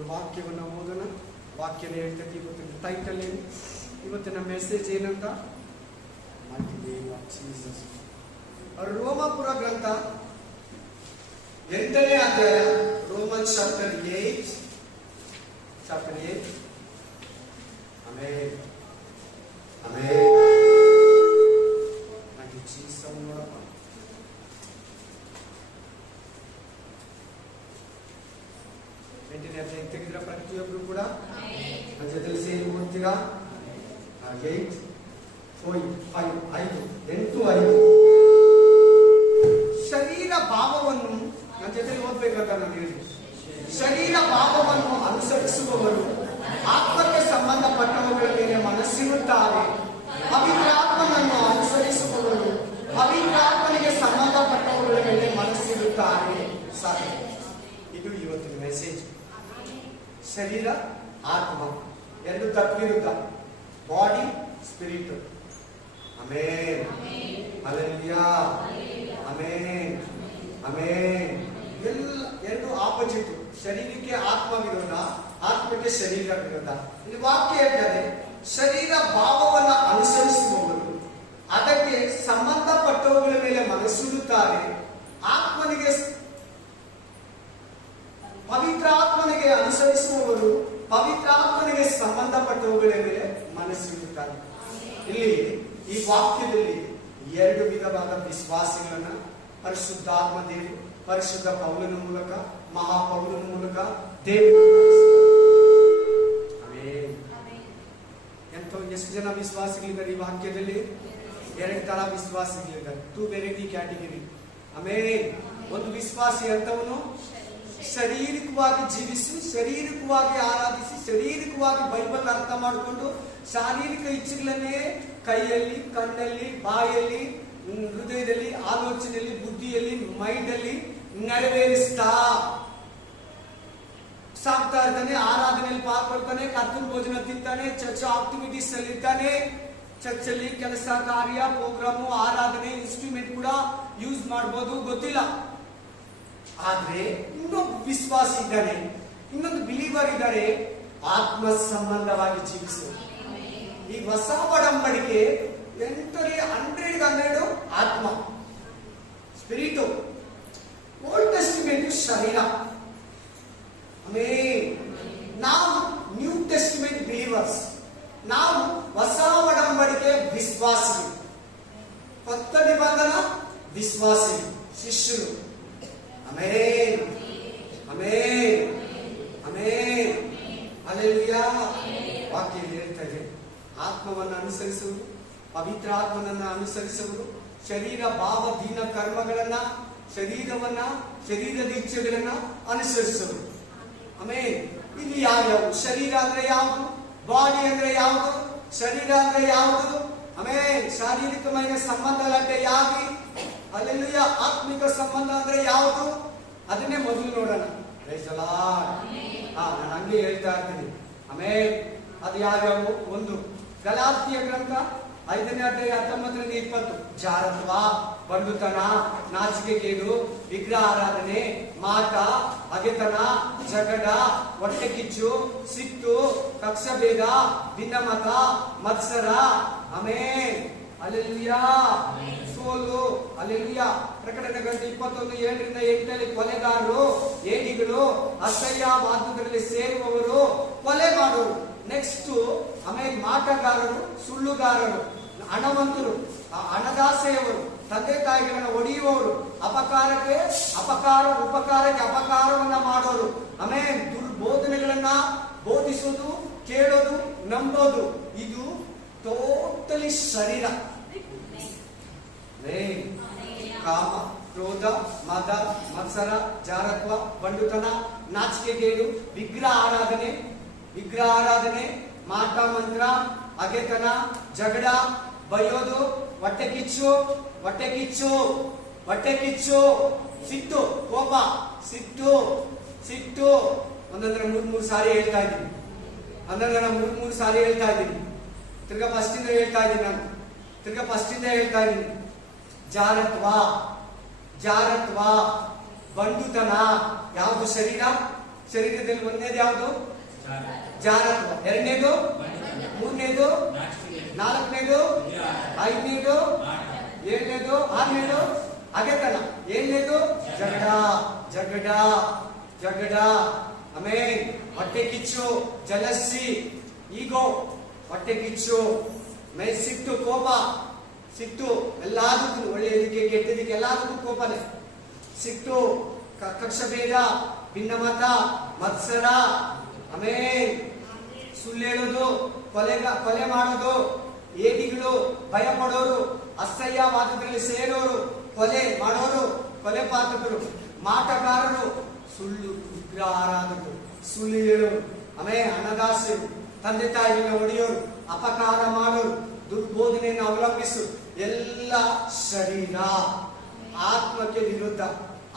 ಒಂದು ವಾಕ್ಯವನ್ನು ಓದೋಣ. ವಾಕ್ಯನ ಹೇಳ್ತೈತಿ. ಇವತ್ತಿನ ಟೈಟಲ್ ಏನು, ಇವತ್ತಿನ ಮೆಸೇಜ್ ಏನಂತ, ರೋಮಾಪುರ ಗ್ರಂಥ 8ನೇ ಅಧ್ಯಾಯ, ರೋಮನ್ ಚಾಪ್ಟರ್ 8. ಆಮೇಲೆ ನೋಡಪ್ಪ. ತೆಗೆದ್ರ ಪ್ರತಿಯೊಬ್ಬರು ಕೂಡ ನನ್ನ ಜೊತೆಲಿ ಸೇರಿ ಓದ್ತೀರಾ? 8 5 ಶರೀರ ಭಾವವನ್ನು ನನ್ನ ಜೊತೆಲಿ ಓದ್ಬೇಕಂತ ನಾನು ಹೇಳಿ. ಶರೀರ ಭಾವವನ್ನು ಅನುಸರಿಸುವವರು ಆತ್ಮಕ್ಕೆ ಸಂಬಂಧಪಟ್ಟವುಗಳ ಮೇಲೆ ಮನಸ್ಸಿರುತ್ತಾರೆ. ಪವಿತ್ರಾತ್ಮನನ್ನು ಅನುಸರಿಸುವವರು ಪವಿತ್ರಾತ್ಮನಿಗೆ ಸಂಬಂಧಪಟ್ಟವುಗಳ ಮೇಲೆ ಮನಸ್ಸಿರುತ್ತಾರೆ. ಸಾಕು, ಇದು ಇವತ್ತಿನ ಮೆಸೇಜ್. ಶರೀರ ಆತ್ಮ ಎರಡು ತಪ್ಪಿರುತ್ತ, body spirit. Amen, hallelujah, amen, amen. ಎರಡು ಆಪೋಸಿಟ್. ಶರೀರಕ್ಕೆ ಆತ್ಮ ವಿರೋಧ, ಆತ್ಮಕ್ಕೆ ಶರೀರ ವಿರೋಧ. ಇಲ್ಲಿ ವಾಕ್ಯ ಹೇಳ್ತಾರೆ, ಶರೀರ ಭಾವವನ್ನು ಅನುಸರಿಸುವವರು ಅದಕ್ಕೆ ಸಂಬಂಧಪಟ್ಟವುಗಳ ಮೇಲೆ ಮನಸ್ಸಿಡುತ್ತಾರೆ. ಆತ್ಮನಿಗೆ ಪವಿತ್ರಾತ್ಮನಿಗೆ ಅನುಸರಿಸುವವರು ಪವಿತ್ರಾತ್ಮನಿಗೆ ಸಂಬಂಧಪಟ್ಟವುಗಳ ಮೇಲೆ ಮನಸ್ಸಿಡುತ್ತಾರೆ. ಇಲ್ಲಿ ಈ ವಾಕ್ಯದಲ್ಲಿ ಎರಡು ವಿಧವಾದ ವಿಶ್ವಾಸಿಗಳನ್ನ ಪರಿಶುದ್ಧಾತ್ಮ ದೇವರು ಪರಿಶುದ್ಧ ಪೌಲನ ಮೂಲಕ, ಮಹಾಪೌಲನ ಮೂಲಕ ದೇವರು ಎಷ್ಟು ಜನ ವಿಶ್ವಾಸಿಗಳಿದ್ದಾರೆ ಈ ವಾಕ್ಯದಲ್ಲಿ? ಎರಡು ತರ ವಿಶ್ವಾಸಿಗಳಿದ್ದಾರೆ. 2 ವೆರೈಟಿ ಕ್ಯಾಟಗರಿ. ಆಮೇಲೆ ಒಂದು ವಿಶ್ವಾಸಿ ಅಂತವನು ಶಾರೀರಿಕವಾಗಿ ಜೀವಿಸಿ, ಶಾರೀರಿಕವಾಗಿ ಆರಾಧಿಸಿ, ಶಾರೀರಿಕವಾಗಿ ಬೈಬಲ್ ಅರ್ಥ ಮಾಡಿಕೊಂಡು ಶಾರೀರಿಕ ಇಚ್ಛೆಗಳನ್ನೇ ಕೈಯಲ್ಲಿ, ಕಣ್ಣಲ್ಲಿ, ಬಾಯಲ್ಲಿ, ಹೃದಯದಲ್ಲಿ, ಆಲೋಚನೆಯಲ್ಲಿ, ಬುದ್ಧಿಯಲ್ಲಿ, ಮೈಂಡ್ ಅಲ್ಲಿ ನೆರವೇರಿಸ್ತಾ ಸಾಕ್ತಾ ಇರ್ತಾನೆ. ಆರಾಧನೆಯಲ್ಲಿ ಪಾಲ್ಗೊಳ್ತಾನೆ, ಕರ್ತನ ಭೋಜನ ತಿಂತಾನೆ, ಚರ್ಚ್ ಆಕ್ಟಿವಿಟೀಸ್ ಅಲ್ಲಿ ಇರ್ತಾನೆ. ಚರ್ಚ್ ಅಲ್ಲಿ ಕೆಲಸ ಕಾರ್ಯ, ಪ್ರೋಗ್ರಾಮು, ಆರಾಧನೆ, ಇನ್ಸ್ಟ್ರೂಮೆಂಟ್ ಕೂಡ ಯೂಸ್ ಮಾಡಬಹುದು, ಗೊತ್ತಿಲ್ಲ. ಆದ್ರೆ ಇನ್ನೊಬ್ಬ ವಿಶ್ವಾಸಿ ಇದ್ದಾನೆ, ಇನ್ನೊಂದು ಬಿಲೀವರ್ ಇದ್ದಾರೆ, ಆತ್ಮ ಸಂಬಂಧವಾಗಿ ಜೀವಿಸುವ. ಈ ಹೊಸ ಒಡಂಬಡಿಕೆ 100 ಆತ್ಮ, ಸ್ಪಿರಿಟ್. ಓಲ್ಡ್ ಟೆಸ್ಟಿಮೆಂಟ್ ಶರೀರ. ಆಮೇಲೆ ನಾವು ನ್ಯೂ ಟೆಸ್ಟಿಮೆಂಟ್ ಬಿಲೀವರ್ಸ್. ನಾವು ಹೊಸ ಒಡಂಬಡಿಕೆ ವಿಶ್ವಾಸಿ, ಹೊಸ ನಿಬಂಧನ ವಿಶ್ವಾಸಿ, ಶಿಷ್ಯರು. Amen, amen, amen, hallelujah. ವಾಕ್ಯ ಹೇಳ್ತಾ ಇದೆ, ಆತ್ಮವನ್ನು ಅನುಸರಿಸುವುದು, ಪವಿತ್ರ ಆತ್ಮನನ್ನ ಅನುಸರಿಸುವುದು, ಶರೀರ ಭಾವ ದೀನ ಕರ್ಮಗಳನ್ನ, ಶರೀರವನ್ನ, ಶರೀರದ ಇಚ್ಛೆಗಳನ್ನ ಅನುಸರಿಸುವುದು. ಆಮೇಲೆ ಇದು ಯಾವ್ಯಾವು? ಶರೀರ ಅಂದ್ರೆ ಯಾವುದು? ಬಾಡಿ ಅಂದ್ರೆ ಯಾವುದು? ಶರೀರ ಅಂದ್ರೆ ಯಾವುದು? ಆಮೇಲೆ ಶಾರೀರಿಕమైన ಸಂಬಂಧಗಳು ಅಂದ್ರೆ ಯಾವಿ? ಅಲ್ಲೆಲ್ಲೂಯಾ. ಆತ್ಮಿಕ ಸಂಬಂಧ ಅಂದ್ರೆ ಯಾವುದು? ಅದನ್ನೇ ಮೊದಲು ನೋಡೋಣ. ನಾನು ಹಂಗೆ ಹೇಳ್ತಾ ಇರ್ತೀನಿ. ಆಮೇಲೆ ಅದು ಯಾವ್ಯಾವು? ಒಂದು ಗಲಾತ್ಯ ಗ್ರಂಥ 5ನೇ ಅಧ್ಯಾಯ 19-20. ಜಾರತ್ವ, ಬಂಡುತನ, ನಾಚಿಕೆಗೇಡು, ವಿಗ್ರಹ ಆರಾಧನೆ, ಮಾಟ, ಹಗೆತನ, ಜಗಳ, ಹೊಟ್ಟೆ ಕಿಚ್ಚು, ಸಿಟ್ಟು, ಕಕ್ಷಭೇದ, ಭಿನ್ನಮತ, ಮತ್ಸರ. ಆಮೇಲೆ ಹಲ್ಲೆಲೂಯಾ, ಸೋಲು. ಹಲ್ಲೆಲೂಯಾ. ಪ್ರಕಟಣೆ ಗ್ರಂಥ 21:7-8 ಕೊಲೆಗಾರರು, ಏಡಿಗಳು, ಅಸಹ್ಯವಾದುದರಲ್ಲಿ ಸೇರುವವರು, ಕೊಲೆ ಮಾಡೋರು. ನೆಕ್ಸ್ಟ್ ಆಮೇಲೆ ಮಾಟಗಾರರು, ಸುಳ್ಳುಗಾರರು, ಹಣವಂತರು, ಹಣದಾಸೆಯವರು, ತಂದೆ ತಾಯಿಗಳನ್ನ ಹೊಡೆಯುವವರು, ಉಪಕಾರಕ್ಕೆ ಅಪಕಾರವನ್ನ ಮಾಡೋರು. ಆಮೇಲೆ ದುರ್ಬೋಧನೆಗಳನ್ನ ಬೋಧಿಸೋದು, ಕೇಳೋದು, ನಂಬೋದು. ಇದು ಟೋಟಲಿ ಶರೀರ. ಕಾಮ, ಕ್ರೋಧ, ಮದ, ಮತ್ಸರ, ಜಾರತ್ವ, ಬಂಡುತನ, ನಾಚಿಕೆಗೇಡು, ವಿಗ್ರಹ ಆರಾಧನೆ, ಮಾಟ ಮಂತ್ರ, ಹಗೆತನ, ಜಗಳ, ಬೈಯೋದು, ಹೊಟ್ಟೆ ಕಿಚ್ಚು, ಸಿಟ್ಟು, ಕೋಪ, ಸಿಟ್ಟು. ಒಂದೊಂದ್ರೆ 3 ಸಾರಿ ಹೇಳ್ತಾ ಇದ್ದೀನಿ. ಒಂದೊಂದ್ರೆ 3 ಸಾರಿ ಹೇಳ್ತಾ ಇದ್ದೀನಿ. ತಿರ್ಗಾ ಫಸ್ಟಿಂದ ಹೇಳ್ತಾ ಇದ್ದೀನಿ. ಜಾರತ್ವ, ಬಂಡುತನ ಯಾವುದು? ಶರೀರದಲ್ಲಿ ಒಂದನೇದು ಯಾವುದು? ಜಾರತ್ವ. ಎರಡನೇದು, ಮೂರನೇದು, ನಾಲ್ಕನೇದು, ಐದನೇದು, ಏಳನೇದು, ಆರನೇದು ಅಗೆತನ. ಏಳನೇದು ಜಗಡ. ಜಗಡ ಜಗಡ. ಆಮೇಲೆ ಹೊಟ್ಟೆ ಕಿಚ್ಚು, ಜಲಸಿ, ಈಗೋ, ಹೊಟ್ಟೆ ಕಿಚ್ಚು, ಆಮೇಲೆ ಸಿಟ್ಟು, ಕೋಪ. ಸಿಟ್ಟು ಎಲ್ಲದಕ್ಕೂ, ಒಳ್ಳೆಯದಕ್ಕೆ ಕೆಟ್ಟದಕ್ಕೆ ಎಲ್ಲದಕ್ಕೂ ಕೋಪನೆ. ಸಿಟ್ಟು, ಕಕ್ಷಭೇದ, ಭಿನ್ನಮತ, ಮತ್ಸರ, ಆಮೇಲೆ ಸುಳ್ಳು ಹೇಳೋದು, ಕೊಲೆ ಮಾಡೋದು, ಏಡಿಗಳು, ಭಯ ಪಡೋರು, ಅಸಹ್ಯವಾದದಲ್ಲಿ ಸೇರೋರು, ಕೊಲೆ ಮಾಡೋರು, ಕೊಲೆ ಪಾತಕರು, ಮಾಟಗಾರರು, ಸುಳ್ಳು ವಿಗ್ರಹ ಆರಾಧಕರು, ಸುಳ್ಳು ಹೇಳೋರು, ಆಮೇಲೆ ಹಣದಾಸರು, ತಂದೆ ತಾಯಿಗಳನ್ನ ಹೊಡೆಯೋರು, ಅಪಕಾರ ಮಾಡೋರು, ದುರ್ಬೋಧನೆಯನ್ನು ಅವಲಂಬಿಸು, ಎಲ್ಲ ಶರೀರ ಆತ್ಮಕ್ಕೆ ವಿರುದ್ಧ.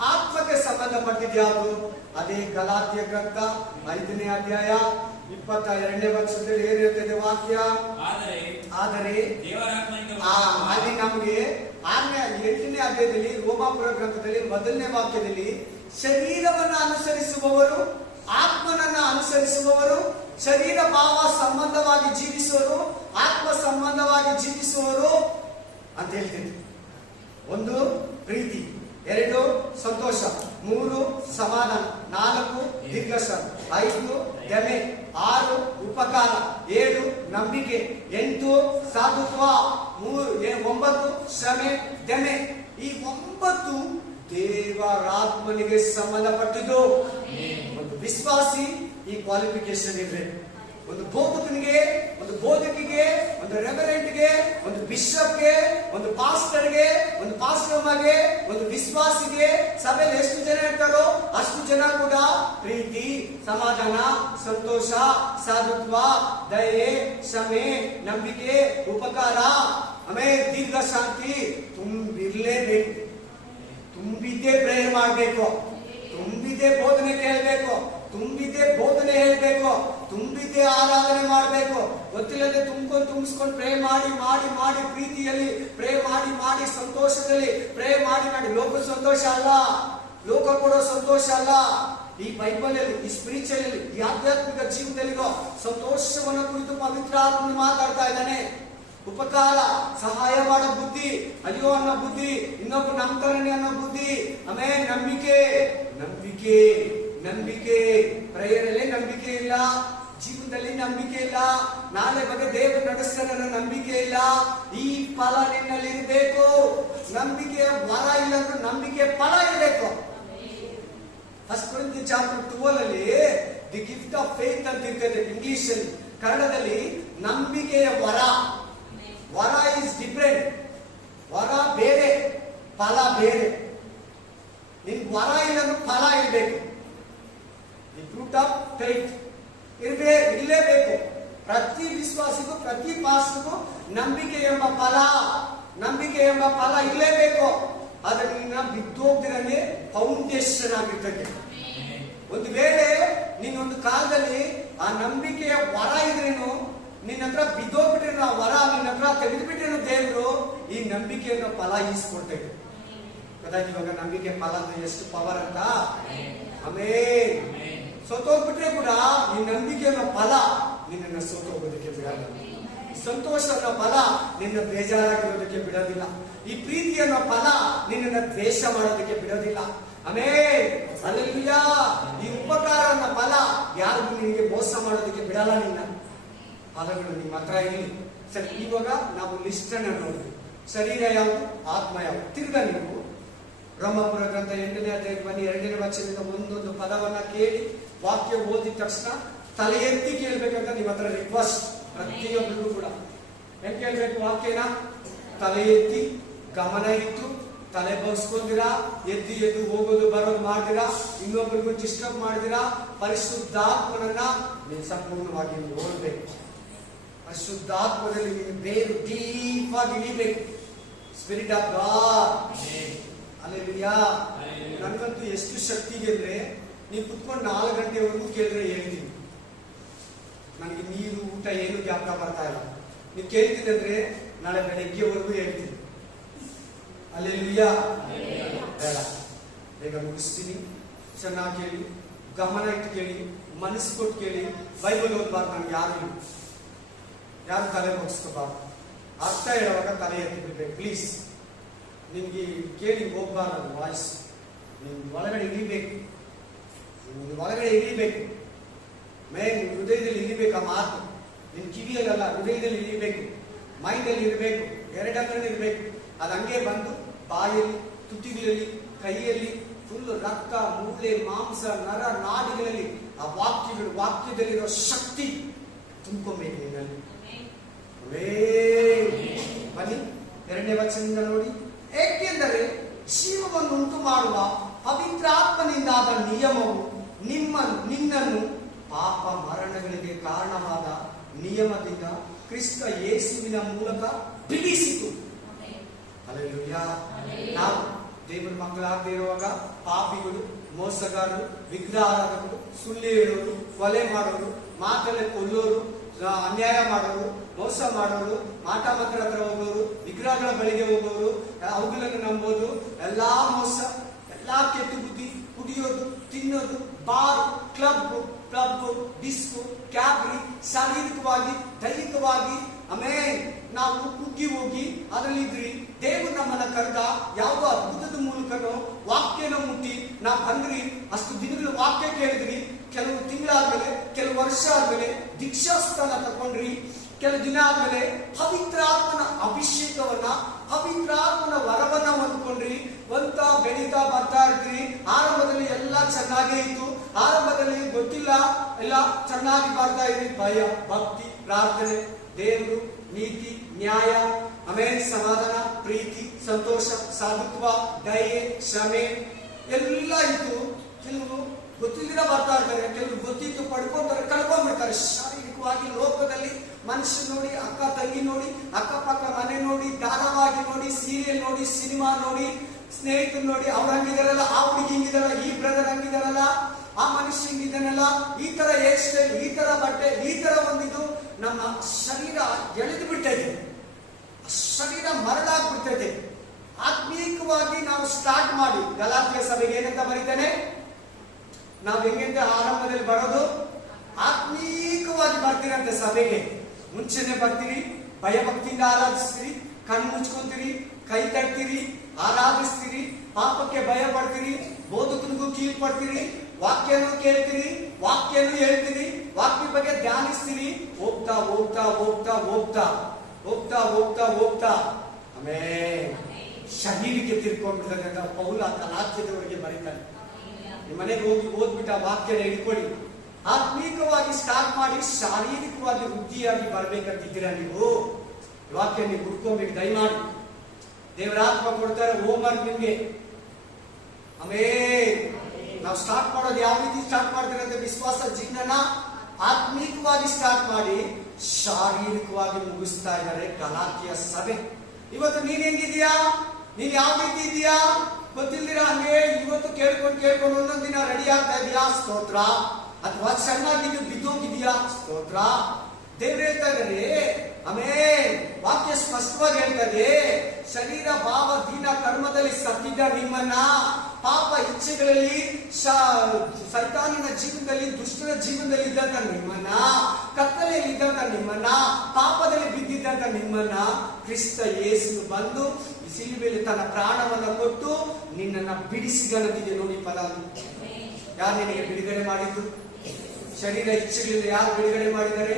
ಆತ್ಮಕ್ಕೆ ಸಂಬಂಧಪಟ್ಟಿದ್ಯಾವುದು? ಅದೇ ಗಲಾತ್ಯ ಗ್ರಂಥ 5ನೇ ಅಧ್ಯಾಯ 22ನೇ ವರ್ಷದಲ್ಲಿ ಏನಿರ್ತದೆ ವಾಕ್ಯ? ಆದರೆ ಅಲ್ಲಿ ನಮಗೆ 8ನೇ ಅಧ್ಯಾಯದಲ್ಲಿ ರೋಮಾಪುರ ಗ್ರಂಥದಲ್ಲಿ 1ನೇ ವಾಕ್ಯದಲ್ಲಿ ಶರೀರವನ್ನು ಅನುಸರಿಸುವವರು, ಆತ್ಮನನ್ನ ಅನುಸರಿಸುವವರು, ಶರೀರ ಭಾವ ಸಂಬಂಧವಾಗಿ ಜೀವಿಸುವರು, ಆತ್ಮ ಸಂಬಂಧವಾಗಿ ಜೀವಿಸುವರು ಅಂತ ಹೇಳ್ತಿದ್ರು. 1 ಪ್ರೀತಿ, 2 ಸಂತೋಷ, 3 ಸಮಾಧಾನ, 4 ದೀರ್ಘಶಾಂತ, 5 ದಮೆ, 6 ಉಪಕಾರ, 7 ನಂಬಿಕೆ, 8 ಸಾಧುತ್ವ, 9 ಶ್ರಮೆ, ದಮೆ. ಈ 9 ದೇವರಾತ್ಮನಿಗೆ ಸಂಬಂಧಪಟ್ಟಿದ್ದು. ಒಂದು ವಿಶ್ವಾಸಿ ಈ ಕ್ವಾಲಿಫಿಕೇಶನ್ ಇರಬೇಕು. ಒಂದು ಬೋಧಕನಿಗೆ, ಒಂದು ಬೋಧಕಿಗೆ, ಒಂದು ರೆವರೆಂಟ್ಗೆ, ಒಂದು ಬಿಷಪ್ಗೆ, ಒಂದು ಪಾಸ್ಟರ್ಗೆ, ಒಂದು ಪಾಸ್ಟರ್ಗೆ, ಒಂದು ವಿಶ್ವಾಸಿಗೆ, ಸಭೆಯಲ್ಲಿ ಎಷ್ಟು ಜನ ಇರ್ತಾರೋ ಅಷ್ಟು ಜನ ಕೂಡ ಪ್ರೀತಿ, ಸಮಾಧಾನ, ಸಂತೋಷ, ಸಾಧುತ್ವ, ದಯೆ, ಕ್ಷಮೆ, ನಂಬಿಕೆ, ಉಪಕಾರ, ಆಮೇಲೆ ದೀರ್ಘ ಶಾಂತಿ ತುಂಬಿರ್ಲೇಬೇಕು. ತುಂಬಿದ್ದೇ ಪ್ರೇಯರ್ ಮಾಡಬೇಕು, ತುಂಬಿದ್ದೇ ಬೋಧನೆ ಕೇಳಬೇಕು, ತುಂಬಿದ್ದೇ ಬೋಧನೆ ಹೇಳ್ಬೇಕು, ತುಂಬಿದ್ದೇ ಆರಾಧನೆ ಮಾಡಬೇಕು. ಗೊತ್ತಿಲ್ಲದೆ ತುಂಬಿಸ್ಕೊಂಡು ಪ್ರೇ ಮಾಡಿ ಮಾಡಿ ಮಾಡಿ ಪ್ರೀತಿಯಲ್ಲಿ ಪ್ರೇ ಮಾಡಿ ಮಾಡಿ ಸಂತೋಷದಲ್ಲಿ ಪ್ರೇ ಮಾಡಿ ಮಾಡಿ. ಲೋಕ ಸಂತೋಷ ಅಲ್ಲ, ಲೋಕ ಕೊಡೋ ಸಂತೋಷ ಅಲ್ಲ. ಈ ಬೈಬಲ್ ಅಲ್ಲಿ, ಈ ಸ್ಪಿರಿಚುವಲ್ ಅಲ್ಲಿ, ಈ ಆಧ್ಯಾತ್ಮಿಕ ಜೀವನದಲ್ಲಿರೋ ಸಂತೋಷವನ್ನ ಕುರಿತು ಪವಿತ್ರ ಆತ್ಮನು ಮಾತಾಡ್ತಾ ಇದ್ದಾನೆ. ಉಪಕಾರ, ಸಹಾಯ ಮಾಡೋ ಬುದ್ಧಿ, ಅಯ್ಯೋ ಅನ್ನೋ ಬುದ್ಧಿ, ಇನ್ನೊಬ್ಬ ನಂಬ್ತಾನೆ ಅನ್ನೋ ಬುದ್ಧಿ, ಆಮೇಲೆ ನಂಬಿಕೆ. ನಂಬಿಕೆ ನಂಬಿಕೆ ಪ್ರೇಯರಲ್ಲಿ ನಂಬಿಕೆ ಇಲ್ಲ, ಜೀವನದಲ್ಲಿ ನಂಬಿಕೆ ಇಲ್ಲ, ನಾಳೆ ಬಗ್ಗೆ ದೇವರು ನಡೆಸ್ತಾನೆ ಅನ್ನೋ ನಂಬಿಕೆ ಇಲ್ಲ. ಈ ಫಲ ನಿನ್ನಲ್ಲಿ ಇರಬೇಕು. ನಂಬಿಕೆಯ ವರ ಇಲ್ಲ ಅಂದ್ರೆ ನಂಬಿಕೆ ಫಲ ಇರಬೇಕು. ಫಸ್ಟ್ ಕೊರಿಂಥಿಯನ್ಸ್ ಚಾಪ್ಟರ್ 12 ಅಲ್ಲಿ ದಿ ಗಿಫ್ಟ್ ಆಫ್ ಫೇತ್ ಅಂತ ಇರ್ತದೆ ಇಂಗ್ಲಿಷ್ ಅಲ್ಲಿ. ಕನ್ನಡದಲ್ಲಿ ನಂಬಿಕೆಯ ವರ. ವರ ಇಸ್ ಡಿಫರೆಂಟ್. ವರ ಬೇರೆ, ಫಲ ಬೇರೆ. ನಿನ್ ವರ ಇಲ್ಲ ಅಂದ್ರೆ ಫಲ ಇರಬೇಕು. ದಿ ಫ್ರೂಟ್ ಆಫ್ ಫೇತ್ ಇರಲೇಬೇಕು. ಪ್ರತಿ ವಿಶ್ವಾಸಿಗೂ, ಪ್ರತಿ ಪಾಸ್ಟರ್ಗೂ ನಂಬಿಕೆ ಎಂಬ ಫಲ, ನಂಬಿಕೆ ಎಂಬ ಫಲ ಇರಲೇಬೇಕು. ಅದನ್ನ ಬಿದ್ದೋಗ್ದಿರಂಗೆ ಫೌಂಡೇಶನ್ ಆಗಿರ್ತದೆ. ಒಂದು ವೇಳೆ ನೀನೊಂದು ಕಾಲದಲ್ಲಿ ಆ ನಂಬಿಕೆಯ ವರ ಇದ್ರೇನು, ನಿನ್ನ ಹತ್ರ ಬಿದ್ದೋಗ್ಬಿಟ್ರೆ ಆ ವರ ನಿನ್ನ ಹತ್ರ ತೆಗೆದುಬಿಟ್ರೇನು ದೇವರು ಈ ನಂಬಿಕೆಯನ್ನು ಫಲ ಈಸ್ಕೊಡ್ತೇವೆ. ಕದಾಚ್ ಇವಾಗ ನಂಬಿಕೆ ಫಲ ಅಂದ್ರೆ ಎಷ್ಟು ಪವರ್ ಅಂತ. ಆಮೇಲೆ ಸೋತೋಗ್ಬಿಟ್ರೆ ಕೂಡ ಈ ನಂಬಿಕೆ ಅನ್ನೋ ಫಲ ನಿನ್ನನ್ನು ಸೋತೋಗೋದಕ್ಕೆ ಬಿಡಲ್ಲ. ಸಂತೋಷ ಅನ್ನೋ ಫಲ ನಿನ್ನ ಬೇಜಾರಾಗಿರೋದಕ್ಕೆ ಬಿಡೋದಿಲ್ಲ. ಈ ಪ್ರೀತಿ ಅನ್ನೋ ಫಲ ನಿನ್ನನ್ನು ದ್ವೇಷ ಮಾಡೋದಕ್ಕೆ ಬಿಡೋದಿಲ್ಲ. ಆಮೇಲೆ ಹಲ್ಲೆಲೂಯಾ, ಈ ಉಪಕಾರ ಅನ್ನೋ ಫಲ ಯಾರಿಗೂ ನಿನಗೆ ಮೋಸ ಮಾಡೋದಕ್ಕೆ ಬಿಡಲ್ಲ. ನಿನ್ನ ಫಲಗಳು ನಿಮ್ಮ ಹತ್ರ ಇರಲಿ. ಸರಿ, ಇವಾಗ ನಾವು ಲಿಸ್ಟ್ ಅನ್ನ ನೋಡಿದ್ವಿ. ಶರೀರ ಯಾವುದು, ಆತ್ಮ ಯಾವುದು. ತಿರ್ಗಾ ನೀವು ರೋಮಾಪುರ ಗ್ರಂಥ 8ನೇ ಅಧ್ಯಾಯಕ್ಕೆ ಬನ್ನಿ. 2ನೇ ವಚನದಿಂದ ಒಂದೊಂದು ಪದವನ್ನ ಕೇಳಿ ವಾಕ್ಯ ಓದಿದ ತಕ್ಷಣ ತಲೆ ಎತ್ತಿ ಕೇಳ್ಬೇಕಂತ ನಿಮ್ಮ ಹತ್ರ ರಿಕ್ವೆಸ್ಟ್. ಪ್ರತಿಯೊಬ್ಬರಿಗೂ ಕೂಡ ಹೆಂಗ್ ಕೇಳ್ಬೇಕು ವಾಕ್ಯನ? ತಲೆ ಎತ್ತಿ, ಗಮನ ಇಟ್ಟು, ತಲೆ ಬಗ್ಸ್ಕೊಂಡಿರಾ, ಎದ್ದು ಹೋಗೋದು ಬರೋದು ಮಾಡಿದಿರಾ, ಇನ್ನೊಬ್ಬರಿಗೂ ಡಿಸ್ಟರ್ಬ್ ಮಾಡಿದಿರಾ, ಪರಿಶುದ್ಧಾತ್ಮನನ್ನ ನೀವು ಸಂಪೂರ್ಣವಾಗಿ ನೋಡ್ಬೇಕು. ಪರಿಶುದ್ಧಾತ್ಮದಲ್ಲಿ ನೀವು ಬೇರು ಡೀಪ್ ಆಗಿ ಇಳಿಬೇಕು. Spirit of God. ಹಲ್ಲೆಲೂಯಾ. ನನಗಂತೂ ಎಷ್ಟು ಶಕ್ತಿ ಇದೆ ಅಂದ್ರೆ, ನೀವು ಕುತ್ಕೊಂಡು 4 ಗಂಟೆವರೆಗೂ ಕೇಳಿದ್ರೆ ಹೇಳ್ತೀನಿ. ನನಗೆ ನೀರು ಊಟ ಏನು ಜ್ಞಾಪಕ ಬರ್ತಾ ಇಲ್ಲ. ನೀವು ಕೇಳ್ತೀನಿ ಅಂದ್ರೆ ನಾಳೆ ಬೆಳಗ್ಗೆವರೆಗೂ ಹೇಳ್ತೀನಿ. ಹಲ್ಲೆಲೂಯಾ. ಬೇಡ, ಬೇಗ ಮುಗಿಸ್ತೀನಿ. ಚೆನ್ನಾಗಿ ಹೇಳಿ. ಗಮನ ಇಟ್ಟು ಕೇಳಿ, ಮನಸ್ಸು ಕೊಟ್ಟು ಕೇಳಿ. ಬೈಬಲ್ ಓದ್ಬಾರ್ದು ನಮ್ಗೆ ಯಾರು ತಲೆ ಮುಗಿಸ್ಕೋಬಾರ್ದು. ಅರ್ಥ ಹೇಳುವಾಗ ತಲೆ ಎತ್ತಿ ಬಿಡ್ಬೇಕು ಪ್ಲೀಸ್. ನಿಮ್ಗೆ ಕೇಳಿ ಹೋಗ್ಬಾರ್ದು ವಾಯ್ಸ್. ನಿಮ್ಗೆ ಒಳಗಡೆ ಇಳಿಬೇಕು, ನಿಮ್ಗೆ ಒಳಗಡೆ ಇಳಿಬೇಕು. ಮೇನ್ ಹೃದಯದಲ್ಲಿ ಇಳಿಬೇಕು ಆ ಮಾತು. ನಿಮ್ ಕಿವಿಯಲ್ಲ, ಹೃದಯದಲ್ಲಿ ಇಳಿಬೇಕು, ಮೈಂಡಲ್ಲಿ ಇರಬೇಕು, ಎರಡಂಗಲ್ಲಿ ಇರಬೇಕು. ಅದು ಹಂಗೆ ಬಂದು ಬಾಯಲ್ಲಿ, ತುಟಿಗಳಲ್ಲಿ, ಕೈಯಲ್ಲಿ ಫುಲ್ ರಕ್ತ, ಮೂಳೆ, ಮಾಂಸ, ನರ, ನಾಡಿಗಳಲ್ಲಿ ಆ ವಾಕ್ಯದಲ್ಲಿರೋ ಶಕ್ತಿ ತುಂಬ್ಕೊಬೇಕು ನಿನ್ನಲ್ಲಿ. ಬನ್ನಿ 2ನೇ ವಚನದಿಂದ ನೋಡಿ. ಏಕೆಂದರೆ ಜೀವವನ್ನು ಉಂಟು ಮಾಡುವ ಪವಿತ್ರಾತ್ಮನಿಂದಾದ ನಿಯಮವು ನಿನ್ನನ್ನು ಪಾಪ ಮರಣಗಳಿಗೆ ಕಾರಣವಾದ ನಿಯಮದಿಂದ ಕ್ರಿಸ್ತ ಯೇಸುವಿನ ಮೂಲಕ ಬಿಡಿಸಿತು. ಹಲ್ಲೆಲೂಯಾ. ನಾವು ದೇವರ ಮಕ್ಕಳಾಗದೇ ಇರುವಾಗ ಪಾಪಿಗಳು, ಮೋಸಗಾರರು, ವಿಗ್ರಹಾರಾಧಕರು, ಸುಳ್ಳು ಹೇಳೋರು, ಕೊಲೆ ಮಾಡೋರು, ಮಾತಲ್ಲೇ ಕೊಲ್ಲೋರು, ಅನ್ಯಾಯ ಮಾಡೋರು, ಮೋಸ ಮಾಡೋರು, ಮಾಟ ಮಂತ್ರ ಹತ್ರ ಹೋಗೋರು, ವಿಗ್ರಹಗಳ ಬಳಿಗೆ ಹೋಗೋರು, ಅವುಗಳನ್ನು ನಂಬೋದು, ಎಲ್ಲಾ ಮೋಸ, ಎಲ್ಲಾ ಕೆಟ್ಟ ಬುದ್ಧಿ, ಕುಡಿಯೋದು, ತಿನ್ನೋದು, ಬಾರ್, ಕ್ಲಬ್, ಡಿಸ್ಕೋ, ಕ್ಯಾಬ್ರಿ, ಶಾರೀರಿಕವಾಗಿ, ದೈಹಿಕವಾಗಿ, ಆಮೇಲೆ ನಾವು ಕುಗ್ಗಿ ಹೋಗಿ ಅದರಲ್ಲಿದ್ರಿ. ದೇವರು ನಮ್ಮನ್ನ ಕರೆದ ಯಾವುದೋ ಅದ್ಭುತದ ಮೂಲಕನೋ ವಾಕ್ಯನ ಮುಟ್ಟಿ ನಾವು ಬಂದ್ರಿ. ಅಷ್ಟು ದಿನಗಳು ವಾಕ್ಯ ಕೇಳಿದ್ರಿ. ಕೆಲವು ತಿಂಗಳಾದ್ಮೇಲೆ, ಕೆಲವು ವರ್ಷ ಆದ್ಮೇಲೆ ದೀಕ್ಷಾಸ್ಥಾನ ತಕೊಂಡ್ರಿ. ಕೆಲವು ದಿನ ಆದ್ಮೇಲೆ ಪವಿತ್ರಾತ್ಮನ ಅಭಿಷೇಕವನ್ನ, ಪವಿತ್ರಾತ್ಮನ ವರವನ್ನ ಹೊಂದ್ಕೊಂಡ್ರಿ. ಬೆಳೀತಾ ಬರ್ತಾ ಇದ್ರಿ. ಆರಂಭದಲ್ಲಿ ಎಲ್ಲ ಚೆನ್ನಾಗೇ ಇತ್ತು. ಆರಂಭದಲ್ಲಿ ಗೊತ್ತಿಲ್ಲ, ಎಲ್ಲ ಚೆನ್ನಾಗಿ ಬರ್ತಾ ಇದ್ರಿ. ಭಯ, ಭಕ್ತಿ, ಪ್ರಾರ್ಥನೆ, ದೇವರು, ನೀತಿ, ನ್ಯಾಯ, ಆಮೇಲೆ ಸಮಾಧಾನ, ಪ್ರೀತಿ, ಸಂತೋಷ, ಸಾಧುತ್ವ, ದಯೆ, ಶ್ರಮೆ ಎಲ್ಲ ಇತ್ತು. ಕೆಲವು ಗೊತ್ತಿಲ್ದಿರ ಬರ್ತಾ ಇರ್ತಾರೆ, ಕೆಲವರು ಗೊತ್ತಿತ್ತು ಪಡ್ಕೊಂತಾರೆ, ಕಳ್ಕೊಂಡ್ಬಿಡ್ತಾರೆ. ಶಾರೀರಿಕವಾಗಿ ಲೋಕದಲ್ಲಿ ಮನುಷ್ಯ ನೋಡಿ, ಅಕ್ಕ ತಂಗಿ ನೋಡಿ, ಅಕ್ಕಪಕ್ಕ ಮನೆ ನೋಡಿ, ಧಾರಾವಾಹಿ ನೋಡಿ, ಸೀರಿಯಲ್ ನೋಡಿ, ಸಿನಿಮಾ ನೋಡಿ, ಸ್ನೇಹಿತರು ನೋಡಿ, ಅವ್ರು ಹಂಗಿದಾರಲ್ಲ, ಆ ಹುಡುಗಿ ಹಿಂಗಿದಾರಲ್ಲ, ಈ ಬ್ರದರ್ ಹಂಗಿದಾರಲ್ಲ, ಆ ಮನುಷ್ಯ ಹಿಂಗಿದ್ದಾನಲ್ಲ, ಈ ತರ ಹೇರ್ ಸ್ಟೈಲ್, ಈ ತರ ಬಟ್ಟೆ, ಈ ತರ ಒಂದಿದು ನಮ್ಮ ಶರೀರ ಎಳೆದು ಬಿಡ್ತೈತೆ, ಶರೀರ ಮರಳಾಗ್ಬಿಡ್ತೈತೆ. ಆತ್ಮೀಕವಾಗಿ ನಾವು ಸ್ಟಾರ್ಟ್ ಮಾಡಿ. ಗಲಾತ್ಯ ಸಭೆಗೆ ಏನಂತ ಬರೀತಾನೆ? ನಾವು ಹೆಂಗಂತ ಆರಂಭದಲ್ಲಿ ಬರೋದು, ಆತ್ಮೀಕವಾಗಿ ಬರ್ತೀರಂತೆ ಸಭೆಗೆ. ಮುಂಚೆನೆ ಬರ್ತೀರಿ, ಭಯಭಕ್ತಿಯಿಂದ ಆರಾಧಿಸ್ತೀರಿ, ಕಣ್ಣು ಮುಚ್ಕೊಂತೀರಿ, ಕೈ ತಡ್ತೀರಿ, ಆರಾಧಿಸ್ತೀರಿ, ಪಾಪಕ್ಕೆ ಭಯ ಪಡ್ತೀರಿ, ಬೋಧಕನಿಗೂ ಕೀಳು ಪಡ್ತೀರಿ, ವಾಕ್ಯನೂ ಕೇಳ್ತೀರಿ, ವಾಕ್ಯನೂ ಹೇಳ್ತೀರಿ, ವಾಕ್ಯ ಬಗ್ಗೆ ಧ್ಯಾನಿಸ್ತೀರಿ. ಹೋಗ್ತಾ ಹೋಗ್ತಾ ಹೋಗ್ತಾ ಹೋಗ್ತಾ ಹೋಗ್ತಾ ಹೋಗ್ತಾ ಹೋಗ್ತಾ ಆಮೇಲೆ ಶರೀರಕ್ಕೆ ತಿರ್ಕೊಂಡ್ಬಿಡ್ತಾರೆ ಅಂತ ಪೌಲ ಗಲಾತ್ಯದವರೆಗೆ ಬರೀತಾನೆ. ನಿಮ್ಮ ಮನೆಗೆ ಹೋಗಿ ಓದ್ಬಿಟ್ಟ ವಾಕ್ಯನ ಹಿಡ್ಕೊಳ್ಳಿ. ಆತ್ಮೀಕವಾಗಿ ಸ್ಟಾರ್ಟ್ ಮಾಡಿ, ಶಾರೀರಿಕವಾಗಿ ವೃದ್ಧಿಯಾಗಿ ಬರ್ಬೇಕಂತಿದ್ದೀರಾ ನೀವು? ವಾಕ್ಯ ನೀವು ಹುಡ್ಕೋಬೇಕು ದಯಮಾಡಿ. ದೇವರ ಆತ್ಮ ಕೊಡ್ತಾರೆ ಹೋಮ್ವರ್ಕ್ ನಿಮ್ಗೆ. ಆಮೇಲೆ ನಾವು ಸ್ಟಾರ್ಟ್ ಮಾಡೋದು ಯಾವ ರೀತಿ ಸ್ಟಾರ್ಟ್ ಮಾಡ್ತೀರಂತೆ? ವಿಶ್ವಾಸ ಜೀವನ ಆತ್ಮೀಕವಾಗಿ ಸ್ಟಾರ್ಟ್ ಮಾಡಿ ಶಾರೀರಿಕವಾಗಿ ಮುಗಿಸ್ತಾ ಇದ್ದಾರೆ ಗಲಾತ್ಯ ಸಭೆ. ಇವತ್ತು ನೀನ್ ಹೆಂಗಿದ್ಯಾ? ನೀನ್ ಯಾವ ರೀತಿ ಇದೆಯಾ ಗೊತ್ತಿಲ್ದಿರ ಹಂಗೆ ಇವತ್ತು ಕೇಳ್ಕೊಂಡು ಒಂದೊಂದ್ ದಿನ ರೆಡಿ ಆಗ್ತಾ ಇದೆಯಾ? ಸ್ತೋತ್ರ. ಅಥವಾ ಚೆನ್ನಾಗಿ ಬಿದ್ದೋಗಿದ್ಯಾ? ಸ್ತೋತ್ರ. ದೇವ್ರು ಹೇಳ್ತಾ ಇದ್ದಾರೆ. ಆಮೇಲೆ ವಾಕ್ಯ ಸ್ಪಷ್ಟವಾಗಿ ಹೇಳ್ತದೆ, ಶರೀರ ಭಾವ ದೀನ ಕರ್ಮದಲ್ಲಿ ಸತ್ತಿದ್ದ ನಿಮ್ಮನ್ನ, ಪಾಪ ಇಚ್ಛೆಗಳಲ್ಲಿ, ಸೈತಾನಿನ ಜೀವನದಲ್ಲಿ, ದುಷ್ಟರ ಜೀವನದಲ್ಲಿ ಇದ್ದಂತ ನಿಮ್ಮನ್ನ, ಕತ್ತಲೆಯಲ್ಲಿ ಇದ್ದಂತ ನಿಮ್ಮನ್ನ, ಪಾಪದಲ್ಲಿ ಬಿದ್ದಿದ್ದಂತ ನಿಮ್ಮನ್ನ ಕ್ರಿಸ್ತ ಯೇಸು ಬಂದು ಸಿಲುಬೆಯಲ್ಲಿ ತನ್ನ ಪ್ರಾಣವನ್ನ ಕೊಟ್ಟು ನಿನ್ನನ್ನ ಬಿಡಿಸಿದನಂತಿದೆ. ನೋಡಿ ಪದ. ಯಾರು ನಿನಗೆ ಬಿಡುಗಡೆ ಮಾಡಿದ್ದು? ಶರೀರ ಇಚ್ಛೆಗಳಿಂದ ಯಾರು ಬಿಡುಗಡೆ ಮಾಡಿದ್ದಾರೆ?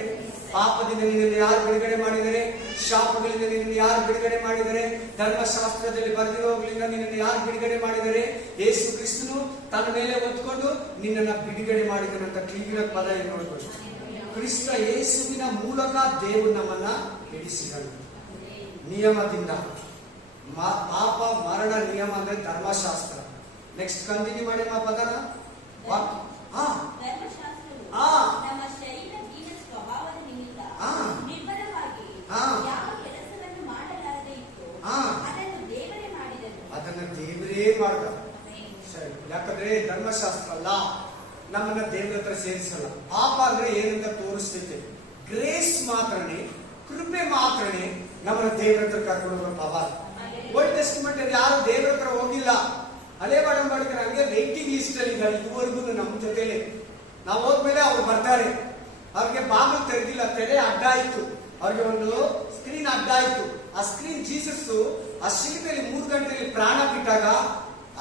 ಪಾಪದಿಂದ ನಿನ್ನನ್ನು ಯಾರು ಬಿಡುಗಡೆ ಮಾಡಿದರೆ? ಶಾಪಗಳಿಂದ ನಿನ್ನನ್ನು ಯಾರು ಬಿಡುಗಡೆ ಮಾಡಿದರೆ? ಧರ್ಮಶಾಸ್ತ್ರದಲ್ಲಿ ಬರೆದಿರೋಗಳಿಂದ ನಿನ್ನನ್ನು ಯಾರು ಬಿಡುಗಡೆ ಮಾಡಿದರೆ? ಯೇಸು ಕ್ರಿಸ್ತನು ತನ್ನ ಮೇಲೆ ಹೊತ್ಕೊಂಡು ನಿನ್ನನ್ನ ಬಿಡುಗಡೆ ಮಾಡಿದನಂತ ಕ್ಲಿಯರ್ ಪದ ನೋಡ್ಬೋದು. ಕ್ರಿಸ್ತ ಯೇಸುವಿನ ಮೂಲಕ ದೇವರು ನಮ್ಮನ್ನ ಬಿಡಿಸಿದನು. ನಿಯಮದಿಂದ, ಪಾಪ ಮರಣ ನಿಯಮ ಅಂದ್ರೆ ಧರ್ಮಶಾಸ್ತ್ರ. ನೆಕ್ಸ್ಟ್ ಕಂಟಿನ್ಯೂ ಮಾಡಿ ಆ ಪದನ. ಅದನ್ನ ದೇವರೇ ಮಾಡ್ದ. ಯಾಕಂದ್ರೆ ಧರ್ಮಶಾಸ್ತ್ರ ಅಲ್ಲ, ನಮ್ಮನ್ನ ದೇವರ ಹತ್ರ ಸೇರಿಸಲ್ಲ. ಪಾಪ ಅಂದ್ರೆ ಏನಂತ ತೋರಿಸ್ತೈತೆ. ಗ್ರೇಸ್ ಮಾತ್ರನೇ, ಕೃಪೆ ಮಾತ್ರನೇ ನಮ್ಮನ್ನ ದೇವರ ಹತ್ರ ಕರ್ಕೊಂಡು ಹೋಗೋ ಪವರ್. ಓಲ್ಡ್ ಟೆಸ್ಟಿಮೆಂಟ್ ಅಲ್ಲಿ ಯಾರು ದೇವರ ಹತ್ರ ಹೋಗಿಲ್ಲ ಹಳೆ ಒಡಂಬಡಿಕೆ ಹಂಗೆ ವೇಟಿಂಗ್ ಲಿಸ್ಟ್ ಅಲ್ಲಿ ಇದ್ದಾರೆ ಇದುವರೆಗೂ ನಮ್ಮ ಜೊತೆಲೆ. ನಾವು ಹೋದ್ಮೇಲೆ ಅವ್ರು ಬರ್ತಾರೆ. ಅವ್ರಿಗೆ ಬಾಗಿಲು ತೆರೆದಿಲ್ಲ, ತೆರೆ ಅಡ್ಡ ಆಯ್ತು, ಅವ್ರಿಗೆ ಒಂದು ಸ್ಕ್ರೀನ್ ಅಡ್ಡ ಆಯ್ತು. ಆ ಸ್ಕ್ರೀನ್ ಜೀಸಸ್ ಆ ಶಿಲ್ಪೆಯಲ್ಲಿ 3 ಗಂಟೆಯಲ್ಲಿ ಪ್ರಾಣ ಬಿಟ್ಟಾಗ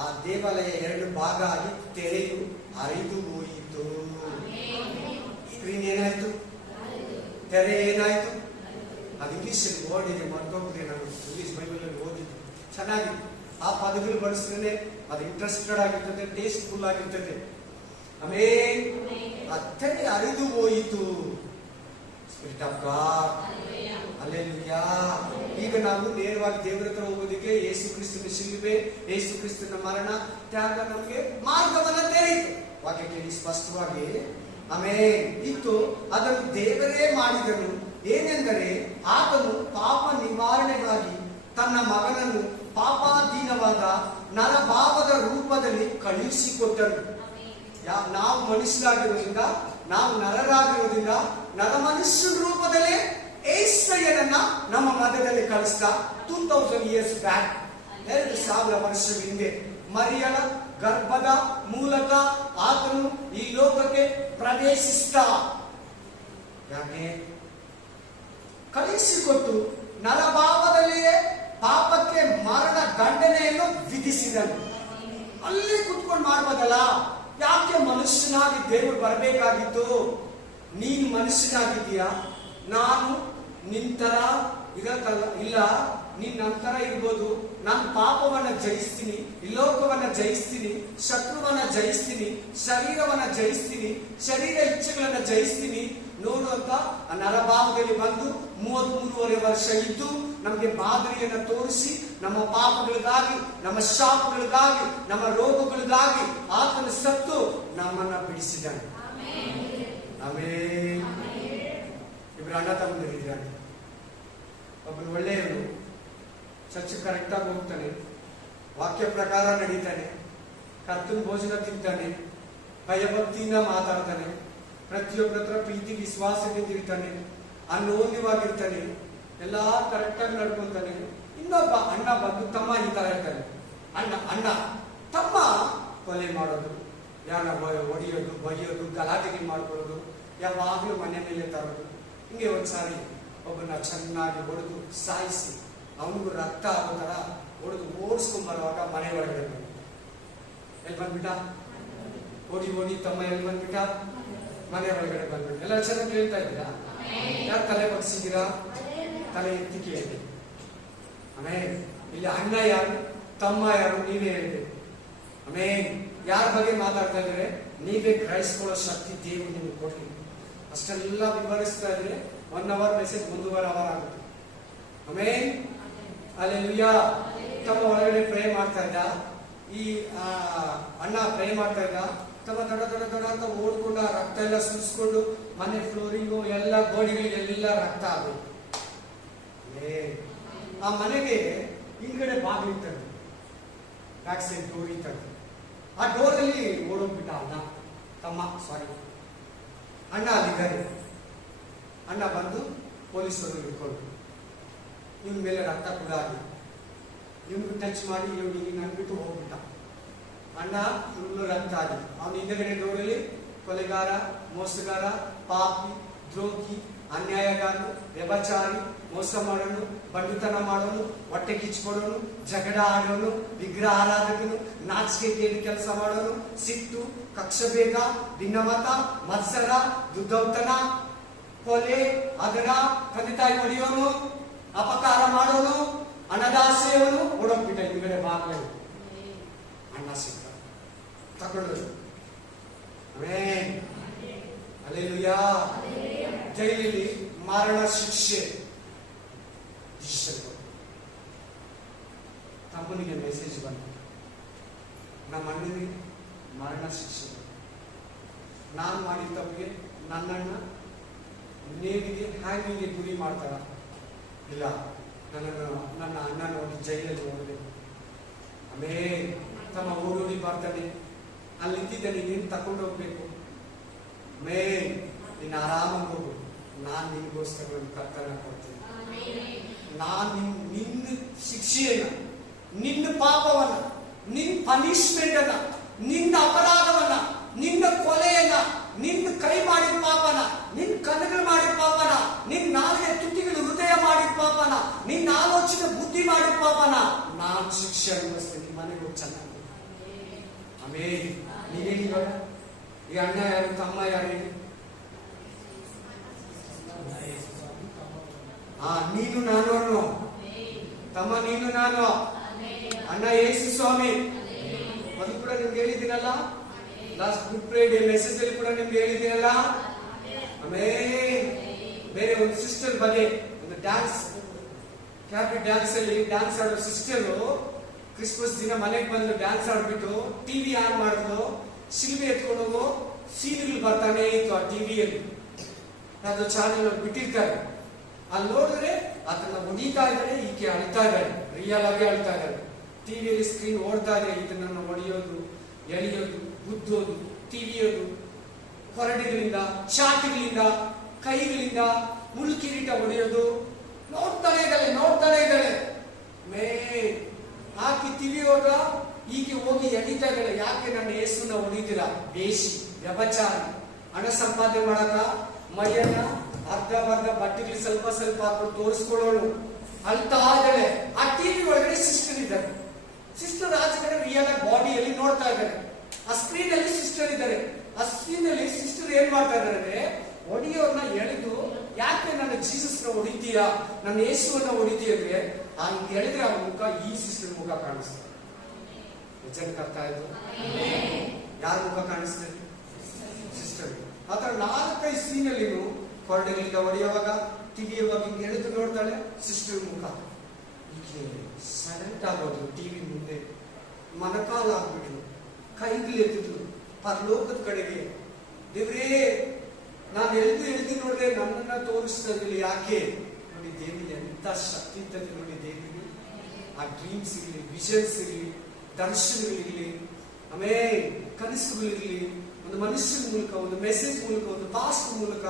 ಆ ದೇವಾಲಯ 2 ಭಾಗ ಆಗಿ ತೆರೆಯು ಹರಿದು ಹೋಯಿತು. ಸ್ಕ್ರೀನ್ ಏನಾಯ್ತು, ತೆರೆ ಏನಾಯ್ತು. ಅದು ಇಂಗ್ಲಿಷ್ ವರ್ಡ್ ಇದೆ, ಮರ್ತೋಗಿದೆ. ನಾನು ಇಂಗ್ಲಿಷ್ ಬೈಬಲ್ ಅಲ್ಲಿ ಓದಿದ್ದು ಚೆನ್ನಾಗಿ. ಆ ಪದಗಳು ಬಳಸಿದ್ರೆ ಅದು ಇಂಟ್ರೆಸ್ಟೆಡ್ ಆಗಿರ್ತದೆ, ಟೇಸ್ಟ್ಫುಲ್ ಆಗಿರ್ತದೆ. ಆಮೇಲೆ ಆ ತೆರೆ ಹರಿದು ಹೋಯಿತು. Spirit of God, hallelujah. ಈಗ ನಾವು ನೇರವಾಗಿ ದೇವರ ಹತ್ರ ಹೋಗೋದಕ್ಕೆ ಯೇಸು ಕ್ರಿಸ್ತನ ಶಿಲುಬೆ, ಯೇಸು ಕ್ರಿಸ್ತನ ಮರಣ ತ್ಯಾಗ ನಮಗೆ ಮಾರ್ಗವನ್ನ ತೆರೆಯಿತು. ವಾಕ್ಯ ಕೇಳಿ ಸ್ಪಷ್ಟವಾಗಿ. ಆಮೇಲೆ ಇತ್ತು ಅದನ್ನು ದೇವರೇ ಮಾಡಿದನು. ಏನೆಂದರೆ ಆತನು ಪಾಪ ನಿವಾರಣೆಗಾಗಿ ತನ್ನ ಮಗನನ್ನು ಪಾಪಾಧೀನವಾದ ನರಭಾವದ ರೂಪದಲ್ಲಿ ಕಳುಹಿಸಿಕೊಟ್ಟನು. ನಾವು ಮನುಷ್ಯರಾಗಿರೋದ್ರಿಂದ, ನಾವು ನರರಾಗಿರೋದ್ರಿಂದ ನರಮನುಷ್ಯನ ರೂಪದಲ್ಲೇ ಏಸಯ್ಯನನ್ನ ನಮ್ಮ ಮಧ್ಯದಲ್ಲಿ ಕಳಿಸ್ತಾ 2000 years ಬ್ಯಾಕ್, 2000 ವರ್ಷದ ಹಿಂದೆ ಮರಿಯಳ ಗರ್ಭದ ಮೂಲಕ ಆತನು ಈ ಲೋಕಕ್ಕೆ ಪ್ರವೇಶಿಸಿದ. ಯಾಕೆ ಕಳಿಸಿಕೊಟ್ಟು ನರಭಾವದಲ್ಲಿಯೇ ಪಾಪಕ್ಕೆ ಮರಣ ದಂಡನೆಯನ್ನು ವಿಧಿಸಿದನು. ಅಲ್ಲಿ ಕುತ್ಕೊಂಡು ಮಾಡ್ಬೋದಲ್ಲ, ಯಾಕೆ ಮನುಷ್ಯನಾಗಿ ದೇವರು ಬರಬೇಕಾಗಿತ್ತು? ನೀನು ಮನುಷ್ಯನಾಗಿದ್ದೀಯಾ? ನಾನು ನಿಂತರ ಇರಕ್ಕಲ್ಲ, ಇಲ್ಲ ನೀನ್ ನಂತರ ಇರ್ಬೋದು. ನಾನು ಪಾಪವನ್ನ ಜಯಿಸ್ತೀನಿ, ಈ ಲೋಕವನ್ನ ಜಯಿಸ್ತೀನಿ, ಶತ್ರುವನ್ನ ಜಯಿಸ್ತೀನಿ, ಶರೀರವನ್ನ ಜಯಿಸ್ತೀನಿ, ಶರೀರ ಇಚ್ಛೆಗಳನ್ನ ಜಯಿಸ್ತೀನಿ ನೋಡು ಅಂತ ಆ ನರಭಾವದಲ್ಲಿ ಬಂದು 33.5 ವರ್ಷ ಇದ್ದು ನಮಗೆ ಮಾದರಿಯನ್ನ ತೋರಿಸಿ ನಮ್ಮ ಪಾಪಗಳಿಗಾಗಿ, ನಮ್ಮ ಶಾಪಗಳಿಗಾಗಿ, ನಮ್ಮ ರೋಗಗಳಿಗಾಗಿ ಆತನ ಸತ್ತು ನಮ್ಮನ್ನ ಬಿಡಿಸಿದ್ದಾನೆ. ಆಮೇಲೆ ಇಬ್ರು ಅಣ್ಣ ತಮ್ಮಂದಿರಿದ್ದಾರೆ. ಒಬ್ಬನು ಒಳ್ಳೆಯವನು, ಚರ್ಚ್ ಕರೆಕ್ಟ್ ಆಗಿ ಹೋಗ್ತಾನೆ, ವಾಕ್ಯ ಪ್ರಕಾರ ನಡೀತಾನೆ, ಕರ್ತನ ಭೋಜನ ತಿಂತಾನೆ, ಭಯಭಕ್ತಿಯಿಂದ ಮಾತಾಡ್ತಾನೆ, ಪ್ರತಿಯೊಬ್ಬರ ಹತ್ರ ಪ್ರೀತಿ ವಿಶ್ವಾಸದಿಂದ ಇರ್ತಾನೆ, ಅನ್ಯೋನ್ಯವಾಗಿರ್ತಾನೆ, ಎಲ್ಲಾ ಕರೆಕ್ಟ್ ಆಗಿ ನಡ್ಕೊಂತಾನೆ. ಇನ್ನೊಬ್ಬ ಅಣ್ಣ ಬಂದು ತಮ್ಮ ಈ ತರ ಇರ್ತಾನೆ. ಅಣ್ಣ ತಮ್ಮ ಕೊಲೆ ಮಾಡೋದು, ಯಾರ ಹೊಡಿಯೋದು, ಬೈಯೋದು, ಗಲಾಟೆಗೆ ಮಾಡ್ಕೊಳ್ಳೋದು, ಯಾವಾಗಲೂ ಮನೆ ಮೇಲೆ ತರೋದು. ಹಿಂಗೆ ಒಂದ್ಸಾರಿ ಒಬ್ಬನ ಚೆನ್ನಾಗಿ ಹೊಡೆದು ಸಾಯಿಸಿ ಅವನಿಗೂ ರಕ್ತ ಆಗೋ ತರ ಹೊಡೆದು ಓಡಿಸ್ಕೊಂಡ್ ಬರುವಾಗ ಮನೆ ಒಳಗಡೆ ಬಂದ. ಎಲ್ಲಿ ಬಂದ್ಬಿಟ್ಟ? ಓಡಿ ತಮ್ಮ ಎಲ್ಲಿ ಬಂದ್ಬಿಟ್ಟ? ಮನೆ ಒಳಗಡೆ ಬಂದ್ಬಿಟ್ಟು. ಎಲ್ಲ ಚೆನ್ನಾಗಿ ಕೇಳ್ತಾ ಇದ್ದೀರಾ? ಯಾರು ತಲೆ ಬಗ್ಸಿದ್ದೀರಾ? ತಲೆ ಎತ್ತಿ ಕೇಳಿ. ಆಮೇಲೆ ಇಲ್ಲಿ ಅಣ್ಣ ಯಾರು, ತಮ್ಮ ಯಾರು ನೀವೇ ಹೇಳ್ಬೇಕು. ಆಮೇಲೆ ಯಾರ ಬಗ್ಗೆ ಮಾತಾಡ್ತಾ ಇದ್ರೆ ನೀವೇ ಗ್ರಹಿಸ್ಕೊಳ್ಳೋ ಶಕ್ತಿ ದೇವರು ನಿಮ್ಗೆ ಕೊಡ್ಲಿ. ಅಷ್ಟೆಲ್ಲ ವಿವರಿಸ್ತಾ ಇದ್ರೆ 1 hour ಮೆಸೇಜ್ 1.5 hour ಆಗುತ್ತೆ. ಆಮೇಲೆ ಹಲ್ಲೆಲೂಯಾ. ತಮ್ಮ ಒಳಗಡೆ ಪ್ರೇ ಮಾಡ್ತಾ ಇದ್ದ, ಈ ಅಣ್ಣ ಪ್ರೇ ಮಾಡ್ತಾ ಇದ್ದ, ತಮ್ಮ ದೊಡ್ಡ ದೊಡ್ಡ ದೊಡ್ಡ ಅಂತ ಓಡ್ಕೊಂಡು ಆ ರಕ್ತ ಎಲ್ಲ ಸುರಿಸ್ಕೊಂಡು ಮನೆ ಫ್ಲೋರಿಂಗು ಎಲ್ಲ ಗೋಡೆಗಳಿಗೆಲ್ಲ ರಕ್ತ ಆಗೋದು. ಆ ಮನೆಗೆ ಹಿಂದ್ಗಡೆ ಬಾಗಿಲು ಇರ್ತದೆ, ಬ್ಯಾಕ್ ಸೈಡ್ ಡೋರ್ ಇರ್ತದೆ. ಆ ಡೋರ್ ಅಲ್ಲಿ ಓಡೋಗ್ಬಿಟ್ಟ ಅಣ್ಣ, ತಮ್ಮ ಸಾರಿ ಅಣ್ಣ ಅಲ್ಲಿದ್ದಾರೆ. ಅಣ್ಣ ಬಂದು ಪೊಲೀಸರು ಹಿಡ್ಕೊಂಡು ಇವನ ಮೇಲೆ ರಕ್ತ ಕೂಡ ಆಗಿ ಇವನಿಗೆ ಟಚ್ ಮಾಡಿ ಇವನಿಗೆ ನಂಬಿಟ್ಟು ಹೋಗ್ಬಿಟ್ಟ. ಅಣ್ಣ ಫುಲ್ಲು ರಕ್ತ ಆಗಿ ಅವನ ಹಿಂದಗಡೆ ಡೋರಲ್ಲಿ ಕೊಲೆಗಾರ, ಮೋಸಗಾರ, ಪಾಪಿ, ದ್ರೋಹಿ, ಅನ್ಯಾಯಗಾರನು, ವ್ಯಭಚಾರಿ, ಮೋಸ ಮಾಡೋನು, ಬಂಡುತನ ಮಾಡೋನು, ಹೊಟ್ಟೆ ಕಿಚ್ಕೊಡೋನು, ಜಗಳ ಆಡೋನು, ವಿಗ್ರಹ ಆರಾಧಕನು, ನಾಚಿಕೆ ಕೇಳಿ ಕೆಲಸ ಮಾಡೋನು, ಸಿಟ್ಟು, ಕಕ್ಷಭೇದ, ಭಿನ್ನಮತ, ಮತ್ಸರ, ದುರ್ದೌತನ, ಕೊಲೆ, ಅದರ ತಂದೆ ತಾಯಿ ಹೊಡೆಯೋನು, ಅಪಕಾರ ಮಾಡೋನು, ಹಣದಾಸೆಯವನು ಓಡೋಗ್ಬಿಟ್ಟ ಹಿಂದ್ಗಡೆ ಬಾಗಿಲು. ಅಣ್ಣ ಸಿಕ್ಕ ತಗೊಂಡು ಹಲ್ಲೆಲೂಯಾ. ಜೈಲಲ್ಲಿ ಮರಣ ಶಿಕ್ಷೆ ತಮ್ಮನಿಗೆ ಮೆಸೇಜ್ ಬಂತು, ನಮ್ಮ ಅಣ್ಣನಿಗೆ ಮರಣ ಶಿಕ್ಷೆ. ನಾನು ಮಾಡಿದ ತಪ್ಪಿಗೆ ನನ್ನಣ್ಣ ನೇವಿಗೆ ಹ್ಯಾಂಗಿಗೆ ಗುರಿ ಮಾಡ್ತಾರ? ಇಲ್ಲ, ನನ್ನ ಅಣ್ಣ ನೋಡಿ ಜೈಲಲ್ಲಿ ನೋಡಬೇಕು. ಆಮೇಲೆ ತಮ್ಮ ಓಡೋಡಿ ಬರ್ತಾನೆ, ಅಲ್ಲಿ ನಿಂತಿದ್ದೆ, ನೀನೇನು ತಕೊಂಡು ಹೋಗ್ಬೇಕು, ನೀನು ಆರಾಮಾಗಿ ಹೋಗು, ನಾನು ನಿನ್ಗೋಸ್ಕರ ಒಂದು ಕರ್ತವ್ಯ ಕೊಡ್ತೀನಿ. ನಾನು ನಿನ್ನ ಶಿಕ್ಷೆಯನ್ನ, ನಿನ್ನ ಪಾಪವನ್ನ ನಿನ್ನ ಪನಿಷ್ಮೆಂಟ್ ಅನ್ನ, ನಿನ್ನ ಅಪರಾಧವನ್ನ, ನಿನ್ನ ಕೊಲೆಯನ್ನ, ನಿನ್ನ ಕೈ ಮಾಡಿದ ಪಾಪನ, ನಿನ್ನ ಕಣ್ಣುಗಳು ಮಾಡಿದ ಪಾಪನ, ನಿನ್ನ ನಾಲಿಗೆ ತುಟಿಗಳು ಹೃದಯ ಮಾಡಿದ ಪಾಪನ, ನಿನ್ನ ಆಲೋಚನೆ ಬುದ್ಧಿ ಮಾಡಿದ ಪಾಪನ ನಾನು ಶಿಕ್ಷೆ ಅನುಭವಿಸ್ತೇನೆ. ಮನೆಗೆ ಹೋಗಿ ಚೆನ್ನಾಗಿ ಆಮೇಲೆ ನೀವೇನಿವಾಗ ಈ ಅಣ್ಣ ಯಾರು, ತಮ್ಮ ಯಾರು? ನೀನು ನಾನು ಅನ್ನು, ತಮ್ಮ ನೀನು ನಾನು, ಅಣ್ಣ ಯೇಸು ಸ್ವಾಮಿ. ಅದು ಕೂಡ ನಿಮ್ಗೆ ಹೇಳಿದ್ದೀನಲ್ಲ, ಲಾಸ್ಟ್ ಗುಡ್ ಫ್ರೈಡೆ ಮೆಸೇಜ್ ಅಲ್ಲಿ ಕೂಡ ನಿಮ್ಗೆ ಹೇಳಿದ್ದೀನಲ್ಲ. ಆಮೇಲೆ ಬೇರೆ ಒಂದು ಸಿಸ್ಟರ್ ಬಗ್ಗೆ ಒಂದು ಡ್ಯಾನ್ಸ್, ಕ್ಯಾಪಿ ಡ್ಯಾನ್ಸ್ ಅಲ್ಲಿ ಡ್ಯಾನ್ಸ್ ಆಡೋ ಸಿಸ್ಟರು ಕ್ರಿಸ್ಮಸ್ ದಿನ ಮನೆಗೆ ಬಂದು ಡ್ಯಾನ್ಸ್ ಆಡ್ಬಿಟ್ಟು ಟಿವಿ ಆನ್ ಮಾಡಿದ್ರು, ಶಿಲ್ಬೆ ಎತ್ಕೊಂಡು ಹೋಗೋ ಸೀನ್ಗಳು ಬರ್ತಾನೆ ಇತ್ತು ಆ ಟಿವಿಯಲ್ಲಿ. ಅದು ಚಾನೆಲ್ ಬಿಟ್ಟಿರ್ತಾರೆ, ಅಲ್ಲಿ ನೋಡಿದ್ರೆ ಅದನ್ನ ಹೊಡಿತಾ ಇದ್ದಾರೆ, ಈಕೆ ಅಳ್ತಾ ಇದ್ದಾರೆ, ರಿಯಲ್ ಆಗಿ ಅಳ್ತಾ ಇದ್ದಾರೆ. ಟಿವಿಯಲ್ಲಿ ಸ್ಕ್ರೀನ್ ಓಡ್ತಾ ಇದೆ, ಇದನ್ನ ಹೊಡೆಯೋದು, ಎಳೆಯೋದು, ಗುದ್ದೋದು, ಟಿವಿಯೋದು, ಕೊರಡಿಗಳಿಂದ, ಚಾಟಿಗಳಿಂದ, ಕೈಗಳಿಂದ, ಮುಳ್ಕಿರೀಟ ಹೊಡೆಯೋದು ನೋಡ್ತಾನೆ ಇದ್ದಾಳೆ. ಮೇ ಹಾಕಿ ಟಿವಿ ಹೋಗ ಈಕೆ ಹೋಗಿ ಎಳಿತಾ ಇದ್ದಾಳೆ. ಯಾಕೆ ನನ್ನ ಯೇಸುನ ಹೊಡಿತೀರಾ? ಬೇಷಿ, ವ್ಯಭಚಾರಿ, ಹಣ ಸಂಪಾದನೆ ಮಾಡಕ ಮೈಯನ್ನ ಅರ್ಧ ಬಟ್ಟೆಗಳು ಸ್ವಲ್ಪ ಹಾಕೊಂಡು ತೋರಿಸ್ಕೊಳ್ಳೋಳು, ಅಳ್ತಾ ಇದ್ದಾಳೆ. ಆ ಟಿವಿ ಒಳಗಡೆ ಸಿಸ್ಟರ್ ಇದ್ದಾರೆ. ಸಿಸ್ಟರ್ ಆಚೆ ಕಡೆ ರಿಯಲ್ ಬಾಡಿಯಲ್ಲಿ ನೋಡ್ತಾ ಇದ್ದಾರೆ. ಆ ಸ್ಕ್ರೀನ್ ಅಲ್ಲಿ ಸಿಸ್ಟರ್ ಇದ್ದಾರೆ. ಆ ಸ್ಕ್ರೀನ್ ಅಲ್ಲಿ ಸಿಸ್ಟರ್ ಏನ್ ಮಾಡ್ತಾ ಇದ್ದಾರೆ? ಹೊಡಿಯೋರ್ನ ಎಳೆದು, ಯಾಕೆ ನನ್ನ ಜೀಸಸ್ನ ಹೊಡಿತೀಯಾ, ನನ್ನ ಯೇಸುವನ್ನ ಹೊಡಿತೀಯ ಅಂದ್ರೆ ಹಿಂಗೆ ಎಳೆದ್ರೆ ಆ ಮುಖ, ಈ ಸಿಸ್ಟರ್ ಮುಖ ಕಾಣಿಸ್ತದೆ. ನಿಜಕ್ಕೆ ಅರ್ಥ ಆಯ್ತು? ಯಾರ ಮುಖ ಕಾಣಿಸ್ತದೆ? ಸಿಸ್ಟರ್. ಆತರ 4-5 ಸೀನಲ್ಲಿ ಕೊರಡೆಗಳಿಂದ ಹೊಡೆಯುವಾಗ, ಟಿವಿಯುವಾಗ ಹಿಂಗೆ ಎಳೆದು ನೋಡ್ತಾಳೆ, ಸಿಸ್ಟರ್ ಮುಖ. ಹೀಗೆ ಸೈಲೆಂಟ್ ಆಗೋದು, ಟಿವಿ ಮುಂದೆ ಮನಕಾಲ ಆಗ್ಬಿಟ್ಲು, ಕೈಗಿಳೆತ್ತಿದ್ಲು ಪರಲೋಕದ ಕಡೆಗೆ. ದೇವ್ರೇ, ನಾನು ಎಳ್ದು ನೋಡಿದ್ರೆ ನನ್ನನ್ನ ತೋರಿಸ್ತಾ ಇರ್ಲಿಲ್ಲ, ಯಾಕೆ? ನೋಡಿ ದೇವಿಗೆ ಎಂತ ಶಕ್ತಿ ಇರ್ತದೆ ನೋಡಿ ದೇವಿಗೆ. ಆ ಡ್ರೀಮ್ಸ್ ಇರಲಿ, ವಿಷನ್ಸ್ ಇರಲಿ, ದರ್ಶನಗಳಿರ್ಲಿ, ಆಮೇಲೆ ಕನಸುಗಳಿರ್ಲಿ, ಒಂದು ಮನುಷ್ಯನ ಮೂಲಕ, ಒಂದು ಮೆಸೇಜ್ ಮೂಲಕ, ಒಂದು ಪಾಸ್ಟ್ ಮೂಲಕ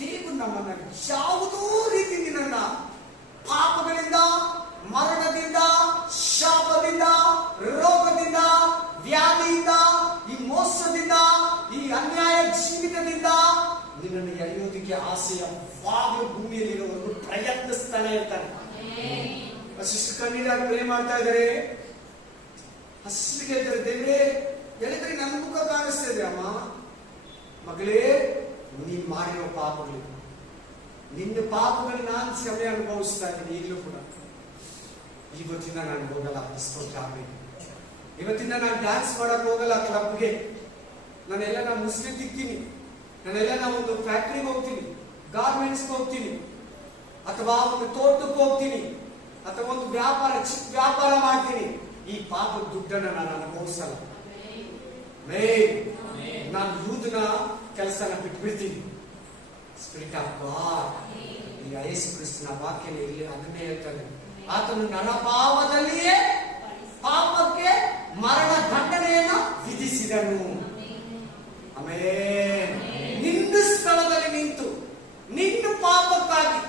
ದೇವರು ನಮ್ಮನ್ನ ಯಾವುದೋ ರೀತಿ ನನ್ನ ಪಾಪಗಳಿಂದ, ಮರಣದಿಂದ, ಶಾಪದಿಂದ, ರೋಗದಿಂದ, ವ್ಯಾಧಿಯಿಂದ, ಈ ಮೋಸದಿಂದ, ಈ ಅನ್ಯಾಯ ಜೀವಿತದಿಂದ ನಿನ್ನನ್ನು ಎಳೆಯೋದಕ್ಕೆ ಆಸೆಯ ಭೂಮಿಯಲ್ಲಿರೋರು ಪ್ರಯತ್ನಿಸ್ತಾನೆ ಇರ್ತಾನೆ. ಅಷ್ಟು ಕಣ್ಣೀರಾಗಿ ಪ್ರೇ ಮಾಡ್ತಾ ಇದ್ದಾರೆ, ಹಸಿಗೆ ಹೇಳ್ತಾರೆ, ದೇವ್ರೇ ಎಳೆದ್ರೆ ನನ್ನ ಮುಖ ಕಾಣಿಸ್ತಾ ಇದೆ. ಅಮ್ಮ ಮಗಳೇ, ನೀನ್ ಮಾಡಿರೋ ಪಾಪಗಳು, ನಿನ್ನ ಪಾಪಗಳು ನಾನು ಕ್ಷಮೆ ಅನುಭವಿಸ್ತಾ ಇದ್ದೀನಿ. ಈಗಲೂ ಕೂಡ ಇವತ್ತಿಂದ ನಾನು ಹೋಗಲ್ಲ ಡಿಸ್ಕೋಗೆ ಆಗ್ಬೇಕು, ಇವತ್ತಿಂದ ನಾನು ಡ್ಯಾನ್ಸ್ ಮಾಡಕ್ ಹೋಗಲ್ಲ ಕ್ಲಬ್ಗೆ, ನಾನೆಲ್ಲ ಮುಸ್ಲಿಂ ತಿಕ್ತೀನಿ, ನಾನೆಲ್ಲ ಒಂದು ಫ್ಯಾಕ್ಟ್ರಿಗೆ ಹೋಗ್ತೀನಿ, ಗಾರ್ಮೆಂಟ್ಸ್ಗೆ ಹೋಗ್ತೀನಿ, ಅಥವಾ ಒಂದು ತೋಟಕ್ಕೆ ಹೋಗ್ತೀನಿ, ಅಥವಾ ಒಂದು ಚಿಕ್ಕ ವ್ಯಾಪಾರ ಮಾಡ್ತೀನಿ. ಈ ಪಾಪದ ದುಡ್ಡನ್ನ ನಾನು ಅನುಭವಿಸಲ್ಲ. ನಾನು ಯೂದ್ನ ಕೆಲಸನ ಬಿಟ್ಬಿಡ್ತೀನಿ. ಸ್ಪಿರಿಟ್ ಆಫ್ ಗಾಡ್, ಈಗ ಯೇಸು ಕ್ರಿಸ್ತನ ವಾಕ್ಯನೇ ಇಲ್ಲಿ ಅದನ್ನೇ ಹೇಳ್ತಾರೆ. ಆತನು ನನ್ನ ಪಾಪದಲ್ಲಿಯೇ ಪಾಪಕ್ಕೆ ಮರಣ ದಂಡನೆಯನ್ನು ವಿಧಿಸಿದನು. ಆಮೇಲೆ ನಿನ್ನ ಸ್ಥಳದಲ್ಲಿ ನಿಂತು ನಿನ್ನ ಪಾಪಕ್ಕಾಗಿ,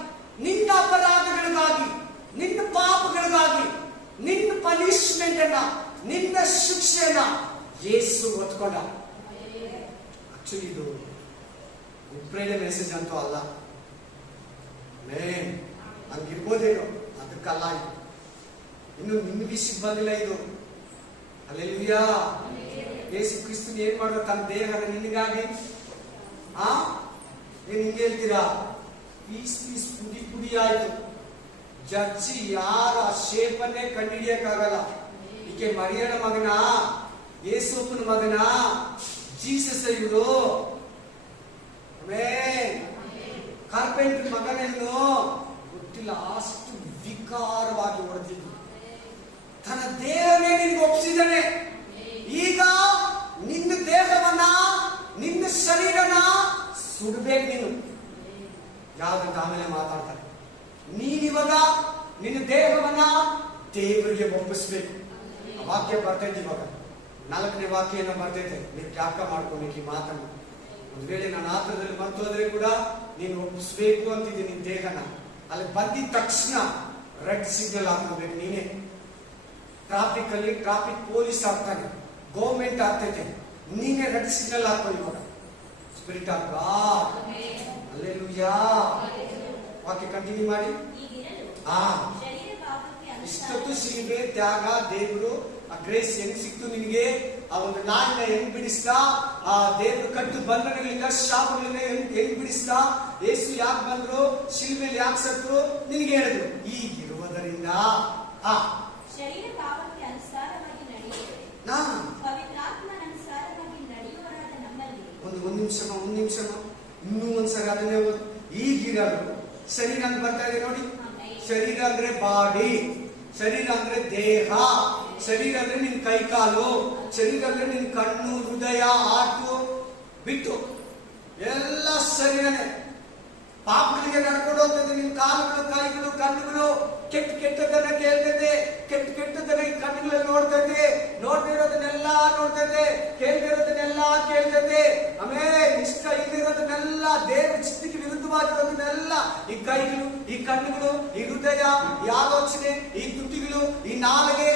ನಿನ್ನ ಅಪರಾಧಗಳಿಗಾಗಿ, ನಿನ್ನ ಪಾಪಗಳಿಗಾಗಿ, ನಿನ್ನ ಪನಿಷ್ಮೆಂಟ್ ಅನ್ನ, ನಿನ್ನ ಶಿಕ್ಷೆಯನ್ನ ಯೇಸು ಹೊತ್ಕೊಂಡ. ಆಕ್ಚುಲಿ ಇದು ಗುಡ್ ಫ್ರೈಡೆ ಮೆಸೇಜ್ ಅಂತೂ ಅಲ್ಲ, ಹಂಗಿರ್ಬೋದೇನೋ, ಅದಕ್ಕಲ್ಲ ಇದು. ಇನ್ನು ನಿನ್ನ ವಿಷಯಕ್ಕೆ ಬಂದಿಲ್ಲ ಇದು. ಹಲ್ಲೆಲೂಯಾ. ಯೇಸು ಕ್ರಿಸ್ತನ್ ಏನ್ ಮಾಡಿದ? ತನ್ನ ದೇಹನ ನಿನಗಾಗಿ. ಏನ್ ಹಿಂಗೆ ಹೇಳ್ತೀರಾ? ಪೀಸ್ ಪುಡಿ ಆಯ್ತು. ಜಡ್ಜಿ ಯಾರ ಶೇಪನ್ನೇ ಕಂಡುಹಿಡಿಯಕ್ಕಾಗಲ್ಲ. ಈಕೆ ಮರಿಯನ ಮಗನ, ಯೇಸುಪ್ಪನ ಮಗನ, ಜೀಸಸ್ ಇವರು, ಕಾರ್ಪೆಂಟರ್ ಮಗನೇನು ಗೊತ್ತಿಲ್ಲ, ಅಷ್ಟು ವಿಕಾರವಾಗಿ ಹೊಡೆದಿದ್ದು. ತನ್ನ ದೇಹನೇ ನಿನಗೆ ಒಪ್ಪಿಸಿದ್ದಾನೆ. ಈಗ ನಿನ್ನ ದೇಹವನ್ನ, ನಿನ್ನ ಶರೀರನ ಸುಡ್ಬೇಕು ನೀನು. ಯಾವ್ದಂತ ಆಮೇಲೆ ಮಾತಾಡ್ತಾರೆ. ನೀನಿವಾಗ ನಿನ್ನ ದೇಹವನ್ನ ದೇವರಿಗೆ ಒಪ್ಪಿಸ್ಬೇಕು. ಆ ವಾಕ್ಯ ಬರ್ತೈತಿ, ಇವಾಗ 4ನೇ ವಾಕ್ಯನ ಬರ್ತೈತೆ. ನೀವು ಜ್ಞಾಪಕ ಮಾಡ್ಕೊಬೇಕು ಈ ಮಾತನ್ನು. ಒಂದ್ ವೇಳೆ ನಾನು ಆತ್ರದಲ್ಲಿ ಮರ್ತೋದ್ರೆ ಕೂಡ ನೀನು ಒಪ್ಪಿಸ್ಬೇಕು ಅಂತಿದ್ದೀನಿ ನಿನ್ನ ದೇಹನ. ಅಲ್ಲಿ ಬಂದಿದ ತಕ್ಷಣ ರೆಡ್ ಸಿಗ್ನಲ್ ಹಾಕೋಬೇಕು ನೀನೇ. ಟ್ರಾಫಿಕ್ ಪೊಲೀಸ್ ಆಗ್ತಾನೆ, ಗೌರ್ಮೆಂಟ್ ಆಗ್ತೈತೆ, ನೀನೇ ರೆಡ್ ಸಿಗ್ನಲ್ ಹಾಕೋ ಇವಾಗ. Spirit of God, hallelujah. ವಾಕ್ಯ ಕಂಟಿನ್ಯೂ ಮಾಡಿ. ಇಷ್ಟೊತ್ತು ಶಿಲ್ಬೆ ತ್ಯಾಗ, ದೇವರು ಆ ಗ್ರೇಸ್ ಹೆಂಗ್ ಸಿಕ್ತು ನಿನಗೆ, ಆ ಒಂದು ನಾಯಿನ ಹೆಂಗ್ ಬಿಡಿಸ್ತಾ, ಆ ದೇವರು ಕಟ್ಟು ಬಂಧನಗಳಿಂದ ಶಾಪಗಳಿಂದ ಹೆಂಗ್ ಬಿಡಿಸ್ತಾ, ಯೇಸು ಯಾಕೆ ಬಂದ್ರು, ಶಿಲ್ಬೆಯಲ್ಲಿ ಯಾಕೆ ಸತ್ರು ನಿನಗೆ ಹೇಳಿದ್ರು. ಈಗಿರುವುದರಿಂದ ಶರೀರ ಪಾಪಕ್ಕೆ ಅನುಸಾರವಾಗಿ ನಡೆಯುವುದು, ಪವಿತ್ರಾತ್ಮನನುಸಾರವಾಗಿ ನಡೆಯುವವರಾದ ನಮ್ಮಲ್ಲಿ. ಒಂದು ನಿಮಿಷ ಇನ್ನೂ ಒಂದ್ಸರಿ ಅದನ್ನೇ ಓದು. ಈಗಿರೋದು ಶರೀರ ಅಂತ ಬರ್ತಾ ಇದೆ ನೋಡಿ. ಶರೀರ ಅಂದ್ರೆ ಬಾಡಿ, ಶರೀರ ಅಂದ್ರೆ ದೇಹ, ಶರೀರ ಅಂದ್ರೆ ನಿನ್ ಕೈ ಕಾಲು, ಶರೀರ ಅಂದ್ರೆ ನಿನ್ ಕಣ್ಣು, ಹೃದಯ, ಹಾರ್ಟು ಬಿಟ್ಟು ಎಲ್ಲ ಶರೀರನೇ. ಪಾಪಗಳಿಗೆ ನಡ್ಕೊಂಡು ಹೋಗ್ತದೆ ನಿನ್ ಕಾಲುಗಳು, ಕೈಗಳು, ಕಣ್ಣುಗಳು ಕೆಟ್ಟದನ್ನ ಕೇಳ್ತದೆ, ಕೆಟ್ಟದನ್ನ ಈ ಕಣ್ಣುಗಳಲ್ಲಿ ನೋಡ್ತದೆ, ನೋಡ್ತಾ ಇರೋದನ್ನೆಲ್ಲ ನೋಡ್ತದೆ, ಕೇಳ್ತಾ ಇರೋದನ್ನೆಲ್ಲ ಕೇಳ್ತದೆ. ಆಮೇಲೆ ಇಷ್ಟ ಇಲ್ಲಿರೋದನ್ನೆಲ್ಲ, ದೇವರ ಚಿತ್ತಕ್ಕೆ ವಿರುದ್ಧವಾಗಿರೋದನ್ನೆಲ್ಲ ಈ ಕೈಗಳು, ಈ ಕಣ್ಣುಗಳು, ಈ ಹೃದಯ, ಈ ಆಲೋಚನೆ, ಈ ತುಟಿಗಳು, ಈ ನಾಲಿಗೆ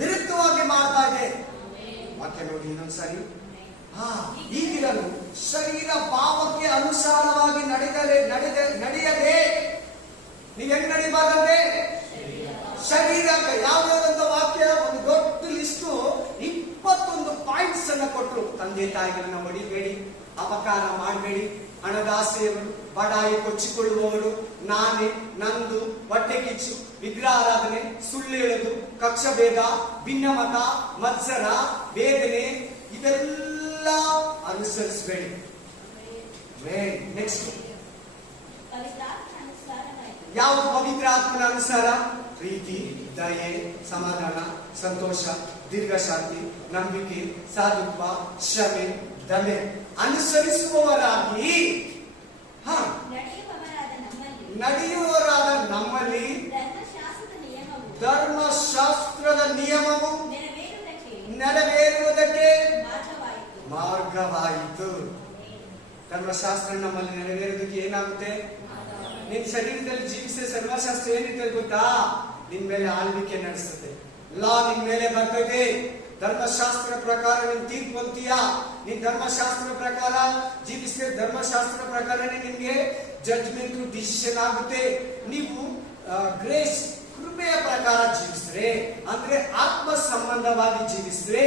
ವಿರುದ್ಧವಾಗಿ ಮಾಡ್ತಾ ಇದೆ. ವಾಕ್ಯ ನೋಡಿ ಇನ್ನೊಂದ್ಸರಿ. ಈಗಿರಲು ಶರೀರ ಭಾವಕ್ಕೆ ಅನುಸಾರವಾಗಿ ನಡೆಯದೆ ನೀವ್ ಹೆಂಗ್ ನಡಿಬಾರ್ದಂತೆ, ಶರೀರ ಯಾವ್ಯಾವಂತ ವಾಕ್ಯ ಒಂದು ದೊಡ್ಡ ಲಿಸ್ಟು 21 ಪಾಯಿಂಟ್ಸ್ ಅನ್ನ ಕೊಟ್ಟರು. ತಂದೆ ತಾಯಿಗಳನ್ನ ಹೊಡಿಬೇಡಿ, ಅಪಕಾರ ಮಾಡಬೇಡಿ, ಹಣದಾಸೆಯವರು, ಬಡಾಯಿ ಕೊಚ್ಚಿಕೊಳ್ಳುವವರು, ನಾನೇ, ನಂದು, ಹೊಟ್ಟೆ ಕಿಚ್ಚು, ವಿಗ್ರಹಾರಾಧನೆ, ಸುಳ್ಳು ಹೇಳುದು, ಕಕ್ಷಭೇದ, ಭಿನ್ನಮತ, ಮತ್ಸರ, ವೇದನೆ ಇವೆಲ್ಲ ಅನುಸರಿಸಬೇಡಿ. ನೆಕ್ಸ್ಟ್ ಯಾವ ಪವಿತ್ರ ಆತ್ಮನ ಅನುಸಾರ? ಪ್ರೀತಿ, ದಯೆ, ಸಮಾಧಾನ, ಸಂತೋಷ, ದೀರ್ಘಶಾಂತಿ, ನಂಬಿಕೆ, ಸಾಧುತ್ವ, ಕ್ಷಮೆ, ದಮೆ ಅನುಸರಿಸುವವರಾಗಿ ನಡೆಯುವವರಾದ ನಮ್ಮಲ್ಲಿ ಧರ್ಮಶಾಸ್ತ್ರದ ನಿಯಮವು ನೆರವೇರುವುದಕ್ಕೆ ಮಾರ್ಗವಾಯಿತು. ಧರ್ಮಶಾಸ್ತ್ರ ನಮ್ಮಲ್ಲಿ ನೆರವೇರುವುದಕ್ಕೆ ಏನಾಗುತ್ತೆ? ನಿನ್ ಶರೀರದಲ್ಲಿ ಜೀವಿಸಿದ ಧರ್ಮಶಾಸ್ತ್ರ ಏನಿದೆ ಗೊತ್ತಾ? ನಿನ್ ಮೇಲೆ ಆಳ್ವಿಕೆ ನಡೆಸುತ್ತೆ. ಲಾ ನಿನ್ ಮೇಲೆ ಬರ್ತದೆ. ಧರ್ಮಶಾಸ್ತ್ರ ಪ್ರಕಾರ ನೀನ್ ತೀರ್ಪು ಹೊಂತೀಯಾ. ನೀನ್ ಧರ್ಮಶಾಸ್ತ್ರ ಪ್ರಕಾರ ಜೀವಿಸಿದ ಧರ್ಮಶಾಸ್ತ್ರ ಪ್ರಕಾರನೇ ನಿನ್ಗೆ ಜಡ್ಜ್ಮೆಂಟ್ ಡಿಸಿಷನ್ ಆಗುತ್ತೆ. ನೀವು ಗ್ರೇಸ್ ಕೃಪೆಯ ಪ್ರಕಾರ ಜೀವಿಸಿದ್ರೆ, ಅಂದ್ರೆ ಆತ್ಮ ಸಂಬಂಧವಾಗಿ ಜೀವಿಸಿದ್ರೆ,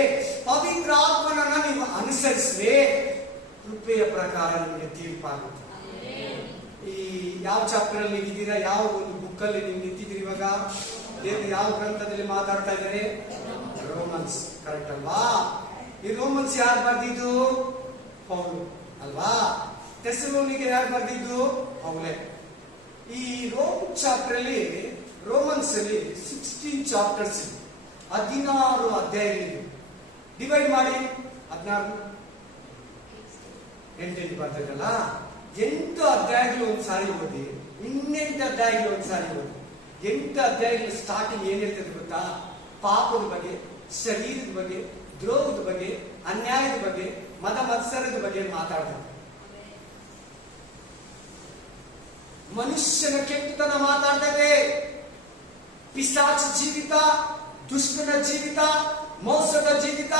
ಪವಿತ್ರ ಆತ್ಮನನ್ನ ನೀವು ಅನುಸರಿಸಿದ್ರೆ ಕೃಪೆಯ ಪ್ರಕಾರ ನಿಮಗೆ ತೀರ್ಪಾಗುತ್ತೆ. ಈ ಯಾವ ಚಾಪ್ಟರ್ ಅಲ್ಲಿ ಇದ್ದೀರಾ? ಯಾವ ಒಂದು ಬುಕ್ ಅಲ್ಲಿ ನೀವು ನಿಂತಿದ್ದೀರಿ ಇವಾಗ? ದೇವರು ಯಾವ ಗ್ರಂಥದಲ್ಲಿ ಮಾತಾಡ್ತಾ ಇದ್ದಾರೆ? ರೋಮನ್ಸ್, ಕರೆಕ್ಟ್ ಅಲ್ವಾ? ಈ ರೋಮನ್ಸ್ ಯಾರು ಬರ್ದಿದ್ದು? ಪೌಲು ಅಲ್ವಾ? ಥೆಸಲೋನಿಗೆ ಯಾರು ಬರ್ದಿದ್ದು? ಪೌಲೇ. ಈ ರೋಮ್ ಚಾಪ್ಟರ್ ಅಲ್ಲಿ, ರೋಮನ್ಸ್ ಅಲ್ಲಿ 16 ಚಾಪ್ಟರ್ಸ್, 16 ಅಧ್ಯಾಯಗಳಿವೆ. ಡಿವೈಡ್ ಮಾಡಿ 16 8 ಬರ್ತದಲ್ಲ, 8 ಅಧ್ಯಾಯಗಳು ಒಂದ್ಸಾರಿ ಓದಿ, 8 ಅಧ್ಯಾಯಗಳು ಒಂದ್ಸಾರಿ ಓದಿ. 8 ಅಧ್ಯಾಯಗಳು ಸ್ಟಾರ್ಟಿಂಗ್ ಏನ್ ಹೇಳ್ತದೆ ಗೊತ್ತಾ? ಪಾಪದ ಬಗ್ಗೆ, ಶರೀರದ ಬಗ್ಗೆ, ದ್ರೋಹದ ಬಗ್ಗೆ, ಅನ್ಯಾಯದ ಬಗ್ಗೆ, ಮತ ಮತ್ಸರದ ಬಗ್ಗೆ ಮಾತಾಡ್ತಾರೆ. ಮನುಷ್ಯನ ಕೆಟ್ಟತನ ಮಾತಾಡ್ತದೆ. ಪಿಶಾಚ ಜೀವಿತ, ದುಷ್ಟನ ಜೀವಿತ, ಮೋಸದ ಜೀವಿತ,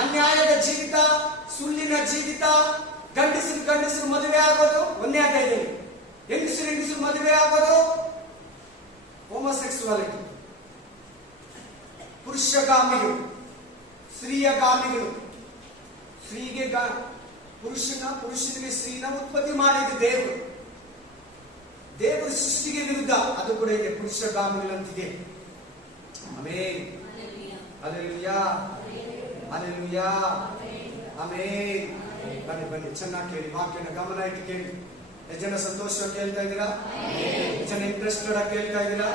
ಅನ್ಯಾಯದ ಜೀವಿತ, ಸುಳ್ಳಿನ ಜೀವಿತ, ಗಂಡಸರು ಮದುವೆ ಆಗೋದು 1ನೇ ಅಧ್ಯಾಯದಲ್ಲಿ, ಹೆಂಗಸರು ಮದುವೆ ಆಗೋದು, ಹೋಮೋಸೆಕ್ಸುವಾಲಿಟಿ, ಪುರುಷಗಾಮಿಗಳು, ಸ್ತ್ರೀಯಗಾಮಿಗಳು, ಸ್ತ್ರೀಗೆ ಪುರುಷನಿಗೆ ಸ್ತ್ರೀನ ಉತ್ಪತ್ತಿ ಮಾಡಿದ ದೇವರು ಸೃಷ್ಟಿಗೆ ವಿರುದ್ಧ. ಅದು ಕೂಡ ಇದೆ, ಪುರುಷಗಾಮಿಗಳಂತಿದೆ. Amen, hallelujah, hallelujah, amen. ಬನ್ನಿ ಚೆನ್ನಾಗಿ ಕೇಳಿ, ವಾಕ್ಯನ ಗಮನ ಇಟ್ಟು ಕೇಳಿ. ಎಷ್ಟು ಜನ ಸಂತೋಷ ಕೇಳ್ತಾ ಇದ್ದೀರಾ? ಎಷ್ಟು ಜನ ಇಂಟ್ರೆಸ್ಟೆಡ್ ಆಗಿ ಕೇಳ್ತಾ ಇದ್ದೀರಾ?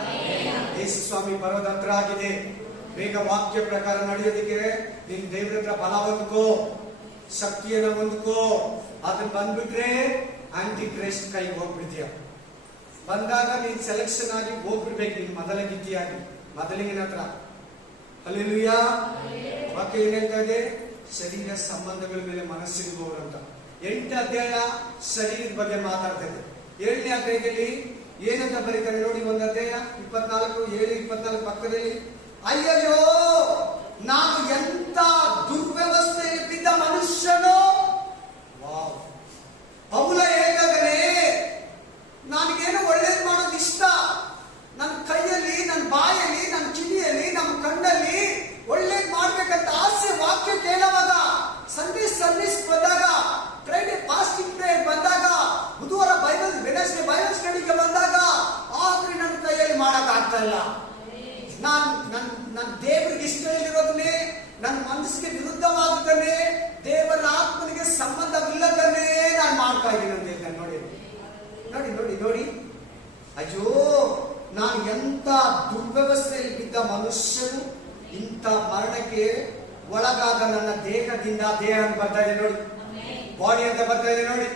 ಯೇಸು ಸ್ವಾಮಿ ಬರೋದ ಹತ್ರ ಆಗಿದೆ. ಬೇಗ ವಾಕ್ಯ ಪ್ರಕಾರ ನಡೆಯೋದಕ್ಕೆ ನೀನ್ ದೇವ್ರ ಹತ್ರ ಬಲ ಹೊಂದ್ಕೋ, ಶಕ್ತಿಯನ್ನ ಹೊಂದ್ಕೋ. ಅದನ್ನ ಬಂದ್ಬಿಟ್ರೆ ಆಂಟಿ ಕ್ರೈಸ್ಟ್ ಕೈಗೆ ಹೋಗ್ಬಿಡ್ತೀಯ. ಬಂದಾಗ ನೀನ್ ಸೆಲೆಕ್ಷನ್ ಆಗಿ ಹೋಗ್ಬಿಡ್ಬೇಕು, ನೀನ್ ಮೊದಲ ಗಿತ್ತಿಯಾಗಿ ಮೊದಲಿನ ಹತ್ರ. ಹಲ್ಲೆಲೂಯಾ. ವಾಕ್ಯ ಏನ್ ಹೇಳ್ತಾ ಇದೆ? ಶರೀರ ಸಂಬಂಧಗಳ ಮೇಲೆ ಮನಸ್ಸಿರುವವರು ಅಂತ. 8 ಅಧ್ಯಾಯ ಶರೀರದ ಬಗ್ಗೆ ಮಾತಾಡ್ತಾ ಇದೆ. 7ನೇ ಅಧ್ಯಾಯದಲ್ಲಿ ಏನಂತ ಬರೀತಾರೆ ನೋಡಿ. ಒಂದು ಅಧ್ಯಾಯ 24, 7, 24 ಪಕ್ಕದಲ್ಲಿ ಅಯ್ಯಯ್ಯೋ ನಾನು ಎಂತ ದುರ್ವ್ಯವಸ್ಥೆಯಲ್ಲಿ ಬಿದ್ದ ಮನುಷ್ಯನು. ವಾವ್. ಪೌಲ ಹೇಳ್ತಾನೆ, ನನಗೇನು ಒಳ್ಳೇದು ಮಾಡೋದು ಇಷ್ಟ. ನನ್ನ ಕೈಯಲ್ಲಿ, ನನ್ನ ಬಾಯಲ್ಲಿ, ನನ್ನ ಕಿವಿಯಲ್ಲಿ, ನಮ್ಮ ಕಣ್ಣಲ್ಲಿ ಒಳ್ಳೇದು ಮಾಡ್ಬೇಕಂತ ಆಸೆ. ವಾಕ್ಯ ಕೇಳುವಾಗ, ಸಂಡೇ ಸರ್ವಿಸ್ ಬಂದಾಗ, ಫ್ರೈಡೆ ಫಾಸ್ಟಿಂಗ್ ಪ್ರೇಯರ್ ಬಂದಾಗ, ಬುಧವಾರ ವೆಡ್ನೆಸ್ಡೇ ಬೈಬಲ್ ಸ್ಟಡಿಗೆ ಬಂದಾಗ, ಆದ್ರೆ ನನ್ನ ಕೈಯಲ್ಲಿ ಮಾಡಕ್ ಆಗ್ತಾ ಇಲ್ಲ. ನನ್ನ ದೇವರಿಗೆ ಇಷ್ಟ ಇಲ್ಲಿರೋದನ್ನೇ, ನನ್ನ ಮನಸ್ಸಿಗೆ ವಿರುದ್ಧವಾಗುತ್ತಾನೆ, ದೇವರ ಆತ್ಮನಿಗೆ ಸಂಬಂಧವಿಲ್ಲದನ್ನೇ ನಾನು ಮಾಡ್ತಾ ಇದ್ದೀನಿ ಅಂತ ಹೇಳ್ತಾನೆ. ನೋಡಿ ನೋಡಿ ನೋಡಿ ನೋಡಿ. ಅಯ್ಯೋ ನಾನು ಎಂತ ದುರ್ವ್ಯವಸ್ಥೆಯಲ್ಲಿ ಬಿದ್ದ ಮನುಷ್ಯನು. ಇಂಥ ಮರಣಕ್ಕೆ ಒಳಗಾದ ನನ್ನ ದೇಹದಿಂದ, ದೇಹ ಅಂತ ಬರ್ತಾ ಇದೆ ನೋಡಿ, ಬಾಡಿ ಅಂತ ಬರ್ತಾ ಇದೆ ನೋಡಿ,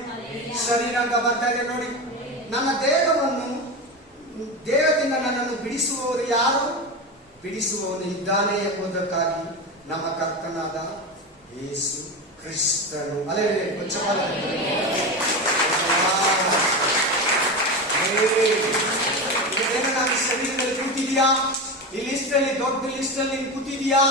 ಶರೀರ ಅಂತ ಬರ್ತಾ ಇದೆ ನೋಡಿ. ನನ್ನ ದೇಹದಿಂದ ನನ್ನನ್ನು ಬಿಡಿಸುವವರು ಯಾರು? ಬಿಡಿಸುವವನು ಇದ್ದಾನೆ ಎಂಬುದಕ್ಕಾಗಿ ನಮ್ಮ ಕರ್ತನಾದ ಯೇಸು ಕ್ರಿಸ್ತನು. ಏನು ನಾನು ಶರೀರದಲ್ಲಿ ಕೂತಿದ್ಯಾ? ಈ ಲಿಸ್ಟ್ ಅಲ್ಲಿ, ದೊಡ್ಡ ಲಿಸ್ಟ್ ಅಲ್ಲಿ ಕೂತಿದ್ಯಾ?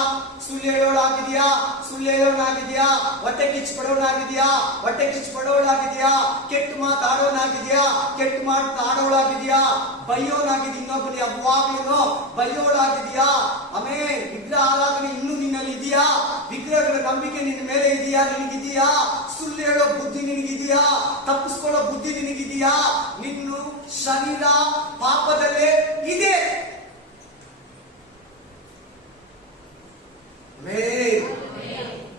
ಸುಳ್ಳು ಹೇಳೋಳಾಗಿದ್ಯಾ? ಸುಳ್ಳು ಹೇಳೋನಾಗಿದ್ಯಾ? ಹೊಟ್ಟೆ ಕಿಚ್ಚು ಪಡೋನಾಗಿದ್ಯಾ? ಹೊಟ್ಟೆ ಕಿಚ್ಚು ಪಡೋಳಾಗಿದ್ಯಾ? ಕೆಟ್ಟ ಮಾತಾಡೋನಾಗಿದ್ಯಾ? ಕೆಟ್ಟ ಮಾತಾಡೋಳಾಗಿದ್ಯಾ? ಬೈಯೋನಾಗಿದ್ಯ, ಇನ್ನೊಬ್ಬರು ಯಾವಾಗ್ಲೂ ಬೈಯೋಳಾಗಿದ್ಯಾ? ಆಮೇಲೆ ವಿಗ್ರಹ ಆರಾಧನೆ ಇನ್ನೂ ನಿನ್ನಲ್ಲಿ ಇದೆಯಾ? ವಿಗ್ರಹಗಳ ನಂಬಿಕೆ ನಿನ್ನ ಮೇಲೆ ಇದೆಯಾ? ನಿನಗಿದೆಯಾ? ಸುಳ್ಳು ಹೇಳೋ ಬುದ್ಧಿ ನಿನಗಿದೆಯಾ? ತಪ್ಪಿಸ್ಕೊಳ್ಳೋ ಬುದ್ಧಿ ನಿನಗಿದೆಯಾ? ನಿನ್ನ ಶರೀರ ಪಾಪದಲ್ಲೇ ಇದೆ.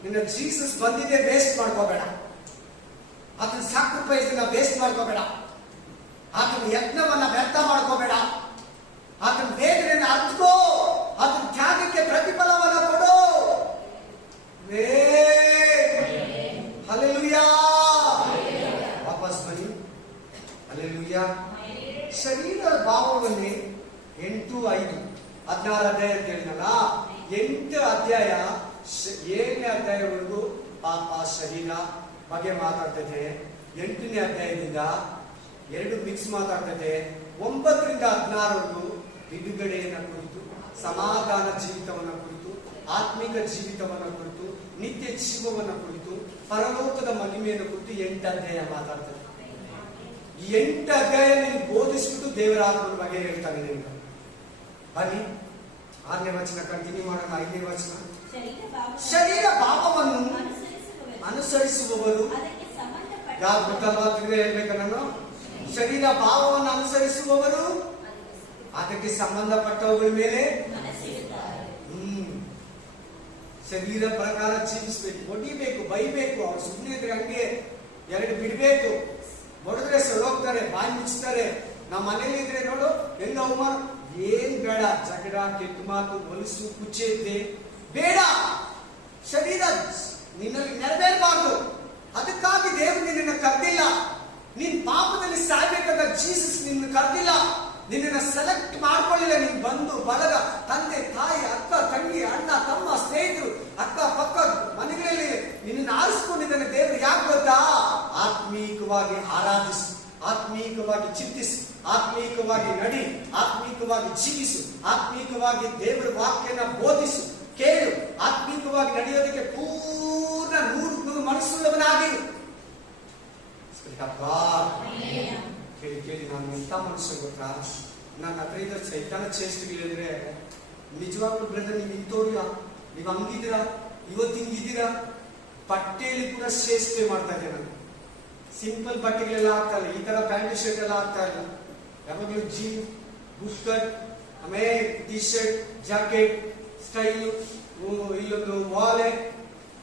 ನಿನ್ನ ಜೀಸಸ್ ಬಂದಿದೆ, ವೇಸ್ಟ್ ಮಾಡ್ಕೋಬೇಡ. ಅದನ್ನ ಸ್ಯಾಕ್ರಿಫೈಸ್ ವೇಸ್ಟ್ ಮಾಡ್ಕೋಬೇಡ. ಅದನ್ನ ಯಜ್ಞವನ್ನ ವ್ಯರ್ಥ ಮಾಡ್ಕೋಬೇಡ. ಅದನ್ನ ವೇದನೆಯನ್ನು ಅರ್ಥಕೋ. ಅದನ್ನ ತ್ಯಾಗಕ್ಕೆ ಪ್ರತಿಫಲವನ್ನ ಕೊಡು. ಹಲ್ಲೆಲೂಯಾ. ವಾಪಸ್ ಬನ್ನಿ. ಹಲ್ಲೆಲೂಯಾ. ಶರೀರ ಭಾವವನ್ನೇ 8:5 16 ಅಧ್ಯಾಯ ಅಂತ ಹೇಳಿದಲ್ಲ, 8 ಅಧ್ಯಾಯ 7ನೇ ಅಧ್ಯಾಯವರೆಗೂ ಪಾಪ ಶರೀರ ಬಗ್ಗೆ ಮಾತಾಡ್ತೈತೆ. 8ನೇ ಅಧ್ಯಾಯದಿಂದ 2 ಮಿಕ್ಸ್ ಮಾತಾಡ್ತೈತೆ. 9ರಿಂದ 16ವರೆಗೂ ಬಿಡುಗಡೆಯನ್ನ ಕುರಿತು, ಸಮಾಧಾನ ಜೀವಿತವನ್ನ ಕುರಿತು, ಆತ್ಮಿಕ ಜೀವಿತವನ್ನ ಕುರಿತು, ನಿತ್ಯ ಜೀವವನ್ನ ಕುರಿತು, ಪರಲೋಕದ ಮಹಿಮೆಯನ್ನು ಕುರಿತು 8 ಅಧ್ಯಾಯ ಮಾತಾಡ್ತದೆ. ಈ 8 ಅಧ್ಯಾಯ ನಿಮ್ಗೆ ಬೋಧಿಸ್ಬಿಟ್ಟು ದೇವರ ಆತ್ಮನ ಬಗ್ಗೆ ಹೇಳ್ತಾನೆ ನಿಮ್ಗೆ. ಬನ್ನಿ 6ನೇ ವಚನ ಕಂಟಿನ್ಯೂ ಮಾಡೋಣ. 5ನೇ ವಚನ. ಶರೀರ ಭಾವವನ್ನು ಅನುಸರಿಸುವವರು ಯಾರು ಗೊತ್ತಲ್ವಾದ್ರೆ ಹೇಳ್ಬೇಕ ನಾನು? ಶರೀರ ಭಾವವನ್ನು ಅನುಸರಿಸುವವರು ಅದಕ್ಕೆ ಸಂಬಂಧಪಟ್ಟವುಗಳ ಮೇಲೆ ಶರೀರ ಪ್ರಕಾರ ಜೀವಿಸ್ಬೇಕು. ಹೊಡಿಬೇಕು, ಬೈಬೇಕು. ಅವ್ರು ಸುಮ್ಮನೆ ಇದ್ರೆ ಹಂಗೆ 2 ಬಿಡ್ಬೇಕು. ಹೊಡೆದ್ರೆ ಸೊಳೋಗ್ತಾರೆ, ಬಾಯಿ ಮುಚ್ತಾರೆ. ನಮ್ಮ ಮನೇಲಿ ಇದ್ರೆ ನೋಡು ಹೆಂಗ ಅವಮಾನ. ಏನ್ ಬೇಡ, ಜಗಳ, ಕೆಟ್ಟ ಮಾತು, ಹೊಲಸು, ಕುಚ್ಚೆದ್ದೆ ಬೇಡ. ಶರೀರ ನಿನ್ನಲ್ಲಿ ನೆರವೇರಬಾರ್ದು. ಅದಕ್ಕಾಗಿ ದೇವರು ನಿನ್ನನ್ನು ಕರೆದಿಲ್ಲ. ನಿನ್ ಪಾಪದಲ್ಲಿ ಸಾಯ್ಬೇಕಾದ ಜೀಸಸ್ ನಿನ್ನ ಕರೆದಿಲ್ಲ. ನಿನ್ನನ್ನು ಸೆಲೆಕ್ಟ್ ಮಾಡ್ಕೊಳ್ಳಿಲ್ಲ. ನೀನ್ ಬಂದು ಬಳಗ, ತಂದೆ, ತಾಯಿ, ಅಕ್ಕ, ತಂಗಿ, ಅಣ್ಣ, ತಮ್ಮ, ಸ್ನೇಹಿತರು, ಅಕ್ಕ ಪಕ್ಕ ಮನೆಗಳಲ್ಲಿ ನಿನ್ನನ್ನು ಆರಿಸ್ಕೊಂಡಿದ್ದಾನೆ ದೇವರು. ಯಾಕೆ ಗೊತ್ತಾ? ಆತ್ಮೀಕವಾಗಿ ಆರಾಧಿಸು, ಆತ್ಮೀಕವಾಗಿ ಚಿಂತಿಸು, ಆತ್ಮೀಕವಾಗಿ ನಡಿ, ಆತ್ಮೀಕವಾಗಿ ಜೀವಿಸು, ಆತ್ಮೀಕವಾಗಿ ದೇವರ ವಾಕ್ಯನ ಬೋಧಿಸು, ಕೇಳು. ಆತ್ಮೀಕವಾಗಿ ನಡೆಯೋದಕ್ಕೆ ಪೂರ್ಣ 100% ಮನಸ್ಸುಳ್ಳವನಾಗಿರು. ಕೇಳಿ ನಾನು ಎಂತ ಮನುಷ್ಯ ಗೊತ್ತಾ? ನನ್ನ ಹತ್ರ ಇದ್ದ ಚೈತನ್ಯ ಚೇಷ್ಟೆಗಳಿದ್ರೆ ನಿಜವಾಗ್ಲೂ ಬ್ರದರ್ ನೀವು ಇಂತೋರಿಯ, ನೀವು ಹಂಗಿದ್ದೀರಾ, ಇವತ್ತು ಹಿಂಗಿದ್ದೀರಾ. ಬಟ್ಟೆಯಲ್ಲಿ ಕೂಡ ಚೇಷ್ಟೆ ಮಾಡ್ತಾ ಇದ್ದೆ ನಾನು. ಸಿಂಪಲ್ ಬಟ್ಟೆಗಳೆಲ್ಲ ಆಗ್ತಾ ಇಲ್ಲ. ಈ ತರ ಪ್ಯಾಂಟ್ ಶರ್ಟ್ ಎಲ್ಲ ಆಗ್ತಾ ಇಲ್ಲ. ಯಾವಾಗಲೂ ಜೀನ್, ಬುಷ್ ಕಟ್, ಆಮೇಲೆ ಟಿ ಶರ್ಟ್, ಜಾಕೆಟ್ ಸ್ಟೈಲು, ಇಲ್ಲೊಂದು ವಾಲೆ,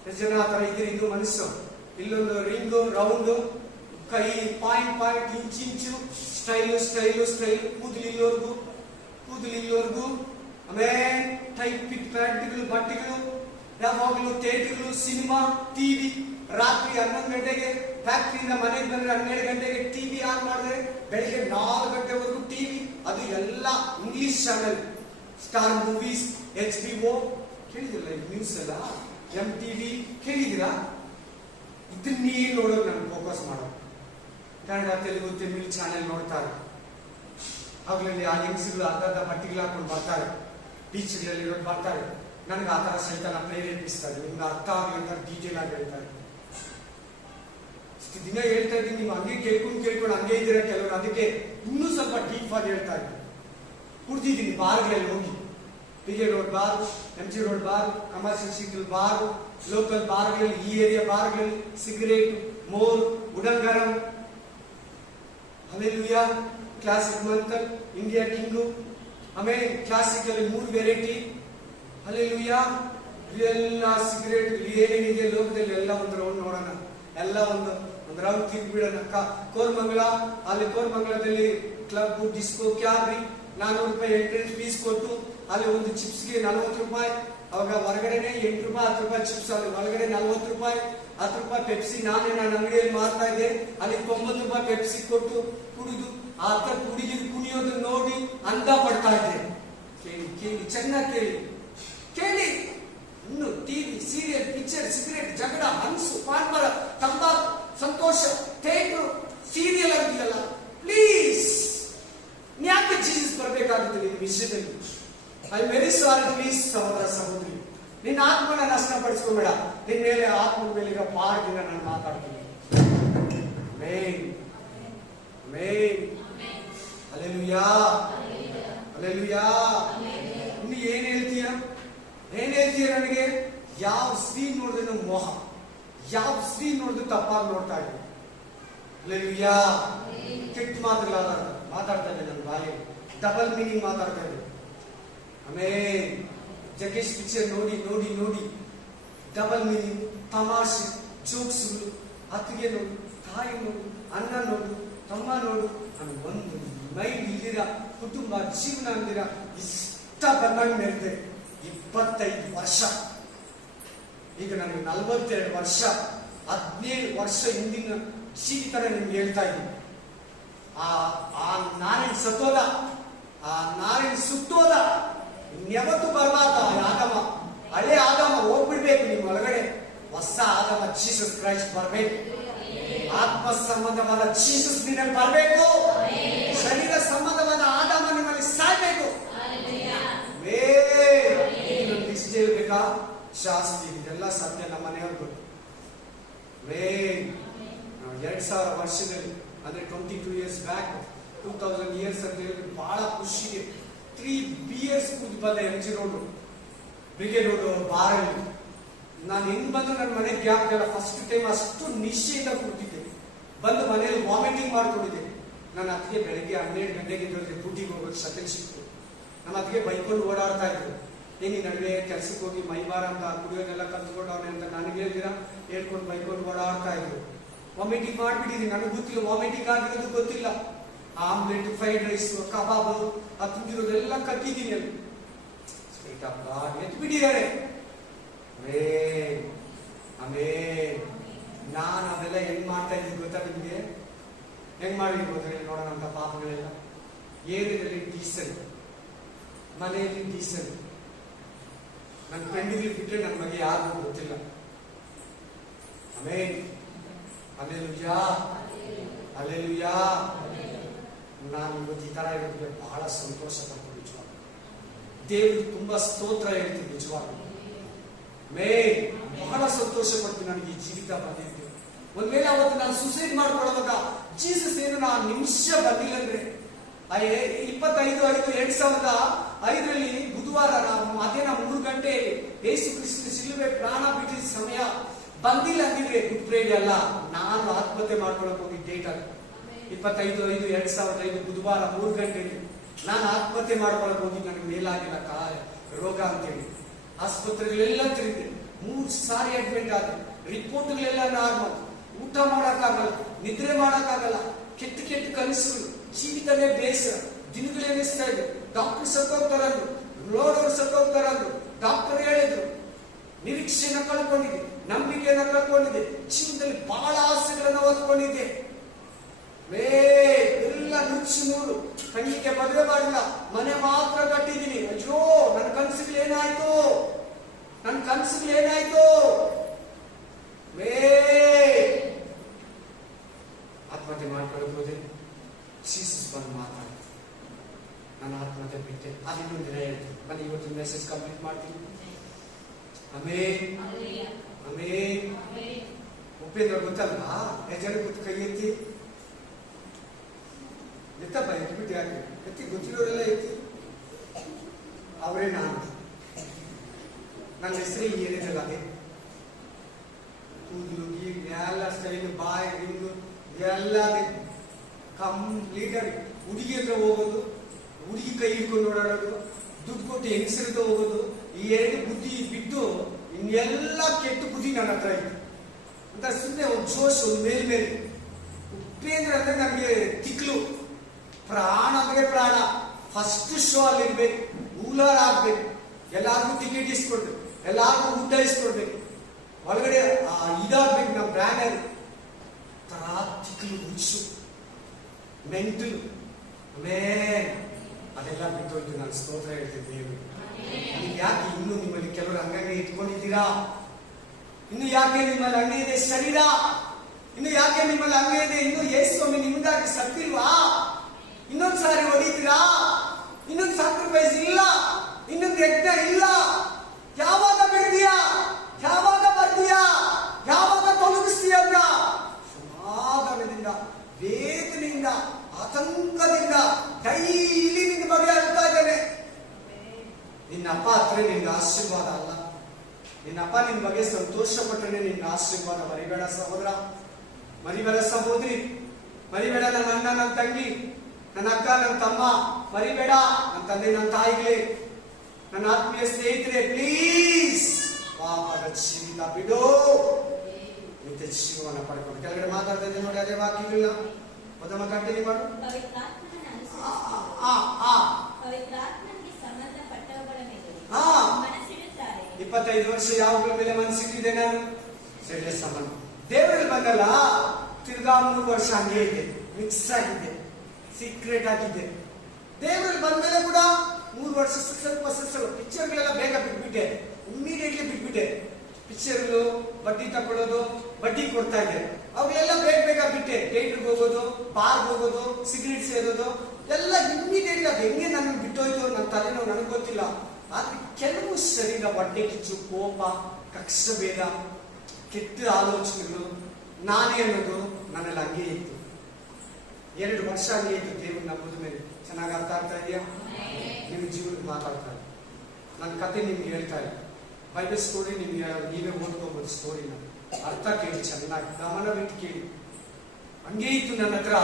ಎಷ್ಟು ಜನ ಆ ತರ ಇದ್ದೀರಿ? ಇದು ಮನಸ್ಸು. ಇಲ್ಲೊಂದು ರಿಂಗು, ರೌಂಡು, ಕೈ ಪಾಯಿಂಟ್, ಇಂಚು ಸ್ಟೈಲು, ಕೂದಲಿಲ್ಲವರೆಗೂ, ಆಮೇಲೆ ಟೈಟ್ ಫಿಟ್ ಪ್ಯಾಂಟ್ಗಳು, ಬಟ್ಟೆಗಳು, ಯಾವಾಗಲೂ ಥಿಯೇಟರ್ಗಳು, ಸಿನಿಮಾ, ಟಿವಿ. ರಾತ್ರಿ 11 ಗಂಟೆಗೆ ಫ್ಯಾಕ್ಟ್ರಿಯಿಂದ ಮನೆಗೆ ಬಂದ್ರೆ 12 ಗಂಟೆಗೆ ಟಿವಿ ಆನ್ ಮಾಡಿದ್ರೆ ಬೆಳಿಗ್ಗೆ 4 ಗಂಟೆವರೆಗೂ ಟಿವಿ. ಅದು ಎಲ್ಲ English channel, star movies, HBO ಕೇಳಿದಿಲ್ಲ? ನ್ಯೂಸ್ ಎಲ್ಲ MTV ಕೇಳಿದಿರಾ? ಇದನ್ನೇ ನೋಡೋದು ನಾನು ಫೋಕಸ್ ಮಾಡೋದು. ಕನ್ನಡ, ತೆಲುಗು, ತಮಿಳ್ ಚಾನೆಲ್ ನೋಡ್ತಾರೆ. ಅವುಗಳಲ್ಲಿ ಆ ಹೆಂಗಸುಗಳು ಅರ್ಧ ಬಟ್ಟೆಗಳು ಹಾಕೊಂಡು ಬರ್ತಾರೆ. ಬೀಚ್ಗಳಲ್ಲಿ ಬರ್ತಾರೆ, ನನಗೆ ಆ ತರ ಸೈತಾನ ಪ್ರೇರೇಪಿಸ್ತಾರೆ, ನಿಮ್ಗೆ ಅರ್ಥ ಆಗಲಿ ಅಂತ ಡೀಟೇಲ್ ಆಗಿ ಹೇಳ್ತಾರೆ. ಇಷ್ಟು ದಿನ ಹೇಳ್ತಾ ಇದ್ದೀನಿ, ನೀವು ಹಂಗೆ ಕೇಳ್ಕೊಂಡು ಹಂಗೆ ಇದ್ದೀರಾ ಕೆಲವರು, ಅದಕ್ಕೆ ಇನ್ನೂ ಸ್ವಲ್ಪ ಡೀಪ್ ಆಗಿ ಹೇಳ್ತಾ ಇದ್ದೀನಿ. ಕುಡ್ದಿದ್ದೀನಿ ಬಾರ್ಗಳಲ್ಲಿ ಹೋಗಿ, ಪಿಗೆ road bar, MG road bar, commercial city bar, local ಬಾರ್ಗಳಲ್ಲಿ, ಈ ಏರಿಯಾ ಬಾರ್ಗಳಲ್ಲಿ ಸಿಗರೇಟ್, ಮೋರ್, ಉಡಂಗರಂ, hallelujah, classic menthol, India king, ಆಮೇಲೆ ಕ್ಲಾಸಿಕ್ ಅಲ್ಲಿ 3 ವೆರೈಟಿ, ಹಲ್ಲೆಲೂಯಾ. ಎಲ್ಲ ಸಿಗರೇಟ್ ಏನೇನಿದೆ ಲೋಕದಲ್ಲಿ ಎಲ್ಲ ಒಂದು ರೌಂಡ್ ನೋಡೋಣ, ಎಲ್ಲ ಒಂದು ರೌಂಡ್ ತಿರ್ಬಿಡೋಣ. ಕೋರ್ಮಂಗಲ, ಅಲ್ಲಿ ಕೋರ್ಮಂಗಲದಲ್ಲಿ ಕ್ಲಬ್, ಡಿಸ್ಕೋ, ಕ್ಯಾಬ್ರಿ, 400 ರೂಪಾಯಿ ಎಂಟ್ರೆನ್ಸ್ ಫೀಸ್ ಕೊಟ್ಟು ಅಲ್ಲಿ ಒಂದು ಚಿಪ್ಸ್ಗೆ 40 ರೂಪಾಯಿ, ಅವಾಗ ಹೊರಗಡೆನೆ 8 ರೂಪಾಯಿ 10 ರೂಪಾಯಿ ಚಿಪ್ಸ್, ಅಲ್ಲಿ ಒಳಗಡೆ 40 ರೂಪಾಯಿ, 10 ರೂಪಾಯಿ ಪೆಪ್ಸಿ. ನಾನು ಅಂಗಡಿಯಲ್ಲಿ ಮಾರ್ತಾ ಇದ್ದೆ, ಅಲ್ಲಿ 90 ರೂಪಾಯಿ ಪೆಪ್ಸಿ ಕೊಟ್ಟು ಕುಡಿದು ಆತ ಹುಡುಗಿರು ಕುಣಿಯೋದನ್ನ ನೋಡಿ ಅಂದ ಪಡ್ತಾ ಇದ್ದೆ. ಕೇಳಿ ಚೆನ್ನಾಗಿ ಕೇಳಿ. ಇನ್ನು ಟಿವಿ, ಸೀರಿಯಲ್, ಪಿಕ್ಚರ್, ಸಿಗರೇಟ್, ಜಗಳ, ಹನ್ಸು, ಪಾನ್ಮರ, ತಂಬಾಕು, ಸಂತೋಷ, ಥಿಯೇಟರ್, ಸೀರಿಯಲ್ ಆಗಿದೆಯಲ್ಲ, ಪ್ಲೀಸ್ ಯಾಕೆ ಜೀಸಸ್ ಬರಬೇಕಾಗುತ್ತೆ ನಿನ್ನ ವಿಷಯದಲ್ಲಿ? ಐ ವೆರಿ ಸಾರಿ, ಪ್ಲೀಸ್ ಸಹೋದರ ಸಹೋದರಿ, ನಿನ್ನ ಆತ್ಮನ ನಷ್ಟಪಡಿಸ್ಕೊಬೇಡ. ನಿನ್ನ ಮೇಲೆ ಆತ್ಮದ ಮೇಲೆ ಈಗ ಪಾರ್ಟಿನ ನಾನು ಮಾತಾಡ್ತೀನಿ. Main hallelujah, hallelujah. ಇನ್ನು ಏನ್ ಹೇಳ್ತೀಯ ನನಗೆ? ಯಾವ ಸ್ತ್ರೀ ನೋಡಿದ್ರೆ ಮೋಹ, ಯಾವ ಸ್ತ್ರೀ ನೋಡಿದ್ರು ತಪ್ಪಾಗಿ ನೋಡ್ತಾ ಇದ್ದೆ. ಹಲ್ಲೆಲೂಯಾ. ಕೆಟ್ಟ ಮಾತುಗಳಾದ ಮಾತಾಡ್ತಾ ಇದ್ದೆ, ನನ್ನ ಬಾಯಿ ಡಬಲ್ ಮೀನಿಂಗ್ ಮಾತಾಡ್ತಾ ಇದ್ದೆ. ಆಮೇಲೆ ಜಗೇಶ್ ಪಿಕ್ಚರ್ ನೋಡಿ ಡಬಲ್ ಮೀನಿಂಗ್, ತಮಾಷೆ, ಜೋಕ್ಸ್ಗಳು, ಅತ್ತಿಗೆ ನೋಡು, ತಾಯಿ ನೋಡು, ಅಣ್ಣ ನೋಡು, ತಮ್ಮ ನೋಡು, ನಾನು ಒಂದು ಮೈಂಡ್ ಇಲ್ದಿರ ಕುಟುಂಬ ಜೀವನ ಅಂದಿರ ಇಷ್ಟ ಬಂದಂಗೆ ಮೆರೆದೆ. 25 ವರ್ಷ, ಈಗ ನನಗೆ 42 ವರ್ಷ, 17 ವರ್ಷ ಹಿಂದಿನ ಜೀವಿತ ನಿಮ್ಗೆ ಹೇಳ್ತಾ ಇದ್ದೀನಿ. ಆ ನಾರಿನ ಸತ್ತೋದ, ಆ ನಾರಿನ ಸುತ್ತೋದ, ಇನ್ಯಾವತ್ತು ಬರಬಾರ್ದು. ಆದಮ, ಹಳೆ ಆದಮ ಹೋಗ್ಬಿಡ್ಬೇಕು ನಿಮ್ಮ ಒಳಗಡೆ. ಹೊಸ ಆದಮ ಜೀಸಸ್ ಕ್ರೈಸ್ಟ್ ಬರಬೇಕು. ಆತ್ಮ ಸಂಬಂಧವಾದ ಜೀಸಸ್ ನಿಮ್ಮಲ್ಲಿ ಬರಬೇಕು. ಶರೀರ ಸಂಬಂಧವಾದ ಆದಮ ನಿಮ್ಮಲ್ಲಿ ಸಾಯ್ಬೇಕು. ಇಷ್ಟೇ ಇರ್ಬೇಕಾ? ಶಾಸ್ತಿ, ಇದೆಲ್ಲ ಸತ್ಯ. ನಮ್ಮ ಮನೆಯವ್ರು 2000 ವರ್ಷದಲ್ಲಿ, ಅಂದ್ರೆ 22 years ಬ್ಯಾಕ್, 2000 years ಅಂತ ಹೇಳಿ ಬಹಳ ಖುಷಿಗೆ 3 beers ಕೂತ್ ಬಂದೆ MG ರೋಡ್, ಬ್ರಿಗೇಡ್ ರೋಡ್ ಬಾರಲ್ಲಿ. ನಾನು ಹೆಂಗ್ ಬಂದು ನನ್ನ ಮನೆಗೆ ಗ್ಯಾಪ್ ಇಲ್ಲ. ಫಸ್ಟ್ ಟೈಮ್ ಅಷ್ಟು ನಿಶ್ಚೆಯಿಂದ ಕೂತಿದ್ದೆ. ಬಂದು ಮನೇಲಿ ವಾಮಿಟಿಂಗ್ ಮಾಡ್ಕೊಂಡಿದ್ದೆ. ನನ್ನ ಅತ್ತಿಗೆ ಬೆಳಗ್ಗೆ 12 ಗಂಟೆಗೆ ಡ್ಯೂಟಿಗೆ ಹೋಗೋದು ಶಕ್ತಿ ಸಿಕ್ತು. ನಮ್ಮ ಅತ್ತಿಗೆ ಬೈಕೊಂಡು ಓಡಾಡ್ತಾ ಇದ್ರು. ಈ ನಡುವೆ ಕೆಲ್ಸಕ್ಕೆ ಹೋಗಿ ಮೈಬಾರ ಅಂತ ಕುಡಿಯೋದೆಲ್ಲ ಕಲ್ತ್ಕೊಂಡವನೆ ಅಂತ ನನಗೆ ಹೇಳ್ಕೊಂಡು ಬೈಕೊಂಡು ಓಡಾಡ್ತಾ ಇದ್ರು. ವಾಮಿಟಿಂಗ್ ಮಾಡ್ಬಿಟ್ಟಿದ್ದೀನಿ, ನನಗೆ ಗೊತ್ತಿಲ್ಲ ವಾಮಿಟಿಂಗ್ ಆಗಿರೋದು ಗೊತ್ತಿಲ್ಲ. ಆಮ್ಲೆಟ್, ಫ್ರೈಡ್ ರೈಸ್, ಕಬಾಬು, ಅದು ತಿಂದಿರೋದೆಲ್ಲ ಕಟ್ಟಿದ್ದೀನಿ. ಅಲ್ಲಿ ಎತ್ಬಿಟ್ಟಿದ್ದಾರೆ. ನಾನು ಅದೆಲ್ಲ ಹೆಂಗ್ ಮಾಡ್ತಾ ಇದ್ದೀನಿ ಗೊತ್ತಾ ನಿಮ್ಗೆ? ಹೆಂಗ್ ಮಾಡಿರ್ಬೋದು ನೋಡೋಣ ಅಂತ ಪಾಪಗಳೆಲ್ಲ. ಏರಿಯಾದಲ್ಲಿ ಡೀಸೆಲ್, ಮನೆಯಲ್ಲಿ ಡೀಸೆಲ್. ನನ್ನ ಫ್ರೆಂಡಿಗೆ ಬಿಟ್ಟರೆ ನನ್ನ ಬಗ್ಗೆ ಯಾರಿಗೂ ಗೊತ್ತಿಲ್ಲ. ಆಮೇಲೆ ಹಲ್ಲೆಲೂಯಾ, ಹಲ್ಲೆಲೂಯಾ. ನಾನು ಇವತ್ತು ಈ ತರ ಇರೋದಕ್ಕೆ ಬಹಳ ಸಂತೋಷ ಪಡ್ತೀನಿ. ನಿಜವಾಗ ದೇವರಿಗೆ ತುಂಬಾ ಸ್ತೋತ್ರ ಹೇಳ್ತೀನಿ. ನಿಜವಾಗ ಬಹಳ ಸಂತೋಷ ಪಡ್ತೀನಿ. ನನಗೆ ಈ ಜೀವಿತ ಬಂದಿದ್ದು. ಒಂದ್ ವೇಳೆ ಅವತ್ತು ನಾನು ಸುಸೈಡ್ ಮಾಡ್ಕೊಳ್ಳುವಾಗ ಜೀಸಸ್ ಏನು ನಾನು ನಿಮಿಷ ಬಂದಿಲ್ಲ ಅಂದ್ರೆ, 25/5/2005 ಬುಧವಾರ ಮಧ್ಯಾಹ್ನ 3 ಗಂಟೆ ಯೇಸು ಕ್ರಿಸ್ತನ ಶಿಲುಬೆ ಪ್ರಾಣ ಬಿಟ್ಟಿದ ಸಮಯ ಬಂದಿಲ್ಲ ಅಂದಿದ್ರೆ ಗುಡ್ ಫ್ರೈಡೆ ಅಲ್ಲ, ನಾನು ಆತ್ಮಹತ್ಯೆ ಮಾಡ್ಕೊಳಕ್ ಹೋಗಿ ಡೇಟ್ ಅದು 25/5/2005 ಬುಧವಾರ 3 ಗಂಟೆಗೆ ನಾನು ಆತ್ಮಹತ್ಯೆ ಮಾಡ್ಕೊಳಕ್ ಹೋಗಿ ನನಗೆ ಮೇಲಾಗಿಲ್ಲ ರೋಗ ಅಂತೇಳಿ ಆಸ್ಪತ್ರೆಗಳೆಲ್ಲ ತಿರುಗಿದೆ. 3 ಸಾರಿ ಅಡ್ಮಿಟ್ ಆದ್ರೆ ರಿಪೋರ್ಟ್ಗಳೆಲ್ಲ ನಾರ್ಮಲ್. ಊಟ ಮಾಡಕ್ಕಾಗಲ್ಲ, ನಿದ್ರೆ ಮಾಡಕ್ಕಾಗಲ್ಲ, ಕೆಟ್ಟ ಕನಸುಗಳು, ಜೀವಿತನೇ ಬೇಸರ, ದಿನಗಳೆನಿಸ್ತಾ ಇದೆ. ಡಾಕ್ಟರ್ ಸತ್ತೋಗ್ತಾರಂದ್ರು, ರೋಡವ್ರು ಸತ್ತೋಗ್ತಾರಂದ್ರು. ಡಾಕ್ಟರ್ ಹೇಳಿದ್ರು ನಿರೀಕ್ಷೆನ ಕಳ್ಕೊಂಡಿದೆ, ನಂಬಿಕೆಯನ್ನ ಕಳ್ಕೊಂಡಿದೆ, ಜೀವನದಲ್ಲಿ ಬಹಳ ಆಸೆಗಳನ್ನ ಹೊತ್ಕೊಂಡಿದ್ದೆ. ಎಲ್ಲ ನುಚ್ಚು ನೂರು, ತಂಗಿಗೆ ಮದುವೆ ಮಾಡಿಲ್ಲ, ಮನೆ ಮಾತ್ರ ಕಟ್ಟಿದ್ದೀನಿ. ಅಯ್ಯೋ ನನ್ನ ಕನಸುಗಳೇನಾಯ್ತು, ನನ್ನ ಕನಸುಗಳೇನಾಯ್ತು? ಆತ್ಮಹತ್ಯೆ ಮಾಡ್ಕೊಳ್ಳೋದು ಜೀಸಸ್ ಬಂದು ಮಾತಾಡಿ ನಾನು ಆತ್ಮಹತ್ಯೆ ಬಿಟ್ಟೆ. ಅದು ಇನ್ನೊಂದು ದಿನ ಹೇಳ್ತೀನಿ. ಬನ್ನಿ ಇವತ್ತು ಮೆಸೇಜ್ ಕಂಪ್ಲೀಟ್ ಮಾಡ್ತೀನಿ. ಆಮೇಲೆ ಉಪೇಂದ್ರ ಗೊತ್ತಲ್ಲ, ಹೆಜರು ಗೊತ್ತು, ಕೈ ಎತ್ತಿ ಎತ್ತಪ್ಪ, ಎತ್ಬಿಟ್ಟು ಯಾಕೆ ಎತ್ತಿ, ಗೊತ್ತಿರೋರೆಲ್ಲ ಎತ್ತಿ. ಅವರೇ ನಾನು. ನನ್ನ ಹೆಸರೇ ಏನಿದಲ್ಲ, ಅದೇ ಕೂದಲು ಗೀಗ್ ಎಲ್ಲ ಸ್ಟೈಲು, ಬಾಯಿ ರಿಂಗು ಎಲ್ಲ ಕಂಪ್ಲೀಟ್ ಆಗಿ ಹುಡುಗಿ ಹತ್ರ ಹೋಗೋದು, ಹುಡುಗಿ ಕೈ ಹಿಡ್ಕೊಂಡು ಓಡಾಡೋದು, ದುಡ್ಡು ಕೊಟ್ಟು ಹೆಂಗಸರಿದ ಹೋಗೋದು, ಈ ಎರಡು ಬುದ್ಧಿ ಬಿಟ್ಟು ಇನ್ನೆಲ್ಲ ಕೆಟ್ಟ ಬುದ್ಧಿ ನನ್ನ ಹತ್ರ ಇತ್ತು ಅಂತ ಸುಮ್ಮನೆ ಒಂದು ಜೋಶ್, ಒಂದು ಮೇಲ್ಮೇಲೆ. ಉಪೇಂದ್ರ ಅಂದ್ರೆ ನನಗೆ ತಿಕ್ಲು, ಪ್ರಾಣ ಅಂದ್ರೆ ಪ್ರಾಣ. ಫಸ್ಟ್ ಶೋ ಅಲ್ಲಿ ಇರ್ಬೇಕು, ರೂಲರ್ ಆಗ್ಬೇಕು, ಎಲ್ಲಾರ್ಗು ಟಿಕೆಟ್ ಇಸ್ಕೊಡ್ಬೇಕು, ಎಲ್ಲಾರ್ಗು ಊಟ ಇಸ್ಕೊಡ್ಬೇಕು, ಒಳಗಡೆ ಇದಾಗ್ಬೇಕು. ನಮ್ಮ ಬ್ರ್ಯಾಂಡ್ ತರ ತಿಕ್ಲು, ಹುಚ್ಚು, ಮೆಂಟಲ್. ಅದೆಲ್ಲ ಬಿಟ್ಟೋಯ್ತು. ನಾನು ಸ್ತೋತ್ರ ಹೇಳ್ತಿದ್ದೆ. ನೀವು ಯಾಕೆ ಇನ್ನು ನಿಮ್ಮಲ್ಲಿ ಕೆಲವರು ಅಂಗಂಗೆ ಇಟ್ಕೊಂಡಿದ್ದೀರಾ? ಇನ್ನು ಯಾಕೆ ನಿಮ್ಮಲ್ಲಿ ಹಂಗೆ ಇದೆ ಶರೀರ? ಇನ್ನು ಯಾಕೆ ನಿಮ್ಮಲ್ಲಿ ಹಂಗೆ ಇದೆ? ಇನ್ನು ಯೇಸುಸ್ವಾಮಿ ನಿಮ್ದಾಗಿ ಸತ್ತಿಲ್ವಾ? ಇನ್ನೊಂದು ಸಾರಿ ಹೊಡಿತೀರಾ? ಇನ್ನೊಂದು ಸ್ಯಾಕ್ರಿಫೈಸ್ ಇಲ್ಲ, ಇನ್ನೊಂದು ಯಜ್ಞ ಇಲ್ಲ. ಯಾವಾಗ ಬಿಡ್ತೀಯಾ? ಯಾವಾಗ ಬರ್ತೀಯಾ? ಯಾವಾಗ ತೊಲಗಿಸ್ತೀಯ? ಅಂತ ಸಮಾಧಾನದಿಂದ, ವೇದನೆಯಿಂದ, ಆತಂಕದಿಂದ ಡೈಲಿ ನಿನ್ನ ಬಗ್ಗೆ ಹೇಳ್ತಾ ಇದ್ದೇನೆ. ನಿನ್ನಪ್ಪ ಹತ್ರ ನಿನ್ಗೆ ಆಶೀರ್ವಾದ ಅಲ್ಲ, ನಿನ್ನಪ್ಪ ನಿನ್ ಬಗ್ಗೆ ಸಂತೋಷ ಪಟ್ಟರೆ ನಿನ್ಗೆ ಆಶೀರ್ವಾದ. ಮರಿಬೇಡ ಸಹೋದರ, ಮರಿಬೇಡ ಸಹೋದರಿ, ಮರಿಬೇಡ ನನ್ನ ಅಣ್ಣ, ನನ್ನ ತಂಗಿ, ನನ್ನ ಅಕ್ಕ, ನನ್ನ ತಮ್ಮ, ಮರಿಬೇಡ ನನ್ನ ತಂದೆ, ನನ್ನ ತಾಯಿಗಳೇ, ನನ್ನ ಆತ್ಮೀಯ ಸ್ನೇಹಿತರೆ, ಪ್ಲೀಸ್ ಪಾಪದ ಜೀವಿತ ಬಿಡು, ನಿತ್ಯ ಜೀವನ ಪಡ್ಕೊಂಡು. ಕೆಳಗಡೆ ಮಾತಾಡ್ತಾ ಇದ್ದೆ ನೋಡಿ, ಅದೇ ವಾಕ್ಯಗಳನ್ನ ಮೊದಲ ಕಂಟಿನ್ಯೂ ಮಾಡು. ಪವಿತ್ರಾತ್ಮನ ಪವಿತ್ರಾತ್ಮನಿಗೆ ಸಂಬಂಧಪಟ್ಟವುಗಳ ಮೇಲೆ ಮನಸ್ಸಿಡುತ್ತಾರೆ. 25 ವರ್ಷ ಯಾವಾಗಲ ಮೇಲೆ ಮನಸ್ಸಿಟ್ಟಿದ್ದೆ ನಾನು, ಸರಿಯ ಸಂಬಂಧ. ದೇವರಲ್ಲಿ ಬಂದಲ್ಲ, ತಿರ್ಗಾ 3 ವರ್ಷ ಹಂಗೆ ಇದ್ದೆ, ಮಿಕ್ಸ್ ಆಗಿದ್ದೆ, ಸೀಕ್ರೆಟ್ ಆಗಿದ್ದೆ. ದೇವರಲ್ಲಿ ಬಂದ್ಮೇಲೆ ಕೂಡ 3 ವರ್ಷ ಸ್ವಲ್ಪ ಪಿಕ್ಚರ್ಗಳೆಲ್ಲ ಬೇಗ ಬಿಟ್ಬಿಟ್ಟೆ, ಇಮ್ಮಿಡಿಯೇಟ್ಲಿ ಬಿಟ್ಬಿಟ್ಟೆ. ಪಿಕ್ಚರ್ಗಳು, ಬಡ್ಡಿ ತಗೊಳ್ಳೋದು, ಬಡ್ಡಿ ಕೊಡ್ತಾ ಇದ್ದೆ, ಅವೆಲ್ಲ ಬೇಗ ಬಿಟ್ಟೆ. ಥಿಯೇಟರ್ಗೆ ಹೋಗೋದು, ಬಾರ್ಗೆ ಹೋಗೋದು, ಸಿಗರೇಟ್ ಸೇದೋದು ಎಲ್ಲ ಇಮ್ಮಿಡಿಯೇಟ್ಲಿ. ಅದು ಹೆಂಗೆ ನನ್ನ ಬಿಟ್ಟೋಯ್ತು, ನನ್ನ ತಲೆನೋವು ನನಗೆ ಗೊತ್ತಿಲ್ಲ. ಆದ್ರೆ ಕೆಲವು ಶರೀರ, ಹೊಟ್ಟೆ ಕಿಚ್ಚು, ಕೋಪ, ಕಕ್ಷಭೇದ, ಕೆಟ್ಟ ಆಲೋಚನೆಗಳು, ನಾನೇ ಅನ್ನೋದು ನನ್ನಲ್ಲಿ ಹಂಗೆ ಇತ್ತು. 2 ವರ್ಷ ಹಂಗೆ ಇತ್ತು. ದೇವ್ರು ನಂಬುದ ಮೇಲೆ ಚೆನ್ನಾಗಿ ಅರ್ಥ ಆಗ್ತಾ ಇದೆಯಾ? ನಿಮ್ಮ ಜೀವನಕ್ಕೆ ಮಾತಾಡ್ತಾ ಇದೆ. ನನ್ನ ಕತೆ ನಿಮ್ಗೆ ಹೇಳ್ತಾ ಇಲ್ಲ. ಬೈಬಲ್ ಸ್ಟೋರಿ ನಿಮ್ಗೆ ನೀವೇ ಓದ್ಕೋಬಹುದು. ಸ್ಟೋರಿನ ಅರ್ಥ ಕೇಳಿ, ಚೆನ್ನಾಗಿ ಗಮನವಿಟ್ಟು ಕೇಳಿ. ಹಂಗೆ ಇತ್ತು ನನ್ನ ಹತ್ರ.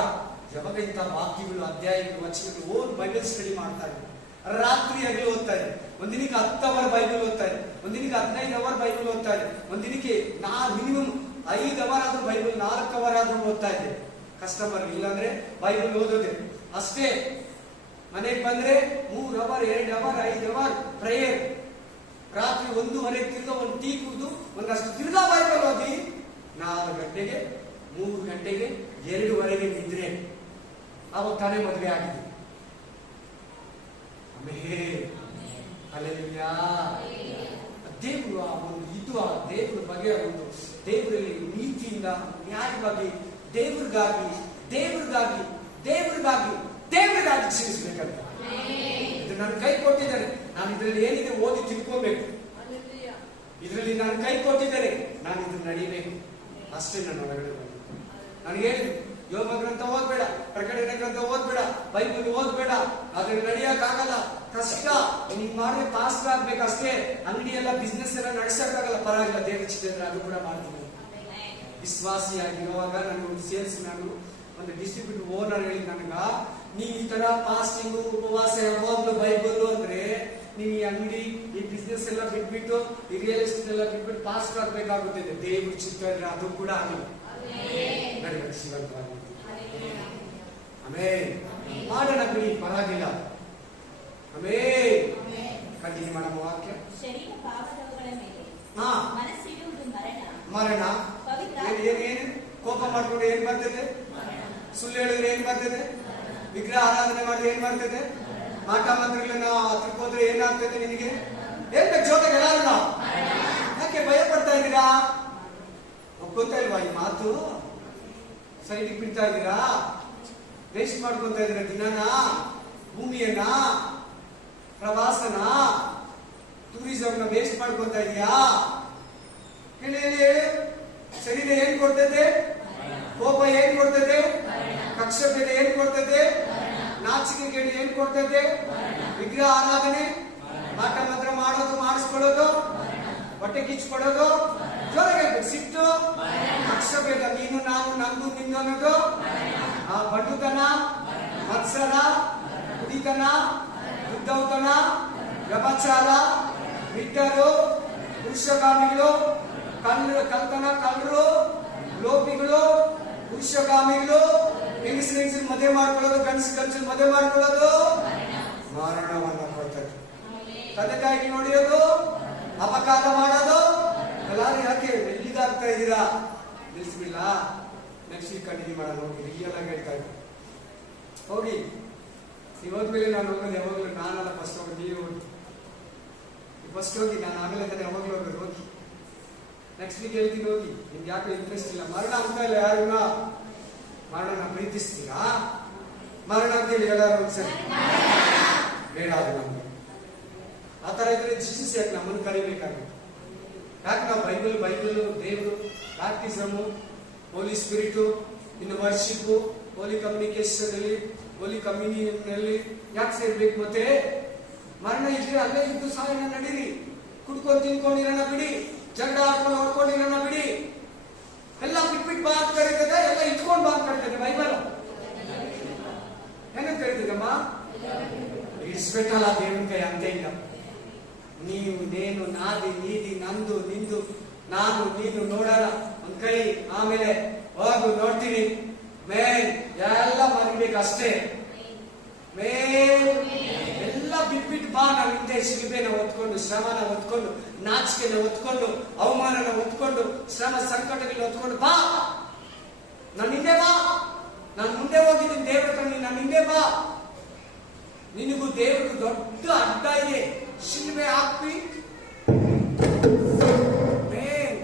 ಯಾವಾಗ ಇಂಥ ವಾಕ್ಯಗಳು, ಅಧ್ಯಾಯಗಳು, ವಚನಗಳು ಓದ್ ಬೈಬಲ್ ಸ್ಟಡಿ ಮಾಡ್ತಾ ಇದ್ದೆ. ರಾತ್ರಿ ಆಗಲಿ ಓದ್ತಾ ಇದ್ದೆ. ಒಂದಿನಕ್ಕೆ 10 ಅವರ್ ಬೈಬಲ್ ಓದ್ತಾ ಇದ್ದೆ, ಒಂದಿನಕ್ಕೆ 15 ಅವರ್ ಬೈಬಲ್ ಓದ್ತಾ ಇದ್ದೆ, ಒಂದಿನಕ್ಕೆ ಮಿನಿಮಮ್ 5 ಅವರ್ ಆದ್ರೂ ಬೈಬಲ್, 4 ಅವರ್ ಆದ್ರೂ ಓದ್ತಾ ಇದ್ದೆ. ಕಸ್ಟಮರ್ ಇಲ್ಲಾಂದ್ರೆ ಬೈಬಲ್ ಓದೋದೆ ಅಷ್ಟೇ. ಮನೆಗೆ ಬಂದ್ರೆ 3 ಅವರ್, 2 ಅವರ್, 5 ಅವರ್ ಪ್ರೇಯರ್. ರಾತ್ರಿ 1:30 ತಿರ್ಗಾ ಒಂದು ಟೀ ಕುಡಿದು ಒಂದಷ್ಟು ತಿರ್ಗಾ ಬೈಬಲ್ ಓದಿ 4 ಗಂಟೆಗೆ, 3 ಗಂಟೆಗೆ, 2:30ಗೆ ನಿದ್ರೆ. ಅವಾಗ ತಾನೇ ಮದುವೆ ಆಗಿದೆ. ಅಲ್ಲೆಲ್ಲಾ ದೇವರು ಆ ಒಂದು ಇದು, ಆ ದೇವರ ಬಗ್ಗೆ ಒಂದು ದೇವರಲ್ಲಿ ನೀತಿಯಿಂದ, ನ್ಯಾಯವಾಗಿ, ದೇವರಿಗಾಗಿ ದೇವರಿಗಾಗಿ ದೇವರಿಗಾಗಿ ದೇವರಿಗಾಗಿ ಜೀವಿಸಬೇಕಂತ ಇದು ನನ್ನ ಕೈ ಕೊಟ್ಟಿದ್ದಾರೆ. ನಾನು ಇದರಲ್ಲಿ ಏನಿದೆ ಓದಿ ತಿಳ್ಕೋಬೇಕು. ಇದರಲ್ಲಿ ನಾನು ಕೈ ಕೊಟ್ಟಿದ್ದಾರೆ, ನಾನು ಇದನ್ನ ನಡೀಬೇಕು ಅಷ್ಟೇ. ನನ್ನ ಒಳಗಡೆ ನನಗೆ ಹೇಳಿದ್ರು, ಯೋಗ ಗ್ರಂಥ ಓದ್ಬೇಡ, ಪ್ರಕಟಣೆ ಗ್ರಂಥ ಓದ್ಬೇಡ, ಬೈಬಲ್ ಓದ್ಬೇಡ, ಅದ್ರಲ್ಲಿ ನಡಿಯಕ್ಕಾಗಲ್ಲ, ಕಷ್ಟ. ನೀನ್ ಮಾಡಿ ಪಾಸ್ ಆಗ್ಬೇಕಷ್ಟೇ. ಅಂಗಡಿ ಎಲ್ಲ ಬಿಸ್ನೆಸ್ ಎಲ್ಲ ನಡೆಸಕ್ಕಾಗಲ್ಲ, ಪರವಾಗಿಲ್ಲ, ದೇವ್ರ ಚಿತ್ರ ಅದು ಕೂಡ ಮಾಡ್ತೀನಿ. ವಿಶ್ವಾಸಿಯಾಗಿರುವಾಗ ನನಗೊಂದು ಸೇಲ್ಸ್, ನಾನು ಒಂದು ಡಿಸ್ಟ್ರಿಬ್ಯೂಟರ್ ಓನರ್ ಹೇಳಿ ನನಗ, ನೀವು ಈ ತರ ಫಾಸ್ಟಿಂಗ್, ಉಪವಾಸ ಯಾವಾಗ್ಲೂ ಬೈಬಲ್ ಅಂದ್ರೆ ನೀವು ಈ ಅಂಗಡಿ, ಈ ಬಿಸ್ನೆಸ್ ಎಲ್ಲ ಬಿಟ್ಬಿಟ್ಟು, ಈ ರಿಯಲ್ ಎಸ್ಟೇಟ್ ಎಲ್ಲ ಬಿಟ್ಬಿಟ್ಟು ಪಾಸ್ಟ್ ಆಗ್ಬೇಕಾಗುತ್ತದೆ. ದೇವ್ರ ಚಿತ್ರ ಇದ್ರೆ ಅದು ಕೂಡ ಆಗಿಲ್ಲ. ಮಾಡೋಣ ಬಿಡಿ, ಪರವಾಗಿಲ್ಲ. ಕಂಟಿನ್ಯೂ ಮಾಡಮ್ಮ ವಾಕ್ಯ. ಶರೀರ ಪಾಪದವುಗಳ ಮೇಲೆ ಮನಸ್ಸಿಡುವುದು ಮರಣ. ಏನು ಕೋಪ ಮಾಡ್ಕೊಂಡು ಏನ್ ಬರ್ತದೆ? ಸುಳ್ಳು ಹೇಳಿದ್ರೆ ಏನ್ ಬರ್ತದೆ? ವಿಗ್ರಹ ಆರಾಧನೆ ಮಾಡಿ ಏನ್ ಬರ್ತದೆ? ಮಾಟ ಮಂತ್ರಗಳನ್ನ ಹತ್ರಕ್ಕೆ ಹೋದ್ರೆ ಏನಾಗ್ತದೆ ನಿನಗೆ? ಹೇಳ್ಬೇಕು ಜೋತಾಗ ಎಲ್ಲ. ಯಾಕೆ ಭಯ ಪಡ್ತಾ ಇದ್ದೀರಾ? ಒಪ್ಕೊಂತ ಇಲ್ವಾ ಈ ಮಾತು? ಸೈಡಿಗೆ ಬಿಡ್ತಾ ಇದ್ದೀರಾ? ವೇಸ್ಟ್ ಮಾಡ್ಕೊಂತ ಇದ್ದೀರಾ ದಿನಾನ? ಭೂಮಿಯನ್ನ, ಪ್ರವಾಸನ, ಟೂರಿಸಂನ ವೇಸ್ಟ್ ಮಾಡ್ಕೊತಾ ಇದೆಯಾ? ಹೇಳಿ ಹೇಳಿ ಹೇಳಿ. ಶರೀರ ಏನ್ ಕೊಡ್ತದೆ? ಕೋಪ ಏನ್ ಕೊಡ್ತದೆ? ಕಕ್ಷಪೇದೆ ಏನ್ ಕೊಡ್ತದೆ? ನಾಚಿಕೆ ಏನ್ ಕೊಡ್ತದೆ? ವಿಗ್ರಹ ಆರಾಧನೆ, ಮಾಟ ಮಂತ್ರ ಮಾಡೋದು, ಮಾಡಿಸ್ಕೊಳ್ಳೋದು, ಹೊಟ್ಟೆ ಕಿಚ್ಕೊಡೋದು, ಜೋರಾಗಿ ಸಿಟ್ಟು, ಕಕ್ಷಪೇದ, ನೀನು ನಾನು ನಂದು ನಿಂದು ಅನ್ನೋದು, ಆ ಬಡುತನ, ಮತ್ಸರ, ಕುಡಿತನ, ಯುದ್ಧೌತನ, ವ್ಯಭಚಾರ, ಮಿಟ್ಟರು, ಪುರುಷಗಾಮಿಗಳು, ಕಳ್ತನ, ಕಳ್ಳರು, ಲೋಪಿಗಳು, ಪುರುಷಗಾಮಿಗಳು, ಹೆಂಗಸರು ಮದುವೆ ಮಾಡ್ಕೊಳ್ಳೋದು, ಗಂಡಸರು ಮದುವೆ ಮಾಡ್ಕೊಳ್ಳೋದು ಮರಣವನ್ನ ಕೊಡ್ತದೆ. ತಂದೆ ತಾಯಿಗೆ ನೋಡಿರೋದು, ಅಪಘಾತ ಮಾಡೋದು. ಎಲ್ಲಾರು ಯಾಕೆ ಎಲ್ಲಿಗಾಗ್ತಾ ಇದ್ದೀರಾ? ನಿಲ್ಸ್ಬಿಲ್ಲ. ನೆಕ್ಸ್ಟ್ ವೀಕ್ ಕಂಟಿನ್ಯೂ ಮಾಡೋಣ. ಹೋಗಿ ರಿಯಲ್ ಆಗಿ ಹೇಳ್ತಾ ಇದ್ದೀನಿ. ಹೋಗಿ ನೀವು ಹೋದ್ಮೇಲೆ ನಾನು ಹೋಗೋದು ಯಾವಾಗಲೂ ನಾನಲ್ಲ ಫಸ್ಟ್ ಹೋಗಿ, ನೀವು ಹೋಗಿ ಫಸ್ಟ್ ಹೋಗಿ, ನಾನು ಆಮೇಲೆ ತಾನೇ ಯಾವಾಗಲೂ ಹೋಗೋದು. ಹೋಗಿ ನೆಕ್ಸ್ಟ್ ವೀಕ್ ಹೇಳ್ತೀನಿ. ಹೋಗಿ. ನಿಮ್ಗೆ ಯಾಕೆ ಇಂಟ್ರೆಸ್ಟ್ ಇಲ್ಲ? ಮರಣ ಅಂತ ಇಲ್ಲ. ಯಾರನ್ನ ಮರಣನ ಪ್ರೀತಿಸ್ತೀರಾ? ಮರಣ ಅಂತೇಳಿ ಎಲ್ಲಾರು ಒಂದ್ಸರಿ ಬೇಡ. ಅದು ನಮ್ಗೆ ಆ ತರ ಇದ್ರೆ ಜೀಸಸ್ ಯಾಕೆ ನಮ್ಮನ್ನು ಕರಿಬೇಕಾಗಿತ್ತು? ಯಾಕೆ ನಾವು ಬೈಬಲ್ ದೇವರು, ಬ್ಯಾಪ್ಟಿಸಮು, ಹೋಲಿ ಸ್ಪಿರಿಟು, ಇನ್ನು ವರ್ಷಿಪ್ಪು, ಹೋಲಿ ಕಮ್ಯುನಿಕೇಶನ್ ಅಲ್ಲಿ, ಹೋಲಿ ಕಮ್ಯುನಿಯನ್ ನಲ್ಲಿ ಯಾಕೆ ಸೇರ್ಬೇಕು? ಮತ್ತೆ ಮರಣ ಇದ್ರೆ ಅಲ್ಲೇ ಇದ್ದು ಸಾಯನ ನಡೀರಿ. ಕುಡ್ಕೊಂಡು ತಿನ್ಕೊಂಡಿರೋಣ ಬಿಡಿ, ಜಗಳ ಆಡ್ಕೊಂಡು ಹೊಡ್ಕೊಂಡಿರೋಣ ಬಿಡಿ. ಎಲ್ಲ ಬಿಟ್ಬಿಟ್ಟು ಬಾ ಅಂತ ಕರೀತದೆ, ಎಲ್ಲ ಇಟ್ಕೊಂಡು ಬಾ ಅಂತ ಕರೀತದೆ ಬೈಬಲ್. ಹೆಂಗ ಕರೀತದಮ್ಮ? ಇಡಿಸ್ಬೇಕಲ್ಲ ದೇವನ ಕೈ. ಅಂತ ಇಲ್ಲ. ನೀವು ನೇನು ನಾದಿ ನೀದಿ ನಂದು ನಿಂದು ನಾನು ನೀನು ನೋಡೋಣ ಒಂದ್ ಕೈ. ಆಮೇಲೆ ಹೋಗು ನೋಡ್ತೀನಿ ಮೇಲ್ ಎಲ್ಲ ಮರಿಬೇಕು ಅಷ್ಟೇ. ಮೇಲ್ ಎಲ್ಲ ಬಿಟ್ಬಿಟ್ಟು ಬಾ. ನಾವು ಹಿಂದೆ ಶಿಲ್ಬೆನ ಹೊತ್ಕೊಂಡು, ಶ್ರಮನ ಹೊತ್ಕೊಂಡು, ನಾಚಿಕೆನ ಹೊತ್ಕೊಂಡು, ಅವಮಾನನ ಹೊತ್ಕೊಂಡು, ಶ್ರಮ ಸಂಕಟಗಳನ್ನ ಹೊತ್ಕೊಂಡು ಬಾ. ನಾನು ಹಿಂದೆ ಬಾ. ನಾನು ಮುಂದೆ ಹೋಗಿದ್ದೀನಿ ದೇವ್ರ ಹತ್ರ, ನಾನು ಹಿಂದೆ ಬಾ. ನಿನಗೂ ದೇವ್ರಿಗೂ ದೊಡ್ಡ ಅಡ್ಡ ಇದೆ. ಶಿಲ್ಬೆ ಹಾಕಿ ಮೇಲ್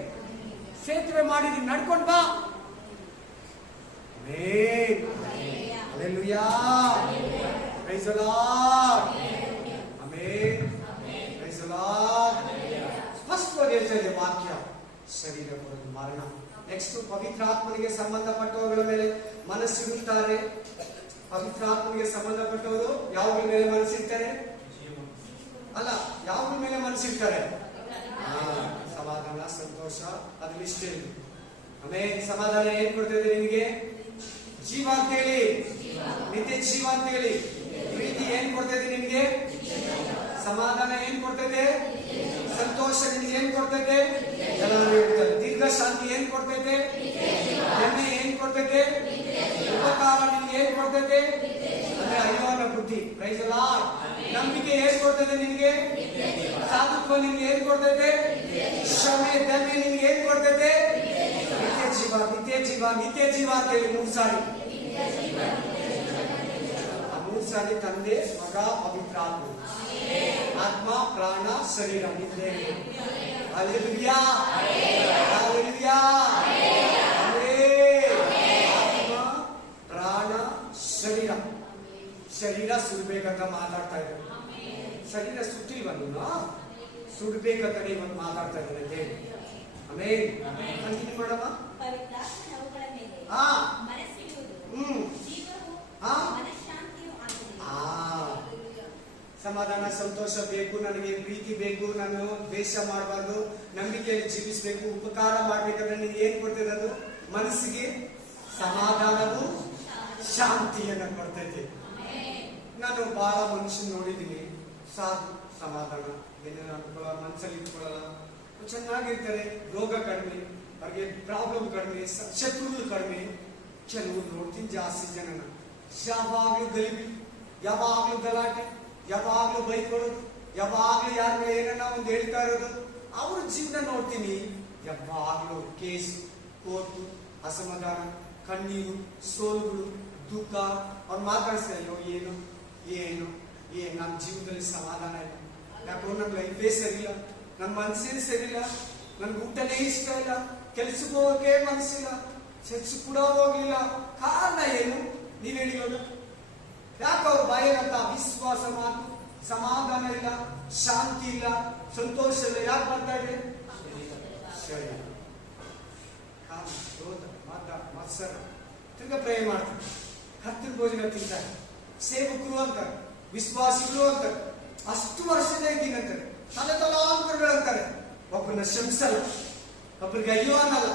ಸೇತುವೆ ಮಾಡಿದೀನಿ, ನಡ್ಕೊಂಡು ಬಾ. ಮೇಲ್ hallelujah, praise the lord, amen, praise the lord. ಸ್ಪಷ್ಟವಾಗಿ ಹೇಳ್ತಾ ಇದೆ ವಾಕ್ಯ. ಶರೀರ ಕೊಡೋದು ಮರಣ. ನೆಕ್ಸ್ಟ್ ಪವಿತ್ರಾತ್ಮನಿಗೆ ಸಂಬಂಧಪಟ್ಟವುಗಳ ಮೇಲೆ ಮನಸ್ಸಿಡುತ್ತಾರೆ. ಪವಿತ್ರಾತ್ಮನಿಗೆ ಸಂಬಂಧಪಟ್ಟವರು ಯಾವುಗಳ ಮೇಲೆ ಮನಸ್ಸಿರ್ತಾರೆ? ಅಲ್ಲ, ಯಾವುದ್ರ ಮೇಲೆ ಮನಸ್ಸಿರ್ತಾರೆ? ಸಮಾಧಾನ, ಸಂತೋಷ, ಅದು ಇಷ್ಟೇ. ಆಮೇಲೆ ಸಮಾಧಾನ ಏನ್ ಕೊಡ್ತದೆ ನಿಮಗೆ? ಜೀವ ಅಂತೇಳಿ, ನಿತ್ಯ ಜೀವ ಅಂತೇಳಿ. ಪ್ರೀತಿ ಏನ್ ಕೊಡ್ತದೆ ನಿಮ್ಗೆ? ಸಮಾಧಾನ ಏನ್ ಕೊಡ್ತದೆ? ಸಂತೋಷ ನಿಮ್ಗೆ ಏನ್ ಕೊಡ್ತದೆ? ದೀರ್ಘ ಶಾಂತಿ ಏನ್ ಕೊಡ್ತೈತೆ? ಹೆಮ್ಮೆ ಏನ್ ಕೊಡ್ತೈತೆ? ಉಪಕಾರ ನಿಮ್ಗೆ ಏನ್ ಕೊಡ್ತೈತೆ? ಅಂದ್ರೆ ಅಯ್ಯೋನ ಬುದ್ಧಿ. Praise the lord. ನಂಬಿಕೆ ಏನ್ ಕೊಡ್ತದೆ ನಿಮ್ಗೆ? ಸಾಧುತ್ವ ನಿಮ್ಗೆ ಏನ್ ಕೊಡ್ತೈತೆ? ಶ್ರಮೆ ಧನ್ಯ ನಿಮ್ಗೆ ಏನ್ ಕೊಡ್ತೈತೆ? ನಿತ್ಯ ಜೀವ, ನಿತ್ಯ ಜೀವ, ನಿತ್ಯ ಜೀವ ಅಂತ ಹೇಳಿ 3 ಸಾರಿ. ಆ 3 ಸಾರಿ ತಂದೆ, ಮಗ, ಪವಿತ್ರಾತ್ಮ. ಆತ್ಮ, ಪ್ರಾಣ, ಶರೀರ ನಿದ್ದೆ. Hallelujah, hallelujah. ಆತ್ಮ, ಪ್ರಾಣ, ಶರೀರ. ಶರೀರ ಸುಡ್ಬೇಕಂತ ಮಾತಾಡ್ತಾ ಇದ್ದಾರೆ. ಶರೀರ ಸುಟ್ಟಿಲ್ವ ನೀನು? ಸುಡ್ಬೇಕಂತಾನೆ ಇವತ್ತು ಮಾತಾಡ್ತಾ ಇದ್ದಾರೆ. ಆಮೇಲೆ ಕಂಟಿನ್ಯೂ ಮಾಡಮ್ಮ. ಪವಿತ್ರಾತ್ಮನವುಗಳ ಮೇಲೆ ಮನಸ್ಸಿಡುವುದು ಜೀವವು ಮನಃಶಾಂತಿಯೂ ಆಗಿದೆ. ಸಮಾಧಾನ, ಸಂತೋಷ ಬೇಕು ನನಗೆ, ಪ್ರೀತಿ ಬೇಕು, ನಾನು ದ್ವೇಷ ಮಾಡಬಾರ್ದು, ನಂಬಿಕೆಯಲ್ಲಿ ಜೀವಿಸಬೇಕು, ಉಪಕಾರ ಮಾಡ್ಬೇಕಂದ್ರೆ ನೀನು ಏನ್ ಕೊಡ್ತದೆ? ಅದು ಮನಸ್ಸಿಗೆ ಸಮಾಧಾನವು ಶಾಂತಿಯನ್ನು ಕೊಡ್ತೈತೆ. ನಾನು ಬಹಳ ಮನುಷ್ಯನ್ ನೋಡಿದ್ದೀನಿ, ಸಾಧು, ಸಮಾಧಾನ, ಏನೇನು ಅನ್ಕೊಳ್ಳ, ಮನಸ್ಸಲ್ಲಿ ಇಟ್ಕೊಳ್ಳಲ್ಲ, ಚೆನ್ನಾಗಿರ್ತಾರೆ, ರೋಗ ಕಡಿಮೆ, ಅವ್ರಿಗೆ ಪ್ರಾಬ್ಲಮ್ ಕಡಿಮೆ, ಶತ್ರುಗಳು ಕಡಿಮೆ. ಕೆಲವು ನೋಡ್ತೀನಿ ಜಾಸ್ತಿ ಜನನ ಯಾವಾಗ್ಲೂ ಗಲಿಬಿ, ಯಾವಾಗ್ಲೂ ಗಲಾಟೆ, ಯಾವಾಗ್ಲೂ ಬೈಕೊಳ್ಳೋದು, ಯಾವಾಗ್ಲೂ ಯಾರ ಮೇಲೆ ಏನನ್ನ ಒಂದು ಹೇಳ್ತಾ ಇರೋದು. ಅವ್ರ ಜೀವನ ನೋಡ್ತೀನಿ, ಯಾವಾಗ್ಲೂ ಕೇಸ್, ಕೋರ್ಟು, ಅಸಮಾಧಾನ, ಕಣ್ಣೀರು, ಸೋಲುಗಳು, ದುಃಖ. ಅವ್ರು ಮಾತಾಡಿಸ್ತಾ ಅಯ್ಯೋ ಏನು ಏನು ಏನ್ ನಮ್ಮ ಜೀವನದಲ್ಲಿ ಸಮಾಧಾನ ಇಲ್ಲ, ಯಾಕೋ ನನ್ನ ಲೈಫೇ ಸರಿಯಿಲ್ಲ, ನನ್ನ ಮನಸ್ಸೇ ಸರಿಯಿಲ್ಲ, ನನ್ಗೆ ಊಟನೇ ಇಷ್ಟ ಇಲ್ಲ, ಕೆಲ್ಸಕ್ಕೆ ಹೋಗಕ್ಕೆ ಮನಸ್ಸಿಲ್ಲ, ಚರ್ಚ್ ಕೂಡ ಹೋಗ್ಲಿಲ್ಲ. ಕಾರಣ ಏನು? ನೀವ್ ಹೇಳಿರೋದು ಯಾಕೆ ಅವ್ರ ಬಾಯಿರಂತ ವಿಶ್ವಾಸ ಮಾತು, ಸಮಾಧಾನ ಇಲ್ಲ, ಶಾಂತಿ ಇಲ್ಲ, ಸಂತೋಷ ಇಲ್ಲ? ಯಾಕೆ ಬರ್ತಾ ಇದೆ? ಶರೀರ, ಕಾಮ, ಕ್ರೋಧ, ಮದ, ಮತ್ಸರ. ತಿರ್ಗ ಪ್ರೇ ಮಾಡ್ತಾರೆ, ಕರ್ತನ ಭೋಜನ ತಿಂತಾರೆ, ಸೇವಕರು ಅಂತಾರೆ, ವಿಶ್ವಾಸಿಗಳು ಅಂತಾರೆ, ಅಷ್ಟು ವರ್ಷದ ಇದ್ದೀನಿ ಅಂತಾರೆ, ತಲಾಂತರಗಳಂತಾರೆ. ಒಬ್ಬರನ್ನ ಶಂಸಲ್ಲ, ಒಬ್ಬರಿಗೆ ಅಯ್ಯೋ ಅನ್ನಲ್ಲ.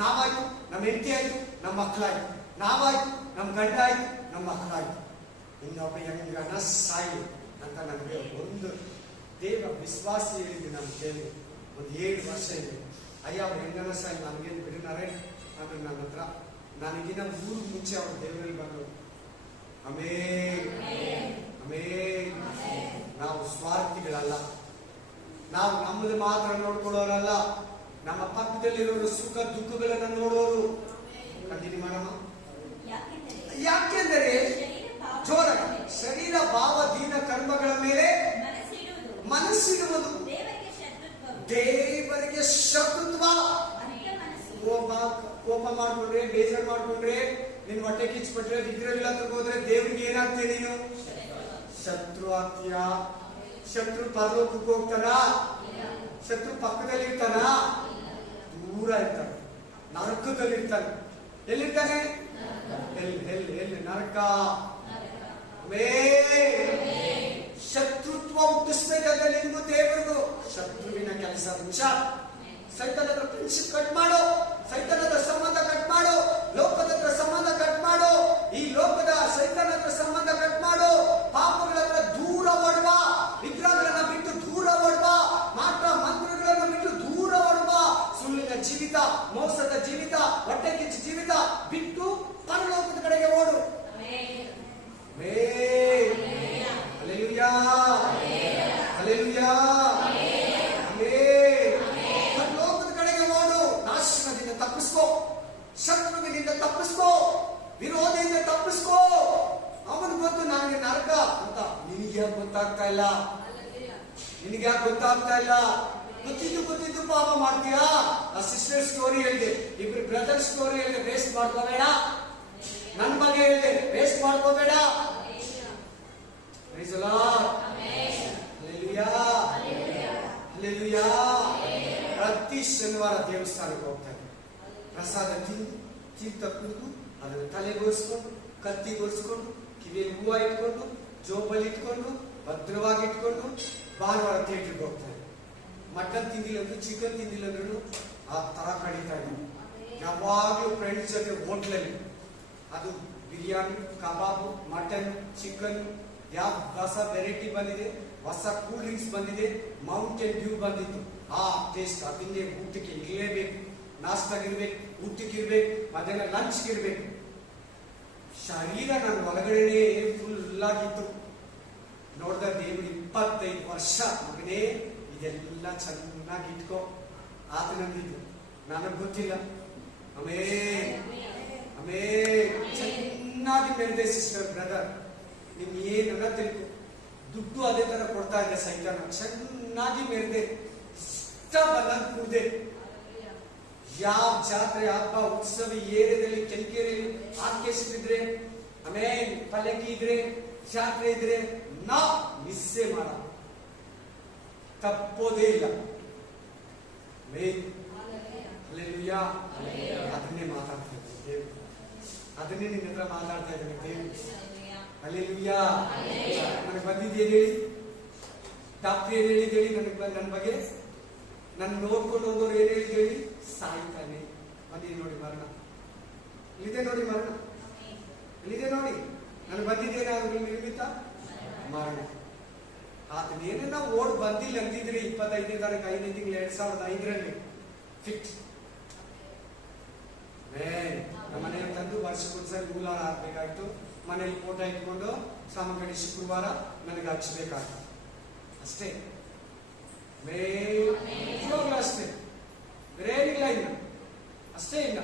ನಾವಾಯ್ತು, ನಮ್ಮ ಹೆಂಡತಿ ಆಯ್ತು, ನಮ್ಮ ಮಕ್ಕಳಾಯ್ತು, ನಾವಾಯ್ತು, ನಮ್ಮ ಗಂಡ ಆಯ್ತು, ನಮ್ಮ ಮಕ್ಕಳಾಯ್ತು, ಇನ್ನೊಬ್ಬ ಹೆಂಗನ ಸಾಯಿ ಅಂತ ನನಗೆ ಒಂದು ದೇವ ವಿಶ್ವಾಸ ಹೇಳಿದ್ದು. ನಮ್ಮ ಕೇಳಿ ಒಂದು 7 ವರ್ಷ ಇದೆ. ಅಯ್ಯ ಅವ್ರು ಹೆಂಗನ ಸಾಯಿ, ನಮಗೇನು ಬಿಡಿನಾರೆ ಅಂದ್ರೆ ನನ್ನ ಹತ್ರ ನನಗಿನ 3 ಮುಂಚೆ ಅವ್ರ ದೇವರಲ್ಲಿ ಬಂದರು. ನಾವು ಸ್ವಾರ್ಥಿಗಳಲ್ಲ, ನಾವು ನಮ್ಮದು ಮಾತ್ರ ನೋಡ್ಕೊಳ್ಳೋರಲ್ಲ, ನಮ್ಮ ಪಕ್ಕದಲ್ಲಿರೋರು ಸುಖ ದುಃಖಗಳನ್ನ ನೋಡೋರು. ಕಂಟಿನ್ಯೂ ಮಾಡಮ್ಮ. ಯಾಕೆಂದರೆ ಜೋರ ಶರೀರ ಭಾವ ದೀನ ಕರ್ಮಗಳ ಮೇಲೆ ಮನಸ್ಸಿಡುವುದು ದೇವರಿಗೆ ಶತ್ರುತ್ವ. ಕೋಪ ಮಾಡ್ಕೊಂಡ್ರೆ, ಬೇಜಾರು ಮಾಡ್ಕೊಂಡ್ರೆ, ನಿನ್ ಹೊಟ್ಟೆ ಕಿಚ್ಚಿಬಿಟ್ರೆ, ವಿಗ್ರಹಗಳ ಹತ್ರ ಹೋದ್ರೆ ದೇವ್ರಿಗೆ ಏನಾಗ್ತೀಯ? ನೀನು ಶತ್ರು ಆಗ್ತೀಯ. ಶತ್ರು ಪರಲೋಕಕ್ಕೆ ಹೋಗ್ತಾನ? ಶತ್ರು ಪಕ್ಕದಲ್ಲಿ ಇರ್ತಾನ? ದೂರ ಇರ್ತಾನೆ, ನರಕದಲ್ಲಿ ಇರ್ತಾನೆ. ಎಲ್ಲಿರ್ತಾನೆ? ಎಲ್ಲಿ? ನರಕ. ಶತ್ರುತ್ವ ಹುಟ್ಟಿಸ್ಬೇಕಾದ್ರೆ ನಿನ್ಗೂ ದೇವರಿಗೂ ಶತ್ರುವಿನ ಕೆಲಸ ಹುಷಾರ್. ಸೈತಾನದ ಫ್ರೆಂಡ್ಶಿಪ್ ಕಟ್ ಮಾಡು, ಸೈತಾನದ ಸಂಬಂಧ ಕಟ್ ಮಾಡು, ಲೋಕದ ಹತ್ರ ಸಂಬಂಧ ಕಟ್ ಮಾಡು, ಈ ಲೋಕದ ಸೈತಾನದ ಸಂಬಂಧ ಕಟ್ ಮಾಡು, ಪಾಪಗಳ ಹತ್ರ ದೂರ ಓಡುವ, ವಿಗ್ರಹಗಳನ್ನ ಬಿಟ್ಟು ದೂರ ಓಡುವ, ಮಾತ್ರ ಮಂತ್ರಗಳನ್ನ ಬಿಟ್ಟು ದೂರ ಓಡುವ, ಸುಳ್ಳಿನ ಜೀವಿತ, ಮೋಸದ ಜೀವಿತ, ಹೊಟ್ಟೆ ಕಿಚ್ಚು ಜೀವಿತ ಬಿಟ್ಟು ಪರಲೋಕದ ಕಡೆಗೆ ಓಡು. Hallelujah, hallelujah. ಪರಲೋಕದ ಕಡೆಗೆ ಓಡು. ನಾಶನದಿಂದ ತಪ್ಪಿಸ್ಕೋ, ಶತ್ರುವಿನಿಂದ ತಪ್ಪಿಸ್ಕೋ, ವಿರೋಧಿಯಿಂದ ತಪ್ಪಿಸ್ಕೋ. ಅವನು ಗೊತ್ತು ನನಗೆ ನರಕ ಅಂತ. ನಿನಗೆ ಯಾಕೆ ಗೊತ್ತಾಗ್ತಾ ಇಲ್ಲ? ನಿನಗೆ ಯಾಕೆ ಗೊತ್ತಾಗ್ತಾ ಇಲ್ಲ? ಗೊತ್ತಿದ್ದು ಪಾಪ ಮಾಡ್ತೀಯಾ? ಆ ಸಿಸ್ಟರ್ ಸ್ಟೋರಿ ಹೇಳಿದೆ, ಇಬ್ರು ಬ್ರದರ್ ಸ್ಟೋರಿ ಹೇಳಿದೆ, ವೇಸ್ಟ್ ಮಾಡ್ಕೋಬೇಡ. ನನ್ನ ಬಗ್ಗೆ ಹೇಳಿದೆ, ವೇಸ್ಟ್ ಮಾಡ್ಕೋಬೇಡ. ಪ್ರತಿ ಶನಿವಾರ ದೇವಸ್ಥಾನಕ್ಕೆ ಹೋಗ್ತಾರೆ, ಪ್ರಸಾದ ತಿಂದು ತೀರ್ಥ ಕುಡಿದು ಅದನ್ನು ತಲೆಗೋಸ್ಕೊಂಡು, ಕತ್ತಿಗೋಸ್ಕೊಂಡು, ಕಿವಿಯಲ್ಲಿ ಹೂವು ಇಟ್ಕೊಂಡು, ಜೋಬಲ್ಲಿ ಇಟ್ಕೊಂಡು, ಭದ್ರವಾಗಿ ಇಟ್ಕೊಂಡು ಭಾನುವಾರ ಥಿಯೇಟರ್ಗೆ ಹೋಗ್ತಾರೆ. ಮಟನ್ ತಿಂದಿಲ್ಲ ಅಂದ್ರು, ಚಿಕನ್ ತಿಂದಿಲ್ಲ ಅಂದ್ರೂ ಆ ತರ ಕಳೀತಾ ಇದ್ರು. ಯಾವಾಗಲೂ ಫ್ರೆಂಡ್ಸ್ ಜೊತೆ ಹೋಟ್ಲಲ್ಲಿ ಅದು ಬಿರಿಯಾನಿ, ಕಬಾಬು, ಮಟನ್, ಚಿಕನ್, ಯಾವ ಹೊಸ ವೆರೈಟಿ ಬಂದಿದೆ, ಹೊಸ ಕೂಲ್ ಡ್ರಿಂಕ್ಸ್ ಬಂದಿದೆ, ಮೌಂಟೇನ್ ಡ್ಯೂ ಬಂದಿತ್ತು, ಆ ಟೇಸ್ಟ್ ಅದನ್ನೇ ಊಟಕ್ಕೆ ಇರಲೇಬೇಕು. ನಾಷ್ಟಾಗಿರ್ಬೇಕು, ಊಟಕ್ಕಿರ್ಬೇಕು, ಮಧ್ಯಾಹ್ನ ಲಂಚ್ಗಿರ್ಬೇಕು. ಶರೀರ ನನ್ನ ಒಳಗಡೆನೆ ಫುಲ್ ಆಗಿತ್ತು. ನೋಡಿದ ದೇವರು 25 ವರ್ಷ ಮಗನೇ ಇದೆಲ್ಲ ಚೆನ್ನಾಗಿ ಇಟ್ಕೋ ಆತನಂದಿದ್ದು. ನನಗೆ ಗೊತ್ತಿಲ್ಲ. ಚೆನ್ನಾಗಿ ಬೆಳೆದೆ ಸಿಸ್ಟರ್, ಬ್ರದರ್. ನಿಮ್ ಏನನ್ನ ತಿಳ್ಕೊ, ದುಡ್ಡು ಅದೇ ತರ ಕೊಡ್ತಾ ಇದೆ ಸೈತಾನ. ಚೆನ್ನಾಗಿ ಮೆರೆದೆ, ಇಷ್ಟ ಬಂದಂತ ಕೂದೆ. ಯಾವ ಜಾತ್ರೆ, ಹಬ್ಬ, ಉತ್ಸವ, ಏರಿಯಾದಲ್ಲಿ, ಕೆಂಕೇರಿಯಲ್ಲಿ ಆರ್ಕೆಸ್ಟ್ರಾ ಇದ್ರೆ, ಪಲ್ಲಕ್ಕಿ ಇದ್ರೆ, ಜಾತ್ರೆ ಇದ್ರೆ ನಾ ಮಿಸ್ಸೇ ಮಾಡ, ತಪ್ಪೋದೇ ಇಲ್ಲ. ಅದನ್ನೇ ಮಾತಾಡ್ತಾ ಇದ್ದೀನಿ ದೇವ್ರು, ಅದನ್ನೇ ನಿನ್ನ ಹತ್ರ ಮಾತಾಡ್ತಾ ಇದ್ದೀನಿ ದೇವ್ರು. ಹಲ್ಲೆಲೂಯಾ. ನನಗೆ ಬಂದಿದ್ದೇನು ಹೇಳಿ? ಡಾಕ್ಟರ್ ಏನ್ ಹೇಳಿದ್ ಹೇಳಿ? ನನ್ನ ಬಗ್ಗೆ ನನ್ನ ನೋಡ್ಕೊಂಡು ಹೋಗೋರು ಏನ್ ಹೇಳಿದ್ ಹೇಳಿ? ಸಾಯ್ತಾನೆ. ಬಂದಿದೆ ನೋಡಿ ಮರಣ, ಇಲ್ಲಿದೆ ನೋಡಿ ಮರಣ, ಇಲ್ಲಿದೆ ನೋಡಿ. ನನಗೆ ಬಂದಿದ್ದೇನೆ ಅವ್ರಿಗೆ ನಿರ್ಮಿತ ಮರಣ. ಆತನೇನ ಓಡ್ ಬಂದಿಲ್ಲ ಅಂತಿದ್ರೆ 25ನೇ ತಾರೀಕು 5ನೇ ತಿಂಗಳು 2005ರಲ್ಲಿ ಫಿಕ್ಸ್. ನಮ್ಮ ಮನೆಯಲ್ಲಿ ತಂದು ವರ್ಷಕ್ಕೊಂದ್ಸರಿ ಮೂಲಾರ ಹಾಕ್ಬೇಕಾಯ್ತು. ಮನೇಲಿ ಫೋಟೋ ಇಟ್ಕೊಂಡು ಸಾಮಗಡಿ ಶುಕ್ರವಾರ ನನಗೆ ಹಚ್ಚಬೇಕಾಗ್ತದೆ ಅಷ್ಟೇ. ಅಷ್ಟೇ, ಬೇರೇನಿಲ್ಲ ಇನ್ನು, ಅಷ್ಟೇ. ಇಲ್ಲ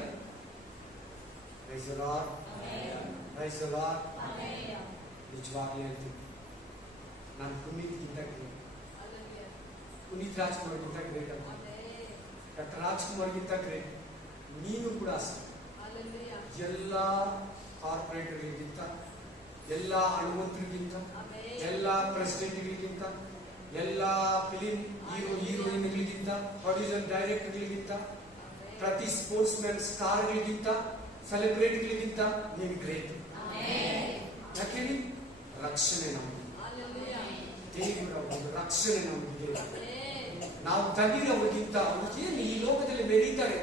ನಿಜವಾಗ್ಲೇ ಹೇಳ್ತೀನಿ, ನಾನು ಪುನೀತ್ಗಿಂತ ಗ್ರೇಟ್, ಪುನೀತ್ ರಾಜ್ಕುಮಾರ್ಗಿಂತ ಗ್ರೇಟ್ ಅಲ್ಲ, ಡಾಕ್ಟರ್ ರಾಜ್ಕುಮಾರ್ಗಿಂತ ಗ್ರೇಟ್. ನೀನು ಕೂಡ ಅಷ್ಟೇ. ಎಲ್ಲ ಕಾರ್ಪೊರೇಟರ್ಗಳಿಗಿಂತ, ಎಲ್ಲ ಹಣವಂತರಿಗಿಂತ, ಎಲ್ಲ ಪ್ರೆಸಿಡೆಂಟ್ಗಳಿಗಿಂತ, ಎಲ್ಲ ಫಿಲಿಂ ಹೀರೋಯಿನ್ಗಳಿಗಿಂತ, ಪ್ರೊಡ್ಯೂಸರ್ ಡೈರೆಕ್ಟರ್ಗಳಿಗಿಂತ, ಪ್ರತಿ ಸ್ಪೋರ್ಟ್ಸ್ ಮ್ಯಾನ್ ಸ್ಟಾರ್ಗಳಿಗಿಂತ, ಸೆಲೆಬ್ರಿಟಿಗಳಿಗಿಂತ ನೀನು ಗ್ರೇಟ್. ಯಾಕೆ? ರಕ್ಷಣೆ ನಮಗೆ, ದೇವರ ಒಂದು ರಕ್ಷಣೆ ನಮಗೆ. ನಾವು ತಗ್ಗಿರೋರಿಗಿಂತ ಏನು ಈ ಲೋಕದಲ್ಲಿ ಬೆಳೀತಾರೆ.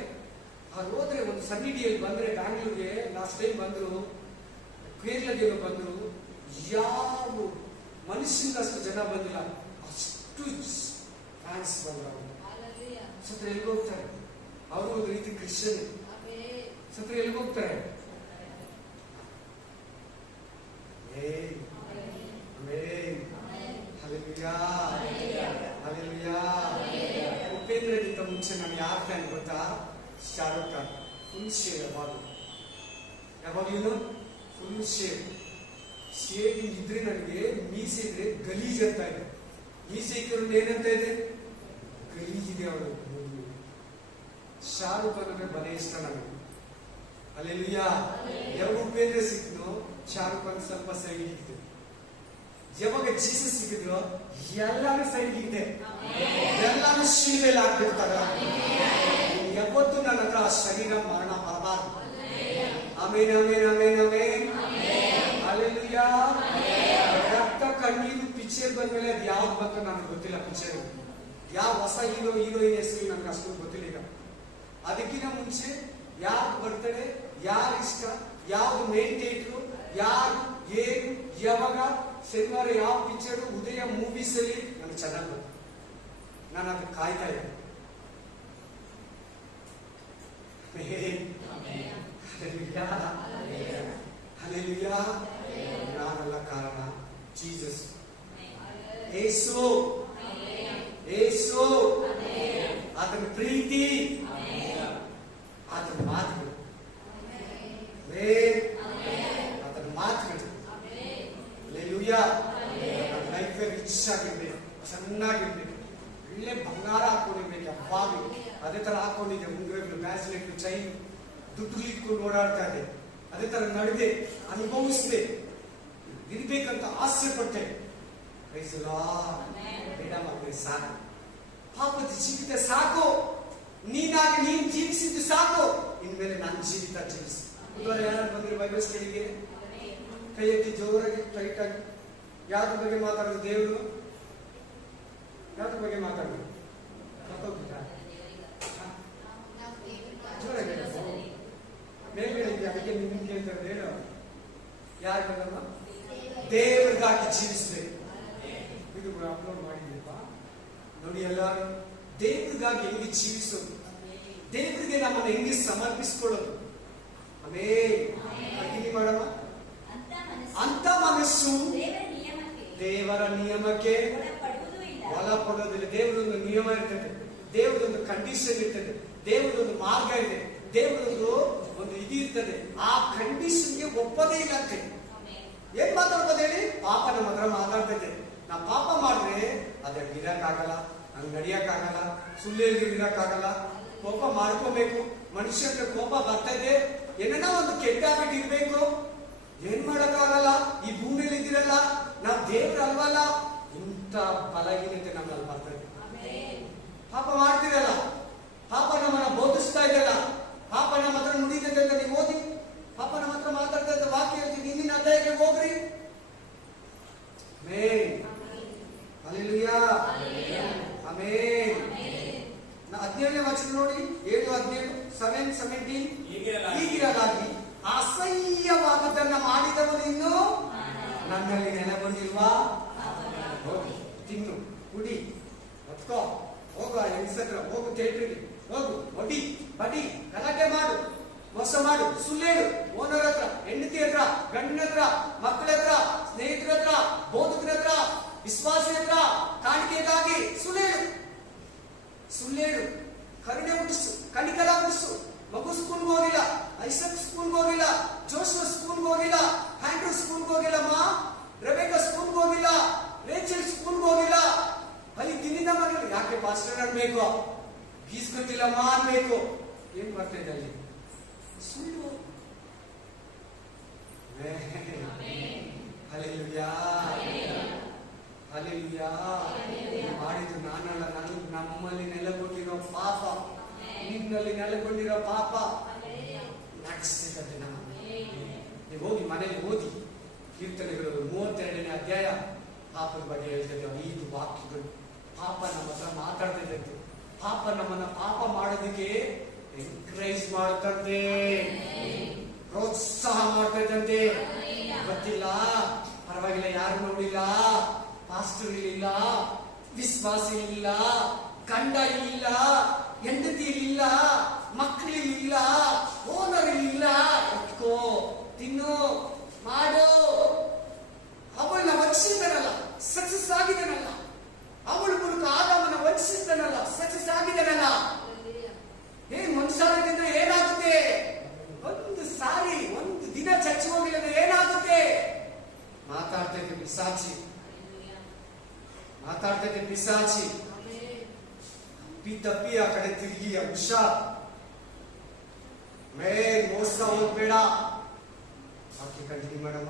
ಅವ್ರು ಹೋದ್ರೆ ಒಂದು ಸನ್ನಿಧಿಯಲ್ಲಿ ಬಂದ್ರೆ, ಬ್ಯಾಂಗ್ಳೂರ್ಗೆ ಲಾಸ್ಟ್ ಟೈಮ್ ಬಂದ್ರು, ಕೇರಳಗೆ ಬಂದ್ರು, ಯಾವ ಮನುಷ್ಯನಷ್ಟು ಜನ ಬಂದಿಲ್ಲ, ಅಷ್ಟು ಫ್ಯಾನ್ಸ್ ಬಂದ್ರು. ಸತ್ರ ಎಲ್ಲಿ ಹೋಗ್ತಾರೆ? ಅವರು ಒಂದು ರೀತಿ ಕ್ರಿಶ್ಚಿಯನ್. ಸತ್ರ ಎಲ್ಲಿ ಹೋಗ್ತಾರೆ? ಉಪೇಂದ್ರಗಿಂತ ಮುಂಚೆ ನಾನು ಯಾರು ಫ್ಯಾನ್ ಗೊತ್ತಾ? ಶಾರುಖ್ ಖಾನ್. ಫುಲ್ ಶೇವ್ ಯಾವಾಗಲೂ ಫುಲ್ ಶೇವ್. ಶೇವಿಂಗ್ ಇದ್ರೆ ನನಗೆ ಮೀಸೆ ಇದ್ರೆ ಗಲೀಜ್ ಅಂತ ಇದೆ. ಮೀಸೆ ಇಕ್ಕರು ಏನಂತ ಇದೆ? ಗಲೀಜಿದೆ ಅವರು. ಶಾರುಖ್ ಖಾನ್ ಅಂದ್ರೆ ಬಲೆ ಇಷ್ಟ ನನಗೆ. ಅಲ್ಲೆಲ್ಲೂಯಾ. ಯಾವಾಗ ಉಪೇಂದ್ರ ಸಿಕ್ನು, ಶಾರುಖ್ ಖಾನ್ ಸ್ವಲ್ಪ ಸೈಡ್ ಇತ್ತು. ಯಾವಾಗ ಜೀಸಸ್ ಸಿಕ್ಕಿದ್ರು, ಎಲ್ಲಾನು ಸೈಡ್ ಇದೆ, ಎಲ್ಲಾನು ಶೀಲೆಲ್ಲ ಆಗ್ಬಿಡ್ತಾರೆ. ಯಾವತ್ತು ನನ್ನ ಹತ್ರ ಆ ಶರೀರ ಮರಣ ಬರಬಾರ್ದು. ಆಮೇನ್ ಆಮೇನ್ ಆಮೇನ್ ಆಮೇನ್. ಅಲ್ಲೆಲ್ಲೂಯಾ. ರಕ್ತ ಕಣ್ಣೀರು ಪಿಕ್ಚರ್ ಬಂದ್ಮೇಲೆ ಅದು ಯಾವ್ದು ಬಂತು ನನಗೆ ಗೊತ್ತಿಲ್ಲ. ಪಿಕ್ಚರ್ ಯಾವ ಹೊಸ ಹೀರೋಯಿನ್ ಹೆಸರು ನನಗೆ ಅಷ್ಟೊಂದು ಗೊತ್ತಿಲ್ಲ ಈಗ. ಅದಕ್ಕಿಂತ ಮುಂಚೆ ಯಾರು ಬರ್ತಡೆ, ಯಾರು ಇಷ್ಟ, ಯಾವ್ದು ಮೇನ್ ಥಿಯೇಟ್ರು, ಯಾರು ಏನು ಯಾವಾಗ ಶನಿವಾರ ಯಾವ ಪಿಕ್ಚರು, ಉದಯ ಮೂವೀಸ್ ಅಲ್ಲಿ ನನಗೆ ಚೆನ್ನಾಗಿ ಗೊತ್ತು. ನಾನು ಅದಕ್ಕೆ ಕಾಯ್ತಾ ಇದ್ದೆ. ನಾನೆಲ್ಲ ಕಾರಣ ಜೀಸಸ್, ಏಸು, ಏಸು, ಆತನ ಪ್ರೀತಿ, ಆತನ ಮಾತುಗಳು, ಆತನ ಮಾತುಗಳು. ನನ್ನ ಲೈಫ್ ರಿಚ್ ಆಗಿರ್ಬೇಕು, ಚೆನ್ನಾಗಿರ್ಬೇಕು, ಒಳ್ಳೆ ಬಂಗಾರ ಹಾಕೊಂಡಿರ್ಬೇಕು. ಯಾವಾಗ ಅದೇ ತರ ಹಾಕೊಂಡಿದ್ದೆ, ಮುಂಗುರಗಳು, ಬ್ಯಾಸ್ಲೆಟ್, ಚೈನ್, ದುಡ್ಡು ಇಟ್ಕೊಂಡು ಓಡಾಡ್ತಾ ಇದೆ. ಅದೇ ತರ ನಡೆದೆ, ಅನುಭವಿಸಿದೆ, ಇರ್ಬೇಕಂತ ಆಸೆ ಪಟ್ಟೆ. ಬೇಡ ಮಕ್ಕಳೇ, ಸಾಕು. ಪಾಪದ ಜೀವಿತ ಸಾಕು. ನೀನಾಗಿ ನೀನ್ ಜೀವಿಸಿದ್ದು ಸಾಕು. ಇನ್ಮೇಲೆ ನನ್ನ ಜೀವಿತ ಜೀವಿಸಿ. ಯಾರು ಬಂದ್ರೆ ಬೈಬಲ್ ಸ್ಟಡಿಗೆ ಕೈ ಎತ್ತಿ ಜೋರಾಗಿ ಟೈಟ್ ಆಗಿ. ಯಾವ್ದ್ರ ಬಗ್ಗೆ ಮಾತಾಡೋದು? ದೇವರು ಯಾವ್ದ್ರ ಬಗ್ಗೆ ಮಾತಾಡೋದು? ಜೋರಾಗಿ ಮೇಲ್ಗಡೆ ಇದೆ, ಅದಕ್ಕೆ ನಿಮ್ಗೆ ಕೇಳ್ತಾರೆ. ಹೇಳು, ಯಾರು ಬಂದಮ್ಮ? ದೇವರಿಗಾಗಿ ಜೀವಿಸ್ಬೇಕು. ಇದು ಅಪ್ಲೋಡ್ ಮಾಡಿದ್ದೀರಪ್ಪ ನೋಡಿ. ಎಲ್ಲಾರು ದೇವರಿಗಾಗಿ ಹೆಂಗೆ ಜೀವಿಸೋದು, ದೇವರಿಗೆ ನಮ್ಮನ್ನು ಹೆಂಗೆ ಸಮರ್ಪಿಸ್ಕೊಳ್ಳೋದು. ಕಂಟಿನ್ಯೂ ಮಾಡಮ್ಮ. ಅಂತ ಮನಸ್ಸು ದೇವರ ನಿಯಮಕ್ಕೆ ಒಳಪಡೋದಿಲ್ಲ. ದೇವರೊಂದು ನಿಯಮ ಇರ್ತದೆ, ದೇವರೊಂದು ಕಂಡೀಷನ್ ಇರ್ತದೆ, ದೇವರೊಂದು ಮಾರ್ಗ ಇದೆ, ದೇವರೊಂದು ಒಂದು ಇದು ಇರ್ತದೆ. ಆ ಕಂಡೀಷನ್ಗೆ ಒಪ್ಪದೇ ಇಲ್ಲ ಅಂತೆ. ಏನ್ ಮಾತಾಡ್ಬೋದು ಹೇಳಿ? ಪಾಪ ನಮ್ಮ ಹತ್ರ ಮಾತಾಡ್ತೈತೆ. ನಾ ಪಾಪ ಮಾಡಿದ್ರೆ ಅದಕ್ಕೆ ಇರಕ್ಕಾಗಲ್ಲ, ನಂಗೆ ನಡಿಯಕ್ಕಾಗಲ್ಲ, ಸುಳ್ಳು ಇರಕ್ಕಾಗಲ್ಲ, ಕೋಪ ಮಾಡ್ಕೋಬೇಕು. ಮನುಷ್ಯನಿಗೆ ಕೋಪ ಬರ್ತೈತೆ, ಏನನ್ನ ಒಂದು ಕೆಟ್ಟ ಹ್ಯಾಬಿಟ್ ಇರ್ಬೇಕು. ಏನ್ ಮಾಡಕ್ಕಾಗಲ್ಲ, ಈ ಭೂಮಿಯಲ್ಲಿ ಇದಿರಲ್ಲ, ನಾವ್ ದೇವ್ರ ಅಲ್ವಲ್ಲ. ಇಂಥ ಬಲಹೀನತೆ ನಮ್ಮಲ್ಲಿ ಬರ್ತೈತೆ. ಪಾಪ ಮಾಡ್ತಿರಲ್ಲ, ಪಾಪ ನಮ್ಮನ್ನ ಬೋಧಿಸ್ತಾ ಇದೆಯಲ್ಲ, ಪಾಪ ನಮ್ಮ ಹತ್ರ ನುಡಿತೈತೆ ಅಂತ ನೀವು ಓದಿ, ಪಾಪ ನಮ್ಮ ಹತ್ರ ಮಾತಾಡ್ತಾ ಇದ್ದ ವಾಕ್ಯ ಹೇಳ್ತೀನಿ, ಹಿಂದಿನ ಅಧ್ಯಾಯಕ್ಕೆ ಹೋಗ್ರಿ. Hallelujah, amen. 17ನೇ ವಚನ ನೋಡಿ, 7:17, 7:17. ಹೀಗಿರಲಾಗಿ ಅಸಹ್ಯವಾದದ್ದನ್ನ ಮಾಡಿದವನು ಇನ್ನು ನನ್ನಲ್ಲಿ ನೆಲೆಗೊಂಡಿಲ್ವಾ? ಹೋಗಿ ತಿನ್ನು, ಕುಡಿ, ಹೊತ್ಕೋ, ಹೋಗು, ಹೆಂಗಸತ್ರ ಹೋಗು, ಥಿಯೇಟ್ರಿಗೆ ಹೋಗು, ಹೊಡಿ, ಬಡಿ, ಗಲಾಟೆ ಮಾಡು, ಮೋಸ ಮಾಡು, ಸುಳ್ಳೇಳು, ಓನರ್ ಹತ್ರ, ಹೆಂಡತಿ ಹತ್ರ, ಗಂಡನ ಹತ್ರ, ಮಕ್ಕಳ ಹತ್ರ, ಸ್ನೇಹಿತರ ಹತ್ರ, ಬೋಧಕರ ಹತ್ರ, ವಿಶ್ವಾಸಿ ಹತ್ರ, ಕಾಣಿಕೆಗಾಗಿ ಸುಳ್ಳೇಳು, ಕರುಣೆ ಹುಟ್ಟಿಸು, ಕಣಿಕರ ಹುಟ್ಟಿಸು. ಮಗು ಸ್ಕೂಲ್ಗೆ ಹೋಗಿಲ್ಲ, ಐಸಕ್ ಸ್ಕೂಲ್ಗೆ ಹೋಗಿಲ್ಲ, ಜೋಶ್ವ ಸ್ಕೂಲ್ಗೆ ಹೋಗಿಲ್ಲ, ಹ್ಯಾಂಡ್ರೂ ಸ್ಕೂಲ್ಗೆ ಹೋಗಿಲ್ಲಮ್ಮ, ರೆಬೆಕಾ ಸ್ಕೂಲ್ಗೆ ಹೋಗಿಲ್ಲ, ರೇಚಲ್ ಸ್ಕೂಲ್ಗೆ ಹೋಗಿಲ್ಲ. 5 ದಿನದಿಂದ ಮನೇಲಿ ಯಾಕೆ ಪಾಸ್ಟರ್ ಅನ್ಬೇಕು, ಫೀಸ್ ಗೊತ್ತಿಲ್ಲಮ್ಮ ಅನ್ಬೇಕು. ಏನ್ ಬರ್ತೈತೆ ಅಲ್ಲಿ? ಸುಳ್ಳು. Hallelujah, hallelujah. ಮಾಡಿದ್ದು ನಾನಲ್ಲ, ನಮ್ಮಲ್ಲಿ ನೆಲೆಗೊಂಡಿರೋ ಪಾಪ, ನಿನ್ನಲ್ಲಿ ನೆಲೆಗೊಂಡಿರೋ ಪಾಪ ನಡೆಸ್ತಿದ್ದಂತೆ. ನಮ್ಮ ನೀವು ಹೋಗಿ ಮನೆಯಲ್ಲಿ ಓದಿ ಕೀರ್ತನೆಗಳು 32ನೇ ಅಧ್ಯಾಯ ಪಾಪದ ಬಗ್ಗೆ ಹೇಳ್ತಿದ್ದೆ. 5 ವಾಕ್ಯಗಳು. ಪಾಪ ನಮ್ಮ ಹತ್ರ ಮಾತಾಡ್ತಿದ್ದಂತೆ. ಪಾಪ ನಮ್ಮನ್ನ ಪಾಪ ಮಾಡೋದಕ್ಕೆ ಎನ್ಕರೇಜ್ ಮಾಡುತ್ತಂತೆ, ಪ್ರೋತ್ಸಾಹ ಮಾಡ್ತಾ ಇದ್ದಂತೆ. ಗೊತ್ತಿಲ್ಲ, ಪರವಾಗಿಲ್ಲ, ಯಾರು ನೋಡಿಲ್ಲ, ಪಾಸ್ಟರ್ ಇಲ್ಲ, ವಿಶ್ವಾಸ ಇಲ್ಲ, ಗಂಡ ಇಲ್ಲ, ಹೆಂಡತಿ ಇಲ್ಲ, ಮಕ್ಕಳು ಇಲ್ಲ, ಓನರ್ ಇಲ್ಲ, ಎತ್ಕೋ, ತಿನ್ನು, ಮಾಡು. ಅವಳನ್ನ ವಂಚಿಸಿದನಲ್ಲ, ಸಕ್ಸಸ್ ಆಗಿದನಲ್ಲ. ಅವಳ ಮೂಲಕ ಆದಾಮನ ವಂಚಿಸಿದನಲ್ಲ, ಸಕ್ಸಸ್ ಆಗಿದನಲ್ಲ. ಮನುಷ್ಯರಿಂದ ಏನಾಗುತ್ತೆ? ಒಂದು ಸಾರಿ, ಒಂದು ದಿನ ಚರ್ಚೆ ಹೋಗಿಲ್ಲ ಏನಾಗುತ್ತೆ? ಮಾತಾಡ್ತೈತೆ ಪಿಸಾಚಿ, ಮಾತಾಡ್ತೈತೆ ಪಿಸಾಚಿ. ತಪ್ಪಿ ಆ ಕಡೆ ತಿರುಗಿ ಹುಷಾರ್, ಮೋಸ ಹೋಗ್ಬೇಡ. ಓಕೆ, ಕಂಟಿನ್ಯೂ ಮಾಡಮ್ಮ.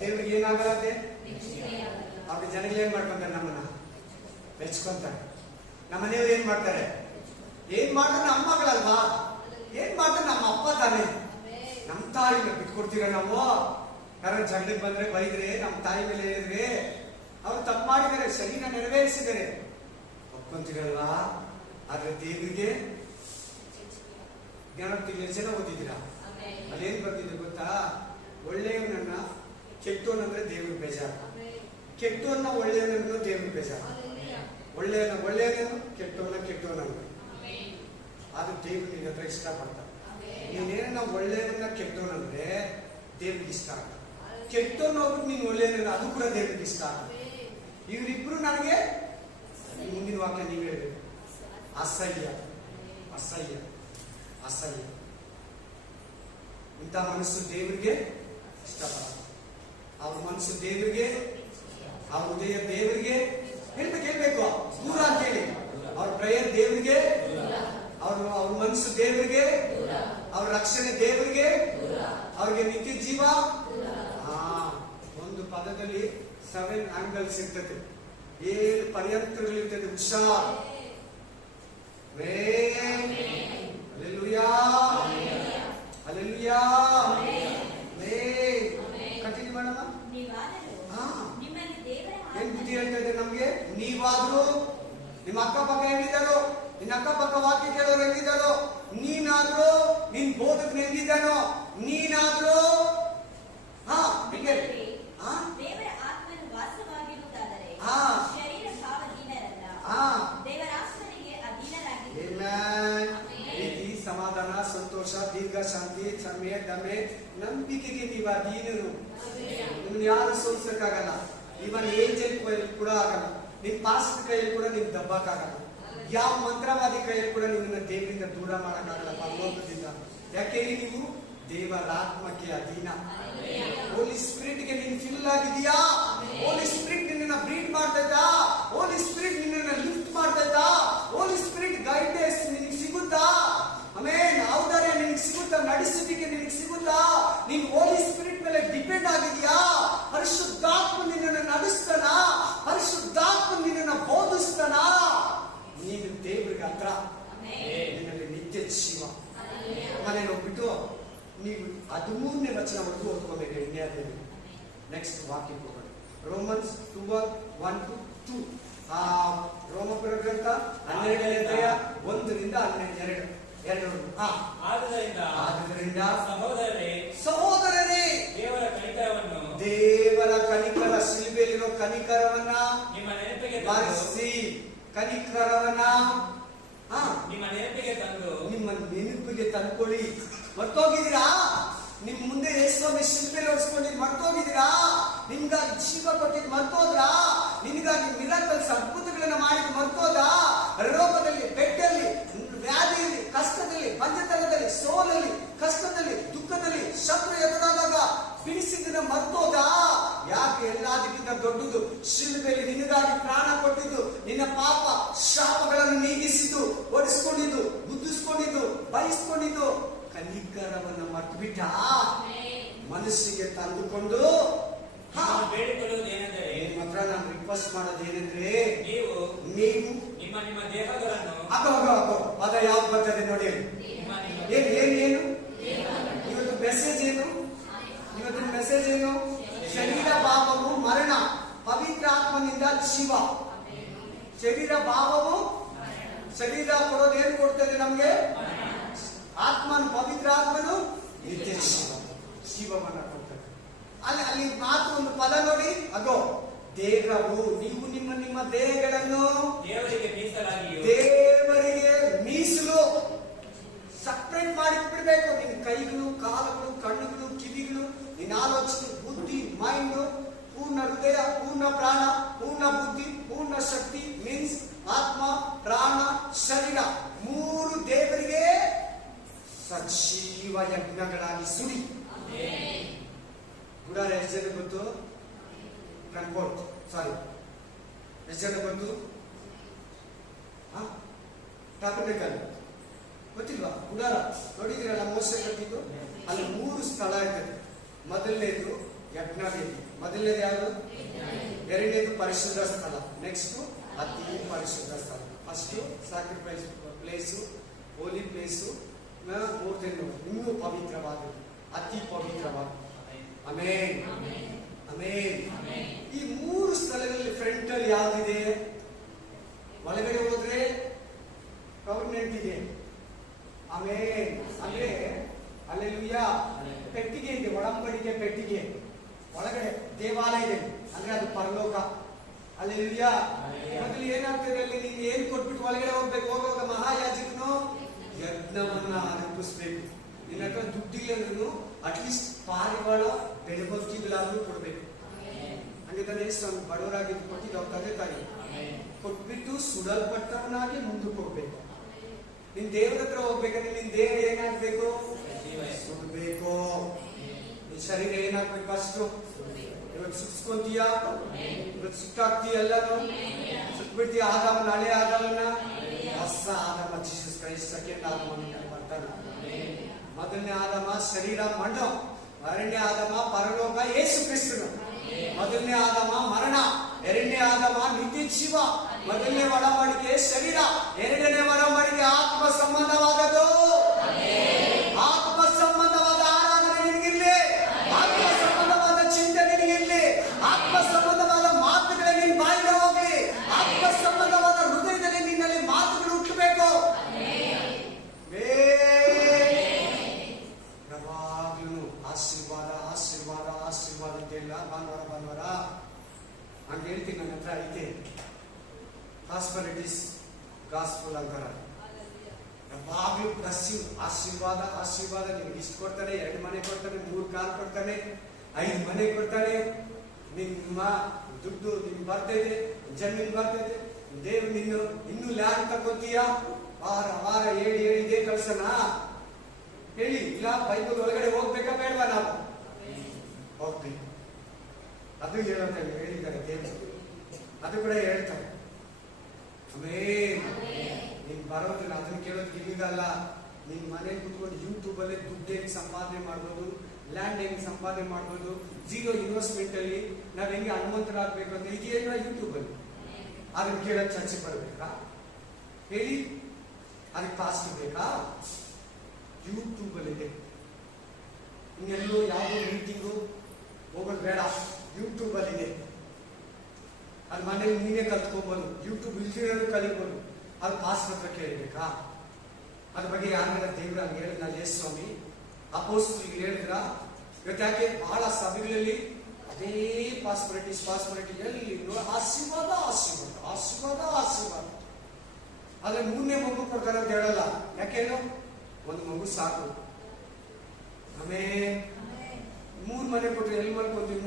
ದೇವರಿಗೆ ಏನಾಗತ್ತೆ? ಅವ್ರ ಜನಗಳು ಏನ್ ಮಾಡ್ಕೊಂತಾರೆ? ನಮ್ಮನ್ನ ಮೆಚ್ಕೊಂತಾರೆ. ನಮ್ಮ ಮನೆಯವ್ರು ಏನ್ ಮಾಡ್ತಾರೆ? ಏನ್ ಮಾಡ್ತಾರೆ? ನಮ್ಮ ಮಗಳಲ್ವಾ? ಏನ್ ಮಾಡ್ತಾರೆ? ನಮ್ಮ ಅಪ್ಪ ತಾನೇ. ನಮ್ಮ ತಾಯಿನ ಬಿಟ್ಕೊಡ್ತೀರ ನಾವು? ಯಾರ ಜಗಳಕ್ಕೆ ಬಂದ್ರೆ ಬೈದ್ರೆ, ನಮ್ಮ ತಾಯಿ ಮೇಲೆ ಹೇಳಿದ್ರೆ, ಅವ್ರು ತಪ್ಪು ಮಾಡಿದ್ದಾರೆ, ಶರೀರ ನೆರವೇರಿಸಿದ್ದಾರೆ, ಒಪ್ಕೊಂತೀರಲ್ವಾ? ಆದ್ರೆ ದೇವರಿಗೆ ಜ್ಞಾನ ಎಷ್ಟು ಜನ ಓದಿದ್ದೀರಾ? ಅಲ್ಲೇನ್ ಬರ್ತಿದೆ ಗೊತ್ತಾ? ಒಳ್ಳೆಯವನನ್ನ ಕೆಟ್ಟವನಂದ್ರೆ ದೇವ್ರ ಬೇಜಾರು, ಕೆಟ್ಟವನ್ನ ಒಳ್ಳೆಯವನನ್ನು ದೇವ್ರ ಬೇಜಾರು. ಒಳ್ಳೆಯವನು ಕೆಟ್ಟವನಂದ್ರೆ ಅದು ದೇವ್ರು ನಿನ್ನ ಹತ್ರ ಇಷ್ಟಪಡ್ತಾರೆ. ನೀನೇನ ಒಳ್ಳೆಯವನ್ನ ಕೆಟ್ಟವನಂದ್ರೆ ದೇವ್ರಿಗೆ ಇಷ್ಟ ಆಗ್ತದೆ. ಕೆಟ್ಟವನ್ನ ಹೋಗ್ಬಿಟ್ಟು ನೀನು ಒಳ್ಳೆಯವನ, ಅದು ಕೂಡ ದೇವ್ರಿಗೆ ಇಷ್ಟ ಆಗ್ತದೆ. ಇವರಿಬ್ರು ನನಗೆ ಮುಂದಿನ ವಾಕ್ಯ ನೀವು ಹೇಳ್ಬೇಕು. ಅಸಹ್ಯ, ಅಸಹ್ಯ, ಅಸಹ್ಯ. ಇಂಥ ಮನಸ್ಸು ದೇವರಿಗೆ ಇಷ್ಟಪಡ. ಅವ್ರ ಮನಸ್ಸು ದೇವರಿಗೆ, ಅವ್ರ ಹೃದಯ ದೇವರಿಗೆ ಹೇಳ್ಬೇಕು ದೂರ ಅಂತ ಹೇಳಿ. ಅವ್ರ ಪ್ರೇಯರ್ ದೇವರಿಗೆ, ಅವ್ರ ಮನಸ್ಸು ದೇವರಿಗೆ, ಅವ್ರ ರಕ್ಷಣೆ ದೇವರಿಗೆ, ಅವ್ರಿಗೆ ನಿತ್ಯ ಜೀವ. ಒಂದು ಪದದಲ್ಲಿ 7 ಆಂಗಲ್ಸ್ ಇರ್ತದೆ, 7 ಪರ್ಯಂತಗಳಿರ್ತದೆ. ಹುಷಾರ್. Hallelujah, hallelujah. ಕಂಟಿನ್ಯೂ ಮಾಡಮ್ಮ. ಏನ್ ಬುದ್ಧಿ ಹೇಳ್ತಾ ಇದೆ ನಮ್ಗೆ? ನೀವಾದ್ರೂ, ನಿಮ್ಮ ಅಕ್ಕಪಕ್ಕ ಹೆಂಗಿದ್ದಾರೋ, ನಿನ್ನ ಅಕ್ಕಪಕ್ಕ ವಾಕ್ಯ ಕೇಳೋರು ಹೆಂಗಿದ್ದಾರೋ, ನೀನಾದ್ರೂ, ನಿನ್ ಬೋಧಕನ ಹೆಂಗಿದ್ದಾನೋ, ನೀನಾದ್ರೂ ದೇವರ ಆತ್ಮನು ವಾಸವಾಗಿರುವುದಾದರೆ ಶರೀರ ಭಾವಹೀನರಲ್ಲ, ದೇವರ ಆತ್ಮನಿಗೆ ಅಧೀನರಾಗಿದ್ದಾರೆ. ಪ್ರೀತಿ, ಸಮಾಧಾನ, ಸಂತೋಷ, ದೀರ್ಘ ಶಾಂತಿ, ಕ್ಷಮೆ, ದಮೆ, ನಂಬಿಕೆಗೆ ನೀವು ಅಧೀನರು. ನಿಮ್ಗೆ ಯಾರು ಸೋಲಿಸಕ್ಕಾಗಲ್ಲ. ಇವನ್ ಏಂಜಲ್ ಕೈಯಲ್ಲಿ ಕೂಡ ಆಗಲ್ಲ. ನಿಮ್ ಪಾಸ್ಟರ್ ಕೈಯಲ್ಲಿ ಕೂಡ ನಿಮ್ ದಬ್ಬಕ್ಕಾಗಲ್ಲ. ಯಾವ ಮಂತ್ರವಾದಿ ಕೈಯಲ್ಲಿ ಕೂಡ ನಿಮ್ಮನ್ನ ದೇವರಿಂದ ದೂರ ಮಾಡಕ್ಕಾಗಲ್ಲ, ಪರಲೋಕದಿಂದ. ಯಾಕೆಂದ್ರೆ ನೀವು ದೇವರ ಆತ್ಮಕ್ಕೆ ಅಧೀನ. ಹೋಲಿ ಸ್ಪಿರಿಟ್ಗೆ ನೀನು ಫಿಲ್ ಆಗಿದೆಯಾ? ಹೋಲಿ ಸ್ಪಿರಿಟ್ ನಿನ್ನನ್ನ ಬ್ರೀಡ್ ಮಾಡ್ತಾ ಇದ್ದಾ? ಹೋಲಿ ಸ್ಪಿರಿಟ್ ನಿನ್ನನ್ನ ಲಿಫ್ಟ್ ಮಾಡ್ತಾ ಇದ್ದಾ? ಹೋಲಿ ಸ್ಪಿರಿಟ್ ಗೈಡೆನ್ಸ್ ನಿನಗೆ ಸಿಗುತ್ತಾ? ಆಮೇಲೆ ಔದಾರ್ಯ ನಿನಗೆ ಸಿಗುತ್ತಾ? ನಡೆಸುವಿಕೆ ನಿನಗೆ ಸಿಗುತ್ತಾ? ನೀನು ಹೋಲಿ ಸ್ಪಿರಿಟ್ ಮೇಲೆ ಡಿಪೆಂಡ್ ಆಗಿದೆಯಾ? ಪರಿಶುದ್ಧಾತ್ಮ ನಿನ್ನನ್ನು ನಡೆಸ್ತಾನ? ಪರಿಶುದ್ಧಾತ್ಮ ನಿನ್ನನ್ನು ಬೋಧಿಸ್ತಾನ? ನೀನು ದೇವರಿಗೆ ಹತ್ರ, ನಿನ್ನಲ್ಲಿ ನಿತ್ಯ ಜೀವ. ಮನೆಗೆ ಹೋಗ್ಬಿಟ್ಟು ನೀವು 13ನೇ ವಚನವರೆಗೂ ಓದ್ಕೋಬೇಕು. ಇಂಡಿಯಾದಲ್ಲಿ ನೆಕ್ಸ್ಟ್ ವಾಕ್ಯಕ್ಕೆ ಹೋಗೋಣ. ರೋಮನ್ಸ್ 2:1-2. ರೋಮಪುರ ಗ್ರಂಥ 12ನೇ ಅಧ್ಯಾಯ 1ರಿಂದ 2. ಆದುದರಿಂದ ಸಹೋದರರೇ, ದೇವರ ಕನಿಕರ, ಶಿಲ್ಬೆಯಲ್ಲಿರೋ ಕನಿಕರವನ್ನ ಬಾರಿಸಿ, ಕನಿಕರವನ್ನ ನಿಮ್ಮ ನೆನಪಿಗೆ ತಂದ್ಕೊಳ್ಳಿ. ಮರ್ತೋಗಿದ್ದೀರಾ? ನಿಮ್ ಮುಂದೆ ಯೇಸುಸ್ವಾಮಿ ಶಿಲ್ಪೆಯಲ್ಲಿ ಹೊಡ್ಸ್ಕೊಂಡಿದ್ದು ಮರ್ತೋಗಿದ್ದೀರಾ? ನಿಮ್ಗಾಗಿ ಜೀವ ಕೊಟ್ಟಿದ್ದು ಮರ್ತೋದ್ರಾ? ನಿನಗಾಗಿ ಮಿರಾಕಲ್ಸ್, ಅದ್ಭುತಗಳನ್ನ ಮಾಡಿದ್ದು ಮರ್ತೋದಾ? ರೋಗದಲ್ಲಿ, ಬೆಡ್ಡಲ್ಲಿ, ವ್ಯಾಧಿಯಲ್ಲಿ, ಕಷ್ಟದಲ್ಲಿ, ಬಂಜತನದಲ್ಲಿ, ಸೋಲಲ್ಲಿ, ಕಷ್ಟದಲ್ಲಿ, ದುಃಖದಲ್ಲಿ, ಶತ್ರು ಎದುರಾದಾಗ ಬಿಡಿಸಿದ್ದನ್ನ ಮರ್ತೋದಾ? ಯಾಕೆ? ಎಲ್ಲದಕ್ಕಿಂತ ದೊಡ್ಡದು ಶಿಲುಬೆಯಲ್ಲಿ ನಿನಗಾಗಿ ಪ್ರಾಣ ಕೊಟ್ಟಿದ್ದು, ನಿನ್ನ ಪಾಪ ಶಾಪಗಳನ್ನು ನೀಗಿಸಿದ್ದು, ಒಡಿಸ್ಕೊಂಡಿದ್ದು, ಗುದ್ದಿಸ್ಕೊಂಡಿದ್ದು, ಬಯಸ್ಕೊಂಡಿದ್ದು ಕನಿಕರವನ್ನು ಮರ್ತ್ಬಿಟ್ಟ ಮನಸ್ಸಿಗೆ ತಂದುಕೊಂಡು ಬೇಡಿಕೊಳ್ಳುವುದೇನೆಂದರೆ ನಿಮ್ಮ ಹತ್ರ ನಾನು ರಿಕ್ವೆಸ್ಟ್ ಮಾಡೋದೇನೆಂದ್ರೆ ನೀವು ನಿಮ್ಮ ನಿಮ್ಮ ದೇಹಗಳನ್ನು ಅದ ಯಾವ್ದು ಬರ್ತದೆ ನೋಡಿ. ಏನು ಇವತ್ತು ಮೆಸೇಜ್ ಏನು? ಇವತ್ತಿನ ಮೆಸೇಜ್ ಏನು? ಶರೀರ ಭಾವವು ಮರಣ, ಪವಿತ್ರ ಆತ್ಮನಿಂದ ಜೀವ. ಶರೀರ ಭಾವವು ಶರೀರ ಕೊಡೋದು ಏನು ಕೊಡ್ತದೆ ನಮ್ಗೆ? ಆತ್ಮನು, ಪವಿತ್ರ ಆತ್ಮನು ನಿತ್ಯ ಜೀವವನ್ನ ಕೊಡ್ತದೆ. ಅಲ್ಲಿ ಮಾತು ಒಂದು ಪದ ನೋಡಿ, ಅದು ದೇಹವು. ನೀವು ನಿಮ್ಮ ದೇಹಗಳನ್ನು ದೇವರಿಗೆ ಮೀಸಲು ಸಪ್ರೇಟ್ ಮಾಡಿ ಬಿಡ್ಬೇಕು. ನಿನ್ನ ಕೈಗಳು, ಕಾಲುಗಳು, ಕಣ್ಣುಗಳು, ಕಿವಿಗಳು, ನಿನ್ನ ಆಲೋಚನೆ, ಬುದ್ಧಿ, ಮೈಂಡ್, ಪೂರ್ಣ ಹೃದಯ, ಪೂರ್ಣ ಪ್ರಾಣ, ಪೂರ್ಣ ಬುದ್ಧಿ, ಪೂರ್ಣ ಶಕ್ತಿ ಮೀನ್ಸ್ ಆತ್ಮ, ಪ್ರಾಣ, ಶರೀರ ಮೂರು ದೇವರಿಗೆ ಸಜೀವ ಯಜ್ಞಗಳಾಗಿ ಸುಡಿ. ಗುಡಾರ ಎಷ್ಟು ಜನ ಗೊತ್ತು? ಎಷ್ಟು ಜನ ಗೊತ್ತು? ಟಾಕಬೇಕಲ್ಲ, ಗೊತ್ತಿಲ್ವಾ? ಗುಡಾರ ನೋಡಿದಿರಲ್ಲ, ಮೋಸೆ ಕಟ್ಟಿದ್ದು ಅಲ್ಲಿ 3 ಸ್ಥಳ ಇರ್ತದೆ. ಮೊದಲನೇದು ಯಜ್ಞವೇದಿ. ಮೊದಲನೇದು ಯಾವುದು? ಎರಡನೇದು ಪರಿಶುದ್ಧ ಸ್ಥಳ. ನೆಕ್ಸ್ಟ್ ಅತಿ ಪರಿಶುದ್ಧ ಸ್ಥಳ. ಫಸ್ಟ್ ಸ್ಯಾಕ್ರಿಫೈಸ್ ಪ್ಲೇಸು, ಹೋಲಿ ಪ್ಲೇಸು, ಮೂರನೇದು ಇನ್ನೂ ಪವಿತ್ರವಾದದ್ದು, ಅತಿ ಪವಿತ್ರವಾದ. ಆಮೇನ್, ಆಮೇನ್. ಈ 3 ಸ್ಥಳಗಳಲ್ಲಿ ಫ್ರಂಟ್ ಅಲ್ಲಿ ಯಾವ್ದಿದೆ? ಒಳಗಡೆ ಹೋದ್ರೆ ಗವರ್ಮೆಂಟ್ ಇದೆ. ಆಮೇನ್ ಅಂದ್ರೆ ಅಲ್ಲೆಲ್ಲೂಯಾ ಪೆಟ್ಟಿಗೆ ಇದೆ, ಒಡಂಬಡಿಕೆ ಪೆಟ್ಟಿಗೆ. ಒಳಗಡೆ ದೇವಾಲಯ ಇದೆ, ಅಂದ್ರೆ ಅದು ಪರಲೋಕ. ಅಲ್ಲೆಲ್ಲೂಯಾ. ಮೊದಲು ಏನಾಗ್ತದೆ ಅಲ್ಲಿ? ನೀನು ಏನ್ ಕೊಟ್ಬಿಟ್ಟು ಒಳಗಡೆ ಹೋಗ್ಬೇಕು. ಹೋಗುವಾಗ ಮಹಾಯಾಜಕನು ಯಜ್ಞವನ್ನ ಅರ್ಪಿಸ್ಬೇಕು. ನಿನ್ನ ಹತ್ರ ದುಡ್ಡಿಲ್ಲಂದ್ರೂ ಅಟ್ಲೀಸ್ಟ್ ಪಾರಿವಾಳ ಬೆಳೆಬಕ್ಕಿಗಳಾದ್ರೂ ಕೊಡ್ಬೇಕು. ಹಂಗೆ ತಾನೇ ಬಡವರಾಗಿದ್ದು ಕೊಟ್ಟಿದ್ದು ಅವ್ರ ತಂದೆ ತಾಯಿ ಕೊಟ್ಬಿಟ್ಟು ಸುಡಲ್ಪಟ್ಟವನಾಗಿ ಮುಂದಕ್ಕೆ ಹೋಗ್ಬೇಕು. ನಿನ್ ದೇವರ ಹತ್ರ ಹೋಗ್ಬೇಕಂದ್ರೆ ನಿನ್ ದೇಹ ಏನಾಗ್ಬೇಕು? ಸುಡ್ಬೇಕು. ನಿನ್ ಶರೀರ ಏನಾಗ್ಬೇಕು? ಫಸ್ಟ್ ಇವತ್ತು ಸುಟ್ಸ್ಕೊಂತೀಯ, ಇವತ್ತು ಸುಟ್ಟಾಕ್ತೀಯ, ಎಲ್ಲಾನು ಸುಟ್ಬಿಡ್ತೀಯ. ಆದಾಮನ, ಹಳೆ ಆದಾಮನ, ಹೊಸ ಆದಾಮ ಜೀಸಸ್ ಕ್ರೈಸ್ಟ್ ಸೆಕೆಂಡ್ ಆದಾಮನ ಬರ್ತಾನೆ. ಮೊದಲನೇ ಆದಾಮ ಶರೀರ ಮಣ್ಣು, ಎರಡನೇ ಆದಾಮ ಪರಲೋಕ ಯೇಸು ಕ್ರಿಸ್ತನು. ಮೊದಲನೇ ಆದಾಮ ಮರಣ, ಎರಡನೇ ಆದಾಮ ನಿತ್ಯ ಜೀವ. ಮೊದಲನೇ ಒಡಂಬಡಿಕೆ ಶರೀರ, ಎರಡನೇ ಒಡಂಬಡಿಕೆ ಆತ್ಮ ಸಂಬಂಧವಾದದ್ದು. ಆತ್ಮ ಸಂಬಂಧವಾದ ಆರಾಧನೆ ನಿನಗಿರ್ಲಿ, ಆತ್ಮ ಸಂಬಂಧವಾದ ಚಿಂತನೆ ನಿನಗಿರ್ಲಿ, ಆತ್ಮ ಸಂಬಂಧವಾದ ಮಾತುಗಳೇ ನಿನ್ನ ಬಾಯಿಗೆ ಹೋಗ್ಲಿ, ಆತ್ಮ ಸಂಬಂಧವಾದ ಹೃದಯದಲ್ಲಿ ನಿನ್ನಲ್ಲಿ ಮಾತುಗಳು ಹುಟ್ಟಬೇಕು. ಯಾವಾಗ್ಲೂ ಆಶೀರ್ವಾದ ಆಶೀರ್ವಾದ ಆಶೀರ್ವಾದ ಅಂತ ಇಲ್ಲ. ಭಾನುವಾರ ಹಂಗೆ ಹೇಳ್ತೀನಿ, ನನ್ನ ಹತ್ರ ಐತೆ ಹಾಸ್ಪಿಟಲಿಟೀಸ್ ಗಾಸ್ಪಲ್ ಅಂತಾರ. ಯಾವಾಗ್ಲೂ ಬ್ಲೆಸ್ಸಿಂಗ್, ಆಶೀರ್ವಾದ ಆಶೀರ್ವಾದ. ನಿಮ್ಗೆ ಇಷ್ಟು ಕೊಡ್ತಾನೆ, 2 ಮನೆ ಕೊಡ್ತಾನೆ, 3 ಕಾರ್ ಕೊಡ್ತಾನೆ, 5 ಮನೆ ಕೊಡ್ತಾನೆ. ನಿಮ್ಮ ದುಡ್ಡು ನಿಮ್ಗೆ ಬರ್ತಾ ಇದೆ, ಜಮೀನು ಬರ್ತಾ ಇದೆ. ದೇವ್ ನೀನು ಇನ್ನೂ ಲ್ಯಾಂಡ್ ತಗೋತೀಯ, ವಾರ ಹೇಳಿ ಇದೇ ಕಳ್ಸನ ಹೇಳಿ. ಇಲ್ಲ ಬೈಬಲ್ ಒಳಗಡೆ ಹೋಗ್ಬೇಕಾ ಬೇಡವಾ? ನಾವು ಹೋಗ್ಬೇಕು. ಅದು ಹೇಳಿದ್ದಾರೆ ದೇವರು, ಅದು ಕೂಡ ಹೇಳ್ತಾರೆ. ನೀನ್ ಬರೋದಿಲ್ಲ, ಅದನ್ನ ಕೇಳೋದಕ್ಕೆ ಇಲ್ಲಿಗಲ್ಲ. ನಿನ್ ಮನೆ ಕುತ್ಕೊಂಡು ಯೂಟ್ಯೂಬ್ ಅಲ್ಲಿ ದುಡ್ಡು ಹೆಂಗ್ ಸಂಪಾದನೆ ಮಾಡ್ಬೋದು, ಲ್ಯಾಂಡ್ ಹೆಂಗ್ ಸಂಪಾದನೆ ಮಾಡ್ಬೋದು, 0 ಇನ್ವೆಸ್ಟ್ಮೆಂಟ್ ಅಲ್ಲಿ ನಾವ್ ಹೆಂಗೆ ಹನುಮಂತರಾಗ್ಬೇಕು ಅಂತ ಇದೆಯಲ್ಲ ಯೂಟ್ಯೂಬ್ ಅಲ್ಲಿ. ಅದನ್ನ ಕೇಳಕ್ ಚರ್ಚೆ ಬರ್ಬೇಕಾ ಹೇಳಿ? ಅದಕ್ಕೆ ಪಾಸ್ಟ್ ಬೇಕಾ? ಯೂಟ್ಯೂಬ್ ಅಲ್ಲಿ ಇದೆ. ಇನ್ನೆಲ್ಲೋ ಯಾವುದೋ ಮೀಟಿಂಗು ಹೋಗೋದು ಬೇಡ, ಯೂಟ್ಯೂಬ್ ಅಲ್ಲಿ ಇದೆ. ಅದು ಮನೇಲಿ ನೀನೇ ಕಲ್ತ್ಕೊಬೋದು, ಯೂಟ್ಯೂಬ್ ಇಲ್ದಿರೋದು ಕಲಿಬೋದು. ಅದು ಪಾಸ್ಟ್ ಹತ್ರ ಕೇಳಬೇಕಾ? ಅದ್ರ ಬಗ್ಗೆ ಯಾರ ದೇವ್ರ ಹಂಗೆ ಹೇಳಿದ್ನ? ಯೇಸು ಸ್ವಾಮಿ ಅಪೋಸ್ತಲರಿಗೆ ಹೇಳಿದ್ರ? ಇವತ್ತು ಯಾಕೆ ಬಹಳ ಸಭೆಗಳಲ್ಲಿ ಅದೇ ಪಾಸ್ಪರಿಟಿ ಎಲ್ಲಿ ಆಶೀರ್ವಾದ ಆಶೀರ್ವಾದ ಆಶೀರ್ವಾದ ಆಶೀರ್ವಾದ. ಆದ್ರೆ 3ನೇ ಮಗು ಕೊಡ್ತಾರೆ ಅಂತ ಹೇಳಲ್ಲ. ಯಾಕೇನು? 1 ಮಗು ಸಾಕು. ಆಮೇಲೆ 3 ಮನೆ ಕೊಟ್ಟರೆ ಎಲ್ಲಿ ಮಲ್ಕೊಂತೀವಿ?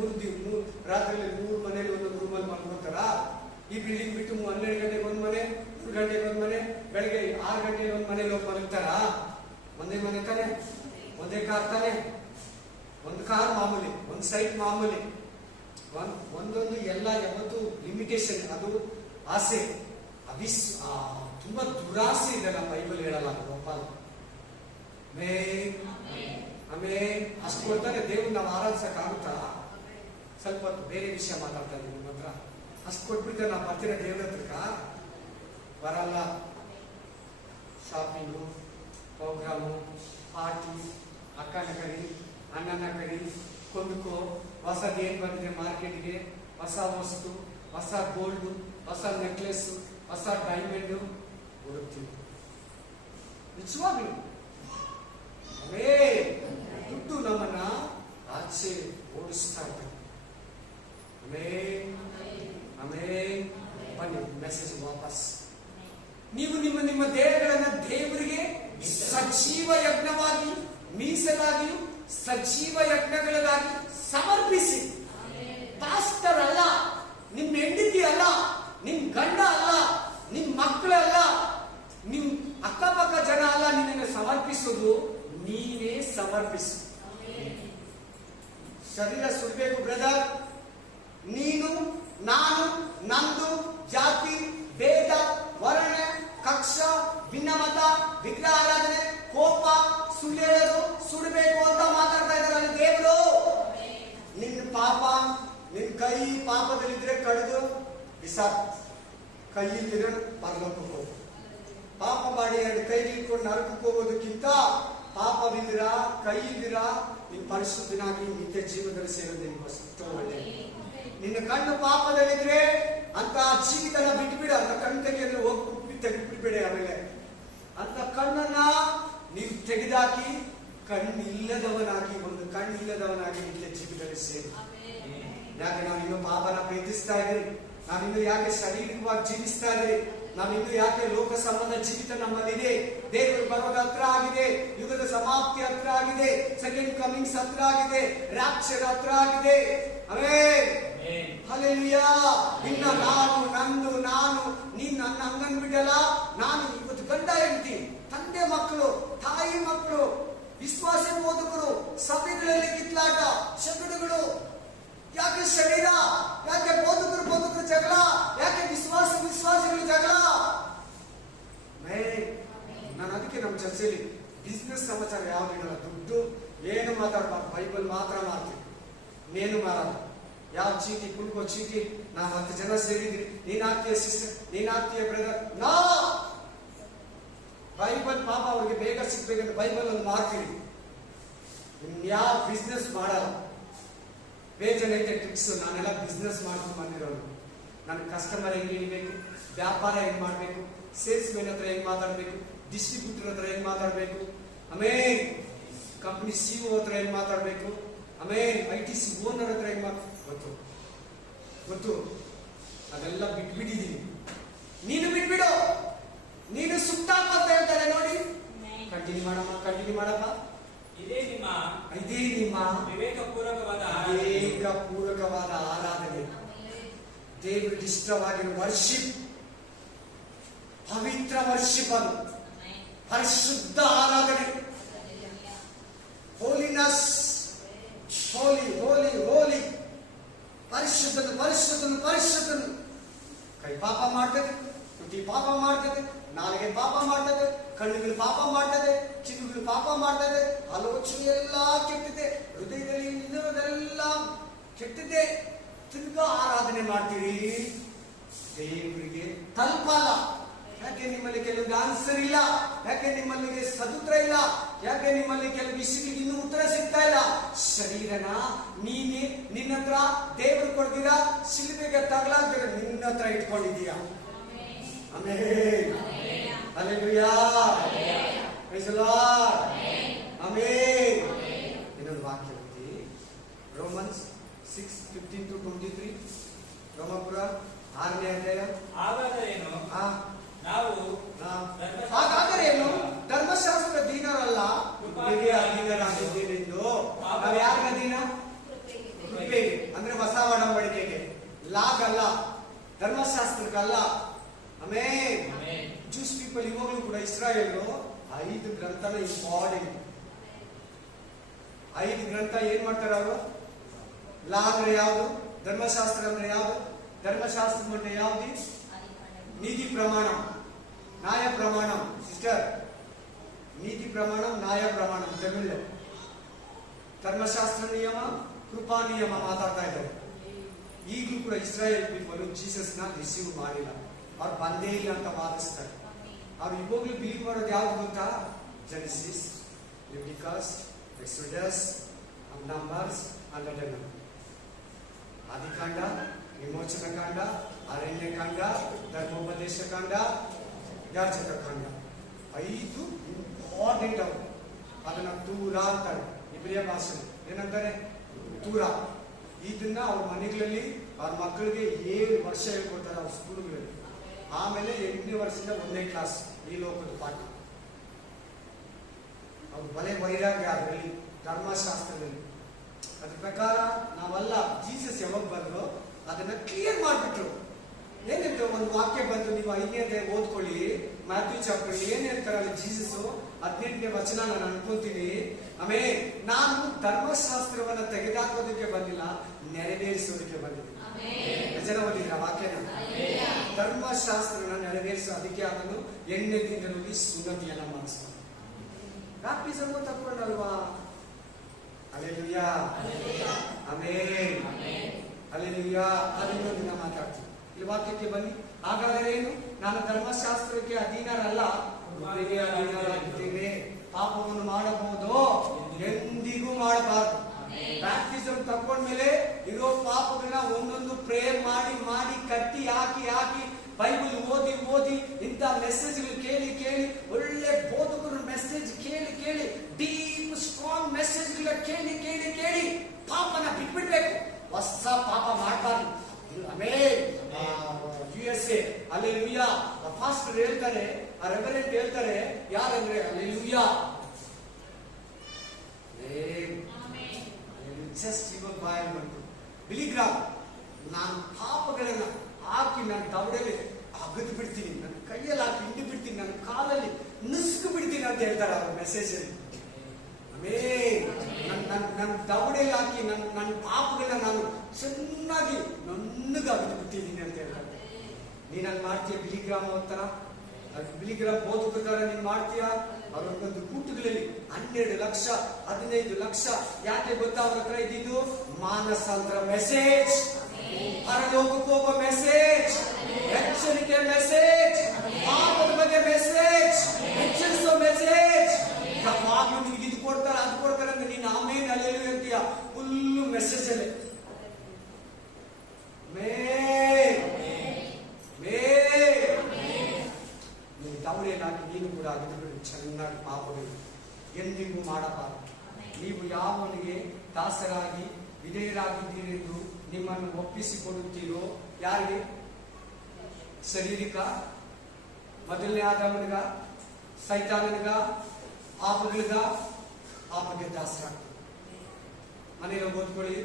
3 ರಾತ್ರಿಯಲ್ಲಿ 3 ಮನೇಲಿ ಒಂದೊಂದು ರೂಮಲ್ಲಿ ಮಲ್ಕೊಂತಾರ? ಈ ಬಿಲ್ಡಿಂಗ್ ಬಿಟ್ಟು 12 ಗಂಟೆಗೆ 1 ಮನೆ, 3 ಗಂಟೆಗೆ 1 ಮನೆ, ಬೆಳಿಗ್ಗೆ 6 ಗಂಟೆಗೆ 1 ಮನೇಲಿ ಹೋಗಿ ಮಲಗ್ತಾರ? ಒಂದೇ ಮನೆ ತಾನೆ, ಒಂದೇ ಕಾರ್ ತಾನೆ. 1 ಕಾರ್ ಮಾಮೂಲಿ, 1 ಸೈಟ್ ಮಾಮೂಲಿ. ಒಂದೊಂದು ಎಲ್ಲ ಯಾವತ್ತು ಲಿಮಿಟೇಷನ್. ಅದು ಆಸೆ, ತುಂಬಾ ದುರಾಸೆ ಇದೆಲ್ಲ ಬೈಬಲ್ ಹೇಳಲ್ಲ. ಒಪ್ಪಲ್ಲ. ಆಮೇಲೆ ಅಷ್ಟು ಕೊಡ್ತಾನೆ ದೇವ್ರು. ನಾವು ಆರಾಧಿಸಕ್ಕಾಗುತ್ತಾ? ಸ್ವಲ್ಪ ಹೊತ್ತು ಬೇರೆ ವಿಷಯ ಮಾತಾಡ್ತಾ ಇದ್ದೀನಿ ನಿಮ್ಮ ಹತ್ರ. ಅಷ್ಟು ಕೊಟ್ಬಿಟ್ಟು ನಾವು ಬರ್ತೀರ ದೇವ್ರ ಹತ್ರಕ್ಕ? ಬರಲ್ಲ. ಶಾಪಿಂಗು, ಪ್ರೋಗ್ರಾಮು, ಪಾರ್ಟಿ, ಅಕ್ಕನ ಕರಿ, ಅಣ್ಣನ ಕರಿ, ಕೊಂಡ್ಕೋ, ಹೊಸದು ಏನ್ ಬಂದಿದೆ ಮಾರ್ಕೆಟ್ಗೆ, ಹೊಸ ವಸ್ತು, ಹೊಸ ಗೋಲ್ಡು, ಹೊಸ ನೆಕ್ಲೆಸ್, ಹೊಸ ಡೈಮಂಡು ಹುಡುಕ್ತೀವಿ. ನಿಜವಾಗ್ಲು ಅವೇ ದುಡ್ಡು ನಮ್ಮನ್ನ ಆಚೆ ಓಡಿಸ್ತಾ ಇದ್ದಾರೆ. ಬನ್ನಿ ಮೆಸೇಜ್ ವಾಪಸ್. ನೀವು ನಿಮ್ಮ ನಿಮ್ಮ ದೇಹಗಳನ್ನ ದೇವರಿಗೆ ಸಜೀವ ಯಜ್ಞವಾಗಿ ಮೀಸಲಾಗಿಯೂ ಸಜೀವ ಯಜ್ಞಗಳಿಗಾಗಿ ಸಮರ್ಪಿಸಿ. ಪಾಸ್ಟರ್ ಅಲ್ಲ, ನಿಮ್ ಹೆಂಡತಿ ಅಲ್ಲ, ನಿಮ್ ಗಂಡ ಅಲ್ಲ, ನಿಮ್ ಮಕ್ಕಳಲ್ಲ, ನಿಮ್ ಅಕ್ಕಪಕ್ಕ ಜನ ಅಲ್ಲ ನಿನ್ನನ್ನು ಸಮರ್ಪಿಸುವುದು, ನೀನೇ ಸಮರ್ಪಿಸು. ಶರೀರ ಸುಡಬೇಕು ಬ್ರದರ್. ನೀನು, ನಾನು, ನಂದು, ಜಾತಿ, ಭೇದ, ವರ್ಣ, ಕಕ್ಷ, ಭಿನ್ನಮತ, ವಿಗ್ರಹ ಆರಾಧನೆ, ಕೋಪ, ಸುಳ್ಳು ಹೇಳೋದು, ಸುಡಬೇಕು ಅಂತ ಮಾತಾಡ್ತಾ ಇದ್ದಾರೆ ದೇವರು. ನಿನ್ನ ಪಾಪ, ನಿನ್ ಕೈ ಪಾಪದಲ್ಲಿದ್ರೆ ಕಡಿದು ಬಿಸಾಕ್. ಕೈಯಿಲ್ದಿರ ಪರಲೋಕಕ್ಕೆ ಹೋಗು. ಪಾಪ ಮಾಡಿ ಎರಡು ಕೈ ಇಟ್ಕೊಂಡು ನರಕಕ್ಕೆ ಹೋಗೋದಕ್ಕಿಂತ ಪಾಪವಿಂದಿರ ಕೈಯಿಲ್ದಿರ ನೀನ್ ಪರಿಶುದ್ಧನಾಗಿ ನಿತ್ಯ ಜೀವನದಲ್ಲಿ ಸೇರೋದು ಒಳ್ಳೆ. ನಿನ್ನ ಕಣ್ಣು ಪಾಪದಲ್ಲಿದ್ರೆ ಅಂತ ಜೀವಿತನ ಬಿಟ್ಬಿಡ. ಅಂತ ಕಣ್ಣು ತೆಗೆದ್ರೆ ಹೋಗಿ ತೆಗೆದ್ಬಿಡ್ಬೇಡಿ. ಆಮೇಲೆ ಅಂತ ಕಣ್ಣನ್ನ ನೀವು ತೆಗೆದಾಕಿ ಕಣ್ಣಿಲ್ಲದವನಾಗಿ, ಒಂದು ಕಣ್ಣಿಲ್ಲದವನಾಗಿ ನಿತ್ಯ ಜೀವಿತದಲ್ಲಿ ಸೇರಿ. ಯಾಕೆ ನಾವಿನ್ನು ಪಾಪನ ಪ್ರೀತಿಸ್ತಾ ಇದ್ದೀರಿ? ನಾವಿನ್ನು ಯಾಕೆ ಶಾರೀರಿಕವಾಗಿ ಜೀವಿಸ್ತಾ ಇದ್ದೀರಿ? ನಾವಿನ್ನು ಯಾಕೆ ಲೋಕ ಸಂಬಂಧ ಜೀವಿತ ನಮ್ಮಲ್ಲಿದೆ? ದೇವರು ಬರೋದ ಹತ್ರ ಆಗಿದೆ, ಯುಗದ ಸಮಾಪ್ತಿ ಹತ್ರ ಆಗಿದೆ, ಸೆಕೆಂಡ್ ಕಮಿಂಗ್ಸ್ ಹತ್ರ ಆಗಿದೆ, ರಾಪ್ಚರ್ ಹತ್ರ ಆಗಿದೆ. ಹಲ್ಲೆಲೂಯಾ. ಇನ್ನ ನಾನು, ನಂದು, ನಾನು, ನೀನ್ ನನ್ನ ಅಂಗನ್ ಬಿಡಲ್ಲ. ನಾನು ಇವತ್ತು ಗಂಡ ಹೆಂಡತಿ, ತಂದೆ ಮಕ್ಕಳು, ತಾಯಿ ಮಕ್ಕಳು, ವಿಶ್ವಾಸ ಬೋಧಕರು, ಸಭೆಗಳಲ್ಲಿ ಕಿತ್ಲಾಟ, ಶಕಟಗಳು. ಯಾಕೆ ಶರೀರ? ಯಾಕೆ ಬೋಧಕರು ಜಗಳ? ಯಾಕೆ ವಿಶ್ವಾಸಿಗಳು ಜಗಳ? ನಾನು ಅದಕ್ಕೆ ನಮ್ಮ ಚರ್ಚೆಯಲ್ಲಿ ಬಿಸ್ನೆಸ್ ಸಮಾಚಾರ ಯಾವ್ದು ಇಡಲ್ಲ. ದುಡ್ಡು ಏನು ಮಾತಾಡ್ಬಾರ್ದು, ಬೈಬಲ್ ಮಾತ್ರ ಮಾಡ್ತೀವಿ. ಇನ್ನೇನು ಮಾಡಲ್ಲ. ಯಾವ ಚೀಟಿ ಕುಡ್ಕೋ ಚೀಟಿ, ನಾವು 10 ಜನ ಸೇರಿದ್ರಿ, ನೀನ್ ಆಗ್ತೀಯ ಸಿಸ್ಟರ್, ನೀನ್ ಆಗ್ತೀಯ ಬ್ರದರ್. ನೋ, ಬೈಬಲ್ ಪಾಪ ಅವ್ರಿಗೆ ಬೇಗ ಸಿಗ್ಬೇಕಂತ ಬೈಬಲ್ ಒಂದು ಮಾಡ್ತೀವಿ. ಯಾವ ಬಿಸ್ನೆಸ್ ಮಾಡಲ್ಲ. ಬೇಜನೈತೆ ಟ್ರಿಕ್ಸ್. ನಾನೆಲ್ಲ ಬಿಸ್ನೆಸ್ ಮಾಡ್ಕೊಂಡು ಬಂದಿರೋದು. ನನ್ನ ಕಸ್ಟಮರ್ ಹೆಂಗ್ ಹಿಡಿಬೇಕು, ವ್ಯಾಪಾರ ಹೆಂಗ್ ಮಾಡ್ಬೇಕು, ಸೇಲ್ಸ್ ಮ್ಯಾನ್ ಹತ್ರ ಹೆಂಗ್ ಮಾತಾಡ್ಬೇಕು, ಡಿಸ್ಟ್ರಿಬ್ಯೂಟರ್ ಹತ್ರ ಹೆಂಗ್ ಮಾತಾಡ್ಬೇಕು, ಆಮೇಲೆ ಕಂಪನಿ ಸಿಇಒ ಹತ್ರ ಹೆಂಗ್ ಮಾತಾಡ್ಬೇಕು, ಆಮೇಲೆ ITC ಓನರ್ ಹತ್ರ ಹೆಂಗ್ ಗೊತ್ತು. ಅದೆಲ್ಲ ಬಿಟ್ಬಿಟ್ಟಿದೀನಿ. ನೀನು ಬಿಟ್ಬಿಡು. ನೀನು ಸುಟ್ಟಾಕ ಅಂತ ಹೇಳ್ತಾರೆ ನೋಡಿ. ಕಂಟಿನ್ಯೂ ಮಾಡಪ್ಪ. ಇದೇ ನಿಮ್ಮ ವಿವೇಕಪೂರ್ವಕವಾದ ಆರಾಧನೆ, ದೇವರಿಗೆ ಇಷ್ಟವಾಗಿರುವ ವರ್ಷಿಪ್, ಪವಿತ್ರ ವರ್ಷಿಪ್. ಅದು ಪರಿಶುದ್ಧ ಆರಾಧನೆ. ಹೋಲಿನೆಸ್, ಹೋಲಿ ಹೋಲಿ ಹೋಲಿ. ಪರಿಶುದ್ಧನು. ಕೈ ಪಾಪ ಮಾಡ್ತದೆ, ತುಟಿ ಪಾಪ ಮಾಡ್ತದೆ, ನಾಲಿಗೆ ಪಾಪ ಮಾಡ್ತದೆ, ಕಣ್ಣುಗಳು ಪಾಪ ಮಾಡ್ತದೆ, ಕಿವಿಗಳು ಪಾಪ ಮಾಡ್ತದೆ, ಆಲೋಚನೆ ಎಲ್ಲ ಕೆಟ್ಟಿದೆ, ಹೃದಯದಲ್ಲಿ ನಿಲ್ಲೋದೆಲ್ಲ ಕೆಟ್ಟಿದೆ. ತಿರ್ಗಾ ಆರಾಧನೆ ಮಾಡ್ತೀರಿ, ದೇವರಿಗೆ ತಲುಪಲ್ಲ. ಯಾಕೆ ನಿಮ್ಮಲ್ಲಿ ಕೆಲವು ಆನ್ಸರ್ ಇಲ್ಲ? ಯಾಕೆ ನಿಮ್ಮಲ್ಲಿಗೆ ಸದುತ್ರ ಇಲ್ಲ? ಯಾಕೆ ನಿಮ್ಮಲ್ಲಿ ಕೆಲವು ವಿಷಯಗಳಿಗೆ ಇನ್ನೂ ಉತ್ತರ ಸಿಗ್ತಾ ಇಲ್ಲ? ಶರೀರನ ನೀನೇ ನಿನ್ನ ಹತ್ರ ದೇವರು ಕೊಡ್ತೀರಾ, ಶಿಲ್ಪೆಗೆ ತಗಲಾಗ್ತೀರ ನಿನ್ನ ಹತ್ರ ಇಟ್ಕೊಂಡಿದ್ದೀಯಾ. Amen. Hallelujah. Praise the lord. Amen. ಇನ್ನೊಂದು ವಾಕ್ಯ ಓದಿ, ರೋಮನ್ಸ್ 6:15-23. ರೋಮಪುರ 6ನೇ ಅಧ್ಯಾಯ. ಹಾಗಾದರೆ ಏನು? ಧರ್ಮಶಾಸ್ತ್ರ ಅಧೀನರಲ್ಲ, ಕೃಪೆಗೆ ಅಧೀನರಾಗಿದ್ದೀರೆಂದು. ನಾವು ಯಾರಿಗೆ ಅಧೀನ? ಕೃಪೆಗೆ, ಅಂದ್ರೆ ಹೊಸ ಒಡಂಬಡಿಕೆಗೆ. ಲಾಗಲ್ಲ, ಧರ್ಮಶಾಸ್ತ್ರಕ್ಕಲ್ಲ. ಆಮೆನ್. ಜೂಸ್ ಪೀಪಲ್ ಇವಾಗಲೂ ಕೂಡ ಇಸ್ರಾಯೇಲ್ 5 ಗ್ರಂಥನ ಇಂಪಾರ್ಟೆಂಟ್. 5 ಗ್ರಂಥ ಏನ್ ಮಾಡ್ತಾರೆ ಅವರು? ಲಾ ಅಂದ್ರೆ ಯಾವುದು? ಧರ್ಮಶಾಸ್ತ್ರ ಅಂದ್ರೆ ಯಾವುದು? ಧರ್ಮಶಾಸ್ತ್ರ ಅಂದ್ರೆ ಯಾವುದು? ನೀತಿ ಪ್ರಮಾಣ, ನ್ಯಾಯ ಪ್ರಮಾಣ. ಸಿಸ್ಟರ್, ನೀತಿ ಪ್ರಮಾಣ, ನ್ಯಾಯ ಪ್ರಮಾಣ ತಮಿಳು. ಧರ್ಮಶಾಸ್ತ್ರ ನಿಯಮ, ಕೃಪಾ ನಿಯಮ ಮಾತಾಡ್ತಾ ಇದ್ದಾರೆ. ಈಗಲೂ ಕೂಡ ಇಸ್ರಾಯೇಲ್ ಪೀಪಲ್ ಜೀಸಸ್ ನ ರಿಸೀವ್ ಮಾಡಿಲ್ಲ, ಅವ್ರು ಬಂದೇ ಇಲ್ಲ ಅಂತ ವಾದಿಸ್ತಾರೆ. ಅವ್ರು ಇವಾಗ್ಲೂ ಬಿಲೀವ್ ಮಾಡೋದು ಯಾವ್ದು ಗೊತ್ತಾ? Genesis, Leviticus, Exodus, Numbers and Deuteronomy. ಆದಿಕಾಂಡ, ವಿಮೋಚನ ಕಾಂಡ, ಅರಣ್ಯ ಕಾಂಡ, ಧರ್ಮೋಪದೇಶ ಕಾಂಡ, ಯಾಜಕ ಕಾಂಡ. 5 ಇಂಪಾರ್ಟೆಂಟ್ ಅವರು. ಅದನ್ನ ತೂರ ಅಂತಾರೆ ಇಬ್ರಿಯ ಭಾಷೆ. ಏನಂತಾರೆ? ತೂರ. ಇದನ್ನ ಅವ್ರ ಮನೆಗಳಲ್ಲಿ ಅವ್ರ ಮಕ್ಕಳಿಗೆ 7 ವರ್ಷ ಹೇಳ್ಕೊಡ್ತಾರೆ ಅವ್ರ ಸ್ಕೂಲ್ಗಳಲ್ಲಿ. ಆಮೇಲೆ 8ನೇ ವರ್ಷದಿಂದ 1ನೇ ಕ್ಲಾಸ್ ಈ ಲೋಕದ ಪಾಠ. ಅವ್ರ ಬಲೆ ವೈರಾಗ್ಯ ಅದರಲ್ಲಿ, ಧರ್ಮಶಾಸ್ತ್ರದಲ್ಲಿ. ಅದ್ರ ಪ್ರಕಾರ ನಾವಲ್ಲ. ಜೀಸಸ್ ಯಾವಾಗ ಬಂದ್ರು ಅದನ್ನ ಕ್ಲಿಯರ್ ಮಾಡ್ಬಿಟ್ರು. ಏನಿತ್ತು? ಒಂದು ವಾಕ್ಯ ಬಂದು ನೀವು 5ನೇ ಓದ್ಕೊಳ್ಳಿ, ಮ್ಯಾಥ್ಯೂ ಚಾಪ್ಟರ್. ಏನ್ ಹೇಳ್ತಾರಲ್ಲ ಜೀಸಸ್ 18ನೇ ವಚನ ನಾನು ಅನ್ಕೊಂತೀನಿ. ಆಮೇಲೆ ನಾನು ಧರ್ಮಶಾಸ್ತ್ರವನ್ನ ತೆಗೆದಾಕೋದಕ್ಕೆ ಬಂದಿಲ್ಲ, ನೆರವೇರಿಸೋದಕ್ಕೆ ಬಂದಿದ್ದೀನಿ. ಜನ ಓದಿದ್ರ ವಾಕ್ಯನ? ಧರ್ಮಶಾಸ್ತ್ರನ ನೆರವೇರಿಸೋ, ಅದಕ್ಕೆ ಅದನ್ನು 8ನೇ ತಿಂಗಳಲ್ಲಿ ಸುನ್ನತಿಯನ್ನ ಮಾಡಿಸ್ತಾರೆ. ಬ್ಯಾಪ್ಟಿಸಮ್ ತಕ್ಕೊಂಡಲ್ವಾ? Hallelujah, amen, hallelujah. ಅದನ್ನೊಂದು ದಿನ ಮಾತಾಡ್ತೀನಿ. ಈ ವಾಕ್ಯಕ್ಕೆ ಬನ್ನಿ. ಹಾಗಾದರೆ ಏನು? ನಾನು ಧರ್ಮಶಾಸ್ತ್ರಕ್ಕೆ ಅಧೀನರಲ್ಲ, ಕೃಪೆಗೆ ಅಧೀನರಾಗಿದ್ದೇನೆ. ಪಾಪವನ್ನು ಮಾಡಬಹುದು, ಎಂದಿಗೂ ಮಾಡಬಾರದು. ಬ್ಯಾಪ್ಟಿಸಮ್ ತಕೊಂಡ್ಮೇಲೆ ಇರೋ ಪಾಪಗಳನ್ನ ಒಂದೊಂದು ಪ್ರೇಯರ್ ಮಾಡಿ ಮಾಡಿ ಕಟ್ಟಿ ಹಾಕಿ ಬೈಬಲ್ ಓದಿ ಇಂಥ ಮೆಸೇಜ್ಗಳು ಕೇಳಿ ಒಳ್ಳೆ ಬೋಧಕರ ಮೆಸೇಜ್ ಕೇಳಿ ಡೀಪ್ ಸ್ಟ್ರಾಂಗ್ ಮೆಸೇಜ್ಗಳ ಕೇಳಿ ಪಾಪನ ಬಿಟ್ಬಿಡ್ಬೇಕು. ಹೊಸ ಪಾಪ ಮಾಡಬಾರ್ದು. ಆಮೇಲೆ USA ಹಲ್ಲೆಲೂಯಾ ಪಾಸ್ಟರ್ ಹೇಳ್ತಾರೆ, ಆ ರೆವರೆಂಟ್ ಹೇಳ್ತಾರೆ. ಯಾರಂದ್ರೆ ಹಲ್ಲೆಲೂಯಾ, ಜಸ್ಟ್ ಇವಾಗ ಬಾಯಲ್ಲಿ ಬಂತು. ಬಿಲಿಗ್ರಾಮ್, ನಾನು ಪಾಪಗಳನ್ನ ಹಾಕಿ ನನ್ನ ದವಡೆಯಲ್ಲಿ ಅಗದು ಬಿಡ್ತೀನಿ, ನನ್ನ ಕೈಯಲ್ಲಿ ಹಾಕಿ ಹಿಂಡಿ ಬಿಡ್ತೀನಿ, ನನ್ನ ಕಾಲಲ್ಲಿ ನುಸುಕು ಬಿಡ್ತೀನಿ ಅಂತ ಹೇಳ್ತಾರೆ ಅವ್ರ ಮೆಸೇಜ್ ಅಲ್ಲಿ. ನನ್ನ ದವಡೆಯಲ್ಲಿ ಹಾಕಿ ನನ್ನ ಪಾಪಗಳನ್ನ ನಾನು ಚೆನ್ನಾಗಿ ನನ್ನಗೆ ಅಗದು ಬಿಟ್ಟಿದ್ದೀನಿ ಅಂತ ಹೇಳ್ತಾರೆ. ನೀನ್ ಹಂಗ್ ಮಾಡ್ತೀಯ? ಬಿಲಿಗ್ರಾಮ್ ಅವತ್ತರ ಬಿಲಿಗ್ರಾಮ್ ಬೋಧಕರ ನೀನ್ ಮಾಡ್ತೀಯ? ಅವರೊಂದೊಂದು ಕೂಟಗಳಲ್ಲಿ 12 ಲಕ್ಷ 15 ಲಕ್ಷ. ಯಾಕೆ ಗೊತ್ತಾ? ಅವ್ರ ಹತ್ರ ಇದ್ದಿದ್ದು ಮಾನಸಾಂತರ ಮೆಸೇಜ್, ಪರಲೋಕಕ್ಕೆ ಹೋಗೋ ಮೆಸೇಜ್, ಎಚ್ಚರಿಕೆ ಮೆಸೇಜ್, ಪಾಪದ ಬಗ್ಗೆ ಮೆಸೇಜ್, ಎಚ್ಚರಿಸೋ ಮೆಸೇಜ್. ಯಾವಾಗ್ಲೂ ನಿಮ್ಗೆ ಇದು ಕೊಡ್ತಾರೆ ಅದು ಕೊಡ್ತಾರೆ ಅಂತ ನೀನ್ ಆಮೇಲೆ ಅಲ್ಲೆಲ್ಲೂ ಹೇಳ್ತೀಯ. ಫುಲ್ಲು ಮೆಸೇಜ್ ಅಲ್ಲೇ ನೀವು ದವಡೆಯಲ್ಲಿ ಹಾಕಿ ನೀನು ಕೂಡ ಅಗದು ಬಿಡು ಚೆನ್ನಾಗಿ. ಪಾಪಗಳು ಎಂದಿಗೂ ಮಾಡಬಾರದು. ನೀವು ಯಾವನಿಗೆ ದಾಸರಾಗಿ ವಿಧೇಯರಾಗಿದ್ದೀರೆಂದು ನಿಮ್ಮನ್ನು ಒಪ್ಪಿಸಿಕೊಡುತ್ತೀರೋ, ಯಾರಿಗೆ? ಶರೀರಿಕ ಮೊದಲನೇ ಆದಾಮನಿಗ, ಸೈತಾನನಿಗ, ಪಾಪಗೆ ದಾಸರಾಗ್ತೀವಿ. ಮನೆಯಲ್ಲಿ ಓದ್ಕೊಳ್ಳಿ.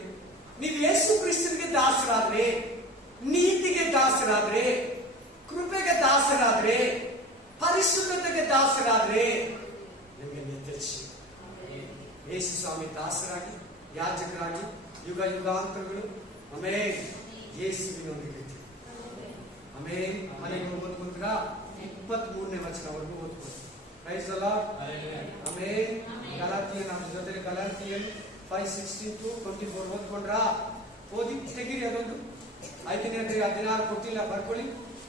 ನೀವು ಯೇಸು ಕ್ರಿಸ್ತನಿಗೆ ದಾಸರಾದ್ರೆ, ನೀತಿಗೆ ದಾಸರಾದ್ರೆ, ಕೃಪೆಗೆ ದಾಸರಾದ್ರೆ, ಪರಿಶುದ್ಧತೆಗೆ ದಾಸರಾದ್ರೆ ನಿಮಗೆ ನಿರ್ದೇಶಿ. ಯೇಸು ಸ್ವಾಮಿ ದಾಸರಾಗಿ, ಯಾಜಕರಾಗಿ ಯುಗಾಂತರಗಳು ಆಮೇಲೆ ಯೇಸುವಿನೊಂದಿಗೆ. ಆಮೇಲೆ ಮನೆಗೆ ಓದ್ಕೊಂಡ್ರ 23ನೇ ವಚನವರೆಗೂ ಓದ್ಕೊಂಡು. Praise the Lord. ಆಮೇಲೆ ಗಲಾತಿಯನ್ ನಮ್ಮ ಜೊತೆ ಗಲಾತಿಯನ್ 5:16-24 ಓದ್ಕೊಂಡ್ರ? ಓದಿ ತೆಗಿರಿ. ಅದೊಂದು 5ನೇ ಅಧ್ಯಾಯ 16 ಕೊಟ್ಟಿಲ್ಲ, ಬರ್ಕೊಳ್ಳಿ.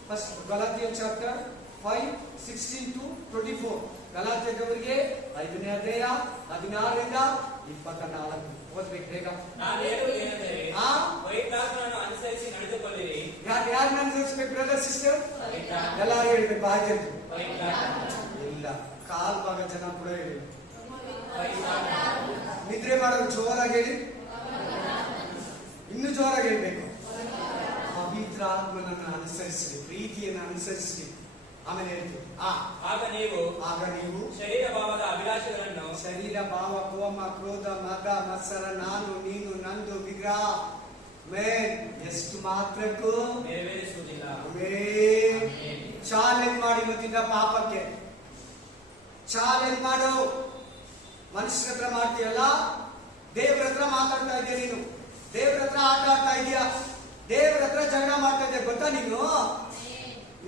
First ಗಲಾತಿಯನ್ chapter 5:16-24. ಗಲಾತ್ಯದವರಿಗೆ 5ನೇ ಅಧ್ಯಾಯ 16ರಿಂದ 24 ಓದ್ಬೇಕು ಬೇಗ. ಯಾರನ್ನ ಅನುಸರಿಸಬೇಕು ಬ್ರದರ್ ಸಿಸ್ಟರ್? ಎಲ್ಲಾರು ಹೇಳ್ಬೇಕು. ಹಾಗೆ ಇಲ್ಲ, ಕಾಲ್ ಭಾಗ ಜನ ಕೂಡ ಹೇಳಿ. ನಿದ್ರೆ ಮಾಡೋದು ಜೋರಾಗಿ ಹೇಳಿ, ಇನ್ನು ಜೋರಾಗಿ ಹೇಳ್ಬೇಕು. ಪವಿತ್ರ ಆತ್ಮನನ್ನು ಅನುಸರಿಸಿ, ಪ್ರೀತಿಯನ್ನು ಅನುಸರಿಸಿ. ಆಮೇಲೆ ಹೇಳ್ತೀವಿ, ಆಗ ನೀವು ಶರೀರ ಭಾವ, ಕೋಮ, ಕ್ರೋಧ, ಮದ, ಮತ್ಸರ, ನಾನು, ನೀನು, ನಂದು, ವಿಗ್ರಹ ಎಷ್ಟು ಮಾತ್ರಕ್ಕೂ ನೆರವೇರಿಸುವುದಿಲ್ಲ. ಚಾಲೆಂಜ್ ಮಾಡಿ ಇವತ್ತಿಂದ ಪಾಪಕ್ಕೆ ಚಾಲೆಂಜ್ ಮಾಡು. ಮನುಷ್ಯರ ಹತ್ರ ಮಾಡ್ತೀಯಲ್ಲ, ದೇವ್ರ ಹತ್ರ ಮಾತಾಡ್ತಾ ಇದೆಯಾ ನೀನು? ದೇವ್ರ ಹತ್ರ ಆಟ ಆಡ್ತಾ ಇದೆಯಾ? ದೇವ್ರ ಹತ್ರ ಜಗಳ ಮಾಡ್ತಾ ಇದೆಯಾ? ಗೊತ್ತಾ ನೀನು?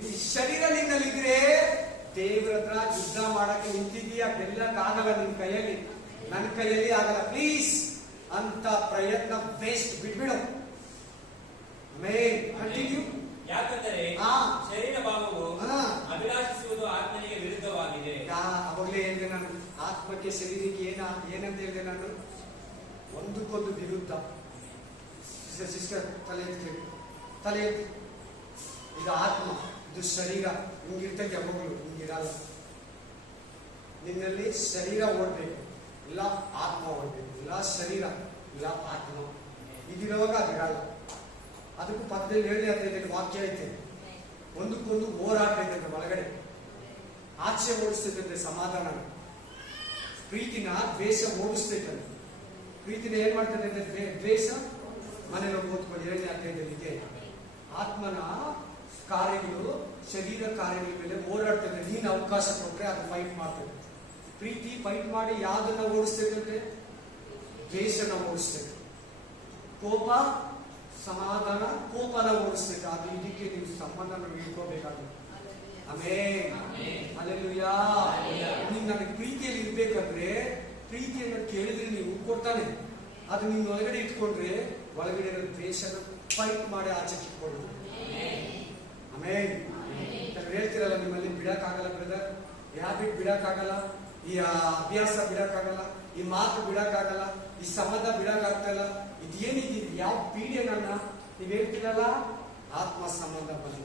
ಈ ಶರೀರ ನಿನ್ನಲ್ಲಿದ್ರೆ ದೇವ್ರ ಹತ್ರ ಯುದ್ಧ ಮಾಡಕ್ಕೆ ನಿಂತಿದೀಯಾ? ಗೆಲ್ಲಕ್ಕಾಗಲ್ಲ ನಿನ್ ಕೈಯಲ್ಲಿ, ನನ್ನ ಕೈಯಲ್ಲಿ ಆಗಲ್ಲ. ಪ್ಲೀಸ್ ಅಂತ ಪ್ರಯತ್ನ ವೇಸ್ಟ್ ಬಿಟ್ಬಿಡು. ಆಮೆನ್. ಕಂಟಿನ್ಯೂ. ಯಾಕಂದರೆ ಶರೀರ ಭಾವವು ಅಭಿಲಾಷಿಸುವುದು ಆತ್ಮನಿಗೆ ವಿರುದ್ಧವಾಗಿದೆ. ಅವಾಗಲೇ ಹೇಳಿದೆ ನಾನು, ಆತ್ಮಕ್ಕೆ ಶರೀರಕ್ಕೆ ಏನಂತ ಹೇಳಿದೆ ನಾನು? ಒಂದಕ್ಕೊಂದು ವಿರುದ್ಧ. ಸಿಸ್ಟರ್ ತಲೆ ಎತ್ತಿ. ಇದು ಆತ್ಮ, ಇದು ಶರೀರ. ಹಿಂಗಿರ್ತೈತೆ ಯಾವಾಗಲೂ, ಹಿಂಗಿರಲ್ಲ. ನಿನ್ನಲ್ಲಿ ಶರೀರ ಓಡ್ಬೇಕು, ಇಲ್ಲ ಆತ್ಮ ಓಡ್ಬೇಕು. ಇಲ್ಲ ಶರೀರ ಇಲ್ಲ ಆತ್ಮ, ಇದಿರುವಾಗ ಅದಿರಲ್ಲ. ಅದಕ್ಕೂ ಪಕ್ಕದಲ್ಲಿ ಹೇಳಿ ಅಂತ ವಾಕ್ಯ ಐತೆ. ಒಂದಕ್ಕೊಂದು ಹೋರಾಟ ಐತೆ ಒಳಗಡೆ. ಆಚೆ ಓಡಿಸ್ತೈತೆ ಸಮಾಧಾನ, ಪ್ರೀತಿನ ದ್ವೇಷ ಓಡಿಸ್ತೈತೆ. ಪ್ರೀತಿನ ಏನ್ ಮಾಡ್ತದೆ ಅಂದ್ರೆ ದ್ವೇಷ ಮನೇಲಿ ಓದ್ಕೊಂಡು 7ನೇ ಅಧ್ಯಾಯದಲ್ಲಿ ಇದೆ. ಆತ್ಮನ ಕಾರ್ಯಗಳು ಶರೀರ ಕಾರ್ಯಗಳ ಮೇಲೆ ಹೋರಾಡ್ತದೆ. ನೀನು ಅವಕಾಶ ಕೊಟ್ಟರೆ ಅದು ಫೈಟ್ ಮಾಡ್ತದೆ. ಪ್ರೀತಿ ಫೈಟ್ ಮಾಡಿ ಯಾವ್ದನ್ನ ಓಡಿಸ್ತೈತೆ? ದ್ವೇಷನ ಓಡಿಸ್ತೈತೆ. ಕೋಪ ಸಮಾಧಾನ ಕೋಪನ ಓಡಿಸ್ತೈತೆ. ಅದು ಇದಕ್ಕೆ ನೀವು ಸಂಬಂಧನ ಇಟ್ಕೋಬೇಕಾಗುತ್ತೆ. ಆಮೆನ್. ಹಲ್ಲೆಲೂಯಾ. ನೀನು ನನಗೆ ಪ್ರೀತಿಯಲ್ಲಿ ಇರ್ಬೇಕಂದ್ರೆ ಪ್ರೀತಿಯನ್ನು ಕೇಳಿದ್ರೆ ನೀವು ಕೊಡ್ತಾನೆ. ಅದು ನೀನು ಒಳಗಡೆ ಇಟ್ಕೊಂಡ್ರೆ ಒಳಗಡೆ ಇರೋ ದ್ವೇಷನ ಫೈಟ್ ಮಾಡಿ ಆಚೆ ಇಟ್ಕೊಡುದು. ಆಮೆನ್. ಹೇಳ್ತಿರಲ್ಲ, ನಿಮ್ಮಲ್ಲಿ ಬಿಡಕ್ಕಾಗಲ್ಲ ಬ್ರದರ್, ಹ್ಯಾಬಿಟ್ ಬಿಡಕ್ಕಾಗಲ್ಲ, ಈ ಅಭ್ಯಾಸ ಬಿಡಕ್ಕಾಗಲ್ಲ, ಈ ಮಾತು ಬಿಡಕ್ಕಾಗಲ್ಲ, ಈ ಸಂಬಂಧ ಬಿಡಕ್ಕಾಗ್ತಲ್ಲ. ಇದೇನಿದ್ದೀರಿ ಯಾವ ಪೀಡೆನನ್ನ ನೀವು ಹೇಳ್ತೀರಲ್ಲ? ಆತ್ಮ ಸಂಬಂಧ ಬನ್ನಿ.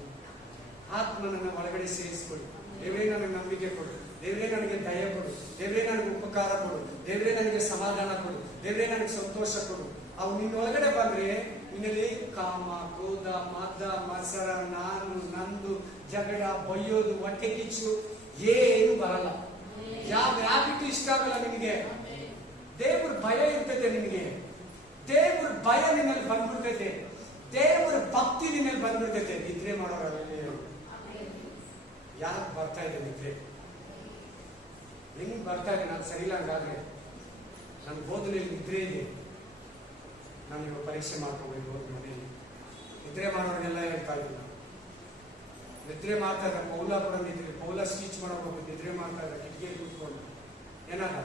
ಆತ್ಮನನ್ನ ಒಳಗಡೆ ಸೇರಿಸ್ಕೊಡಿ. ದೇವರೇ ನನಗೆ ನಂಬಿಕೆ ಕೊಡು, ದೇವರೇ ನನಗೆ ದಯ ಕೊಡು, ದೇವರೇ ನನಗೆ ಉಪಕಾರ ಕೊಡು, ದೇವರೇ ನನಗೆ ಸಮಾಧಾನ ಕೊಡು, ದೇವರೇ ನನಗೆ ಸಂತೋಷ ಕೊಡು. ಅವು ನಿನ್ನ ಒಳಗಡೆ ಬಂದ್ರೆ ನಿನ್ನಲ್ಲಿ ಕಾಮ, ಕ್ರೋಧ, ಮದ, ಮತ್ಸರ, ನಾನು, ನಂದು, ಜಗಳ, ಬೈಯೋದು, ಹೊಟ್ಟೆ ಕಿಚ್ಚು ಏನು ಬರಲ್ಲ. ಯಾವ ಹ್ಯಾಬಿಟ್ ಇಷ್ಟ ಆಗಲ್ಲ ನಿನಗೆ. ದೇವ್ರ ಭಯ ಇರ್ತೈತೆ ನಿನಗೆ. ದೇವ್ರ ಭಯ ನಿನ್ನಲ್ಲಿ ಬಂದ್ಬಿಡ್ತೈತೆ. ದೇವ್ರ ಭಕ್ತಿ ನಿನ್ನಲ್ಲಿ ಬಂದ್ಬಿಡ್ತೈತೆ. ನಿದ್ರೆ ಮಾಡೋರಲ್ಲ ಯಾಕೆ ಬರ್ತಾ ಇದೆ ನಿದ್ರೆ? ಹೆಂಗ್ ಬರ್ತಾ ಇದೆ? ನಾನು ಸರಿಯಿಲ್ಲ ಹಂಗಾದ್ರೆ ನನ್ನ ಬೋಧನೆಯಲ್ಲಿ ನಿದ್ರೆ ಇದೆ. ನಾನು ಇವಾಗ ಪರೀಕ್ಷೆ ಮಾಡ್ಕೋಬೇಕು ಮನೆಯಲ್ಲಿ. ನಿದ್ರೆ ಮಾಡೋರಿಗೆಲ್ಲ ಹೇಳ್ತಾ ಇದ್ದೀನಿ. ನಿದ್ರೆ ಮಾಡ್ತಾ ಇದ್ದ ಪೌಲ ಕೂಡ ನಿದ್ರೆ, ಪೌಲ ಸ್ಟೀಚ್ ಮಾಡೋಕೆ ನಿದ್ರೆ ಮಾಡ್ತಾ ಇದ್ದ ಕಿಟಕಿಯಲ್ಲಿ ಕೂತ್ಕೊಂಡು. ಏನಾದ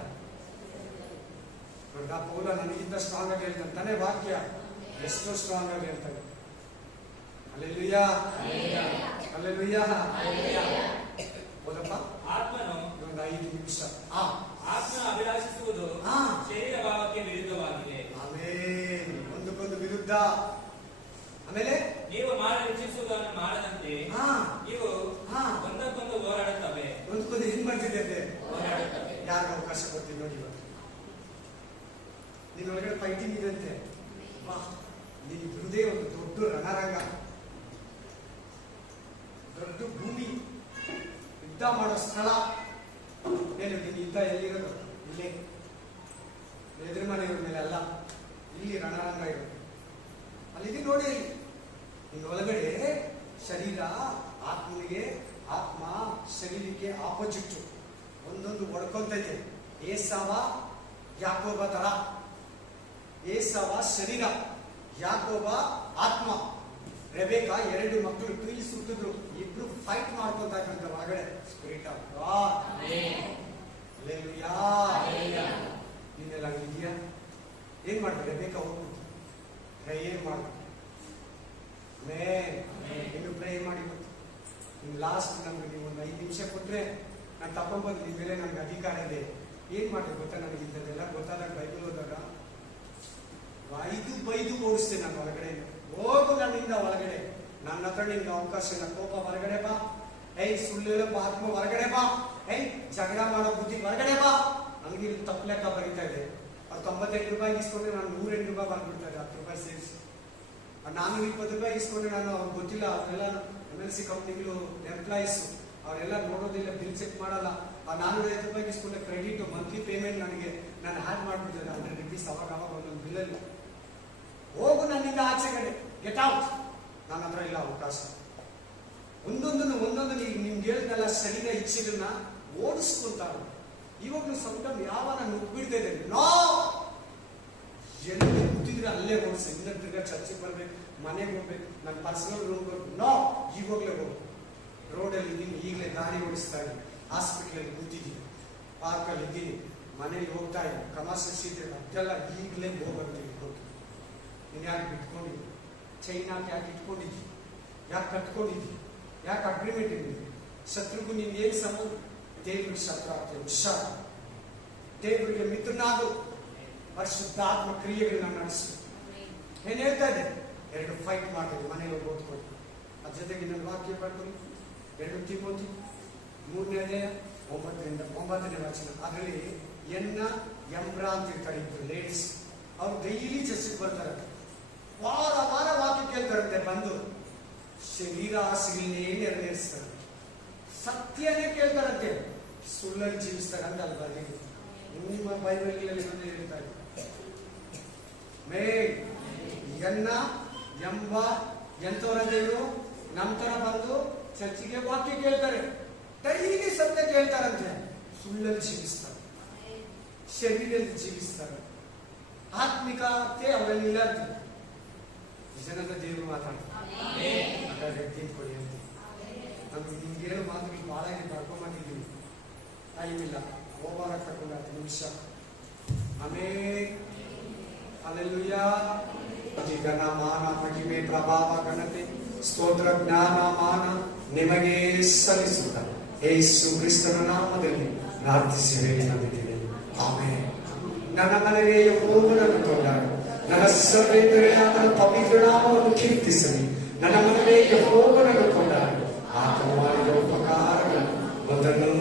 ನೋಡ್ದ ಪೌಲ ನನಗಿಂತ ಸ್ಟ್ರಾಂಗ್ ಆಗಿ ಹೇಳ್ತಾನೆ. ವಾಕ್ಯ ಎಷ್ಟೋ ಸ್ಟ್ರಾಂಗ್ ಆಗಿ ಹೇಳ್ತಾರೆ. Hallelujah, hallelujah. ಓದಪ್ಪ. ಆತ್ಮನು ಒಂದು 5 ನಿಮಿಷ. ಆತ್ಮ ಅಭಿಲಾಷಿಸುವುದು ಶರೀರ ಭಾವಕ್ಕೆ ವಿರುದ್ಧವಾಗಿದೆ. ಆಮೆನ್. ಒಂದಕ್ಕೊಂದು ವಿರುದ್ಧ. ಆಮೇಲೆ ನೀವು ಮಾಡಲು ಇಚ್ಛಿಸುವುದನ್ನು ಮಾಡದಂತೆ ಇವು ಒಂದಕ್ಕೊಂದು ಹೋರಾಡುತ್ತವೆ. ಒಂದಕ್ಕೊಂದು ಏನ್ ಮಾಡ್ತಿದ್ದೆ? ಹೋರಾಡುತ್ತವೆ. ಯಾರಿಗೆ ಅವಕಾಶ ಕೊಡ್ತೀನಿ ನೋಡಿ. ಇವತ್ತು ನಿನ್ನ ಒಳಗಡೆ ಫೈಟಿಂಗ್ ಇದಂತೆ. ನಿನ್ನ ಹೃದಯ ಒಂದು ದೊಡ್ಡ ರಣರಂಗ, ದೊಡ್ಡ ಭೂಮಿ, ಯುದ್ಧ ಮಾಡೋ ಸ್ಥಳ. ಏನು ನೀನು ಯುದ್ಧ ಎಲ್ಲಿರೋದು? ಇಲ್ಲೇ ಎದುರು ಮನೆಯವ್ರ ಮೇಲೆ ಅಲ್ಲ, ಇಲ್ಲಿ ರಣರಂಗ ಇರೋದು. ಅಲ್ಲಿದೆ ನೋಡಿ. ನಿನ್ನ ಒಳಗಡೆ ಶರೀರ ಆತ್ಮನಿಗೆ, ಆತ್ಮ ಶರೀರಕ್ಕೆ ಆಪೋಸಿಟ್ ಒಂದೊಂದು ಹೊಡ್ಕೊಂತೈತೆ. ಏಸಾವ ಯಾಕೋಬ ತರ. ಏಸಾವ ಶರೀರ, ಯಾಕೋಬ ಆತ್ಮ. ರೆಬೆಕಾ 2 ಮಕ್ಕಳು ಟ್ವಿನ್ಸ್ ಹುಟ್ಟಿದ್ರು. ಇಬ್ರು ಫೈಟ್ ಮಾಡ್ಕೊಂತ ಇದ್ದಂತೆ ಒಳಗಡೆ. Spirit of God. ಹಲ್ಲೆಲೂಯಾ. ನೀನೆಲ್ಲ ಇದೆಯಾ? ಏನ್ ಮಾಡ್ತಾರೆ? ರೆಬೆಕಾ ಹೋಗ್ಬಿಟ್ಟು ಪ್ರೇಯರ್ ಮಾಡು. ಇನ್ನು ಪ್ರೇಯರ್ ಮಾಡಿ ಗೊತ್ತು. ಇನ್ನು ಲಾಸ್ಟ್ ನಮ್ಗೆ ನೀವು ಒಂದು 5 ನಿಮಿಷ ಕೊಟ್ರೆ ನಾನು ತಗೊಂಡ್ಬಂದು ನಿಮ್ಮ ಮೇಲೆ ನನಗೆ ಅಧಿಕಾರ ಇದೆ. ಏನ್ ಮಾಡ್ಬೇಕು ಗೊತ್ತಾ? ನನಗೆ ಇಂಥದ್ದೆಲ್ಲ ಗೊತ್ತಾದಾಗ ಬೈಬಲ್ ಹೋದಾಗ ಬೈದು ಓಡಿಸ್ತೇನೆ. ನಾನು ಒಳಗಡೆ ಹೋಗು, ನನ್ನಿಂದ ಒಳಗಡೆ. ನನ್ನ ಹತ್ರ ನಿಮ್ಗೆ ಅವಕಾಶ ಇಲ್ಲ. ಕೋಪ ಹೊರಗಡೆ ಬಾ. ಸುಳ್ಳು ಹೇಳೋ ಆತ್ಮ ಹೊರಗಡೆ ಬಾ. ಜಗಳ ಮಾಡೋ ಬುದ್ಧಿ ಹೊರಗಡೆ ಬಾ. ನನಗೆ ಇಲ್ಲಿ ತಪ್ಪು ಲೆಕ್ಕ ಬರೀತಾ ಇದೆ. ಅವ್ರು 98 ರೂಪಾಯಿ ಇಸ್ಕೊಂಡ್ರೆ ನಾನು 108 ರೂಪಾಯಿ ಬಂದ್ಬಿಡ್ತಾ ಇದೆ. 10 ರೂಪಾಯಿ ಸೇರಿಸಿ 420 ರೂಪಾಯಿ ಇಸ್ಕೊಂಡ್ರೆ ನಾನು ಅವ್ರಿಗೆ ಗೊತ್ತಿಲ್ಲ. ಅವರೆಲ್ಲ MNC ಕಂಪ್ನಿಗಳು ಎಂಪ್ಲಾಯೀಸ್, ಅವರೆಲ್ಲ ನೋಡೋದಿಲ್ಲ, ಬಿಲ್ ಚೆಕ್ ಮಾಡಲ್ಲ. ಆ 450 ರೂಪಾಯಿ ಇಸ್ಕೊಂಡ್ರೆ ಕ್ರೆಡಿಟ್ ಮಂತ್ಲಿ ಪೇಮೆಂಟ್ ನನಗೆ ನಾನು ಹ್ಯಾಡ್ ಮಾಡ್ಬಿಟ್ಟಿದ್ದೆ 100 ರೂಪೀಸ್ ಅವಾಗ ಒಂದೊಂದು ಬಿಲ್ಲಲ್ಲಿ. ಹೋಗು ನನ್ನಿಂದ ಆಚೆ ಕಡೆ, ಗೆಟ್ ಔಟ್. ನನ್ನ ಹತ್ರ ಇಲ್ಲ ಅವಕಾಶ. ಒಂದೊಂದು ನಿಮ್ಗೆ ಹೇಳಿದ್ನಲ್ಲ, ಶರೀರ ಇಚ್ಛೆಗಳನ್ನ ಓಡಿಸ್ಕೊಂತಾರೆ. ಇವಾಗಲೂ ಸ್ವಲ್ಪ ಯಾವಾಗ ನುಗ್ಬಿಡ್ತಾ ಇದೆ. ನೋ, ಎಲ್ಲಿ ಕೂತಿದ್ರೆ ಅಲ್ಲೇ ಓಡಿಸಿ. ಇನ್ನ ತಿರ್ಗಾ ಚರ್ಚೆಗೆ ಬರ್ಬೇಕು, ಮನೆಗೆ ಹೋಗ್ಬೇಕು, ನನ್ನ ಪರ್ಸನಲ್ ರೂಮ್ ಬರ್ಬೇಕು. ನೋ, ಈವಾಗಲೇ ಹೋಗು. ರೋಡಲ್ಲಿ ಇದ್ದೀನಿ, ಈಗಲೇ ಗಾಡಿ ಓಡಿಸ್ತಾ ಇದ್ದೀನಿ, ಹಾಸ್ಪಿಟ್ಲಲ್ಲಿ ಕೂತಿದ್ದೀನಿ, ಪಾರ್ಕಲ್ಲಿ ಇದ್ದೀನಿ. ಮನೆಗೆ ಹೋಗ್ತಾ ಇದ್ದೆ, ಕಮಾಸೆ ಅದೆಲ್ಲ ಈಗಲೇ ಹೋಗ್ಬರ್ತೀವಿ. ನೀನು ಯಾಕೆ ಬಿಟ್ಕೊಂಡಿದ್ದಿ? ಚೈನಾಕ್ಕೆ ಯಾಕೆ ಇಟ್ಕೊಂಡಿದ್ದಿ? ಯಾಕೆ ಕಟ್ಕೊಂಡಿದ್ದಿ? ಯಾಕೆ ಅಗ್ರಿಮೆಂಟ್ ಇದೆ? ಶತ್ರುಗೂ ನೀನು ಏನು ಸಂಬಂಧ? ದೇವರಿಗೆ ಶತ್ರು ಆಗ್ತೇವೆ. ಹುಷಾರ. ದೇವರಿಗೆ ಮಿತ್ರನಾಗು. ಪರಿಶುದ್ಧಾತ್ಮ ಕ್ರಿಯೆಗಳನ್ನ ನಡೆಸು. ಏನ್ ಹೇಳ್ತಾ ಇದೆ? 2 ಫೈಟ್ ಮಾಡ್ತೀವಿ. ಮನೆಯಲ್ಲಿ ಓದ್ಕೊಂಡು ಅದ್ರ ಜೊತೆಗೆ ನನ್ನ ವಾಕ್ಯ ಬರ್ಕೊಂಡು 2 ತಿಮೋತಿ 3ನೇ ಅಧ್ಯಾಯ 9ರಿಂದ 9ನೇ ವಚನ. ಅದರಲ್ಲಿ ಎನ್ನ ಎಂಬ್ರಾ ಅಂತ ಇರ್ತಾರೆ ಇಬ್ಬರು ಲೇಡೀಸ್. ಅವ್ರು ಡೈಲಿ ಚರ್ಚೆಗೆ ಬರ್ತಾರೆ, ವಾರ ವಾರ ವಾಕ್ಯ ಕೇಳ್ತಾರಂತೆ. ಬಂದು ಶರೀರ ಆಸೆಗಳನ್ನೇ ನೆರವೇರಿಸ್ತಾರೆ, ಸತ್ಯನೇ ಕೇಳ್ತಾರಂತೆ, ಸುಳ್ಳಲ್ಲಿ ಜೀವಿಸ್ತಾರೆ ಅಂತ ಅಲ್ಲಿ ಬರೀ ನಿಮ್ಮ ಬೈಬಲ್ಗಳಲ್ಲಿ ಬಂದು ಹೇಳ್ತಾರೆ. ಮೇ ಎನ್ನ ಎಂಬ ಎಂತವರ ದೇವರು ನಮ್ಮ ತರ ಬಂದು ಚರ್ಚಿಗೆ ವಾಕ್ಯ ಕೇಳ್ತಾರೆ, ಡೈಲಿ ಸತ್ಯ ಕೇಳ್ತಾರಂತೆ, ಸುಳ್ಳಲ್ಲಿ ಜೀವಿಸ್ತಾರೆ, ಶರೀರದಲ್ಲಿ ಜೀವಿಸ್ತಾರೆ. ಆತ್ಮಿಕತೆ ಅವರಲ್ಲಿಲ್ಲ ಅಂತ ಜನದ ದೇವರು ಮಾತಾಡ್ತಾರೆ. ತಿಳ್ಕೊಳ್ಳಿ ಅಂತ ನಮ್ಗೆ ನಿಮ್ಗೆ ಹೇಳೋ ಮಾತುಗಳು ಬಹಳ ಬರ್ಕೊಂಡ್ಬಂದಿದ್ದೀವಿ. ಟೈಮ್ ಇಲ್ಲ, ಹೋಗಾಗ ತಗೊಂಡ 10 ನಿಮಿಷ. ಆಮೇಲೆ ಅಲ್ಲೆಲ್ಲೂಯ್ಯ. ಘನ ಮಾನ ಮಹಿಮೆ ಪ್ರಭಾವ ಘನತೆ ಸ್ತೋತ್ರ ಜ್ಞಾನ ಮಾನ ನಿಮಗೆ ಸಲ್ಲಿಸುತ್ತ ಯೇಸು ಕ್ರಿಸ್ತನ ನಾಮದಲ್ಲಿ ಪ್ರಾರ್ಥಿಸಿ ಹೇಳಿ ನಂಬಿದ್ದೇನೆ. ಆಮೇಲೆ ನನ್ನ ಮನೆಗೆ ಯೆಹೋವನನ್ನು ಕೊಂಡಾಡು, ನನ್ನ ಸರ್ವೇಂದ್ರಿಯ ನನ್ನ ಪವಿತ್ರ ನಾಮವನ್ನು ಕೀರ್ತಿಸಲಿ. ನನ್ನ ಮನೆಗೆ ಯೆಹೋವನನ್ನು ಕೊಂಡಾಡು, ಆತನು ಮಾಡಿದ ಉಪಕಾರಗಳನ್ನು ಒಂದನ್ನು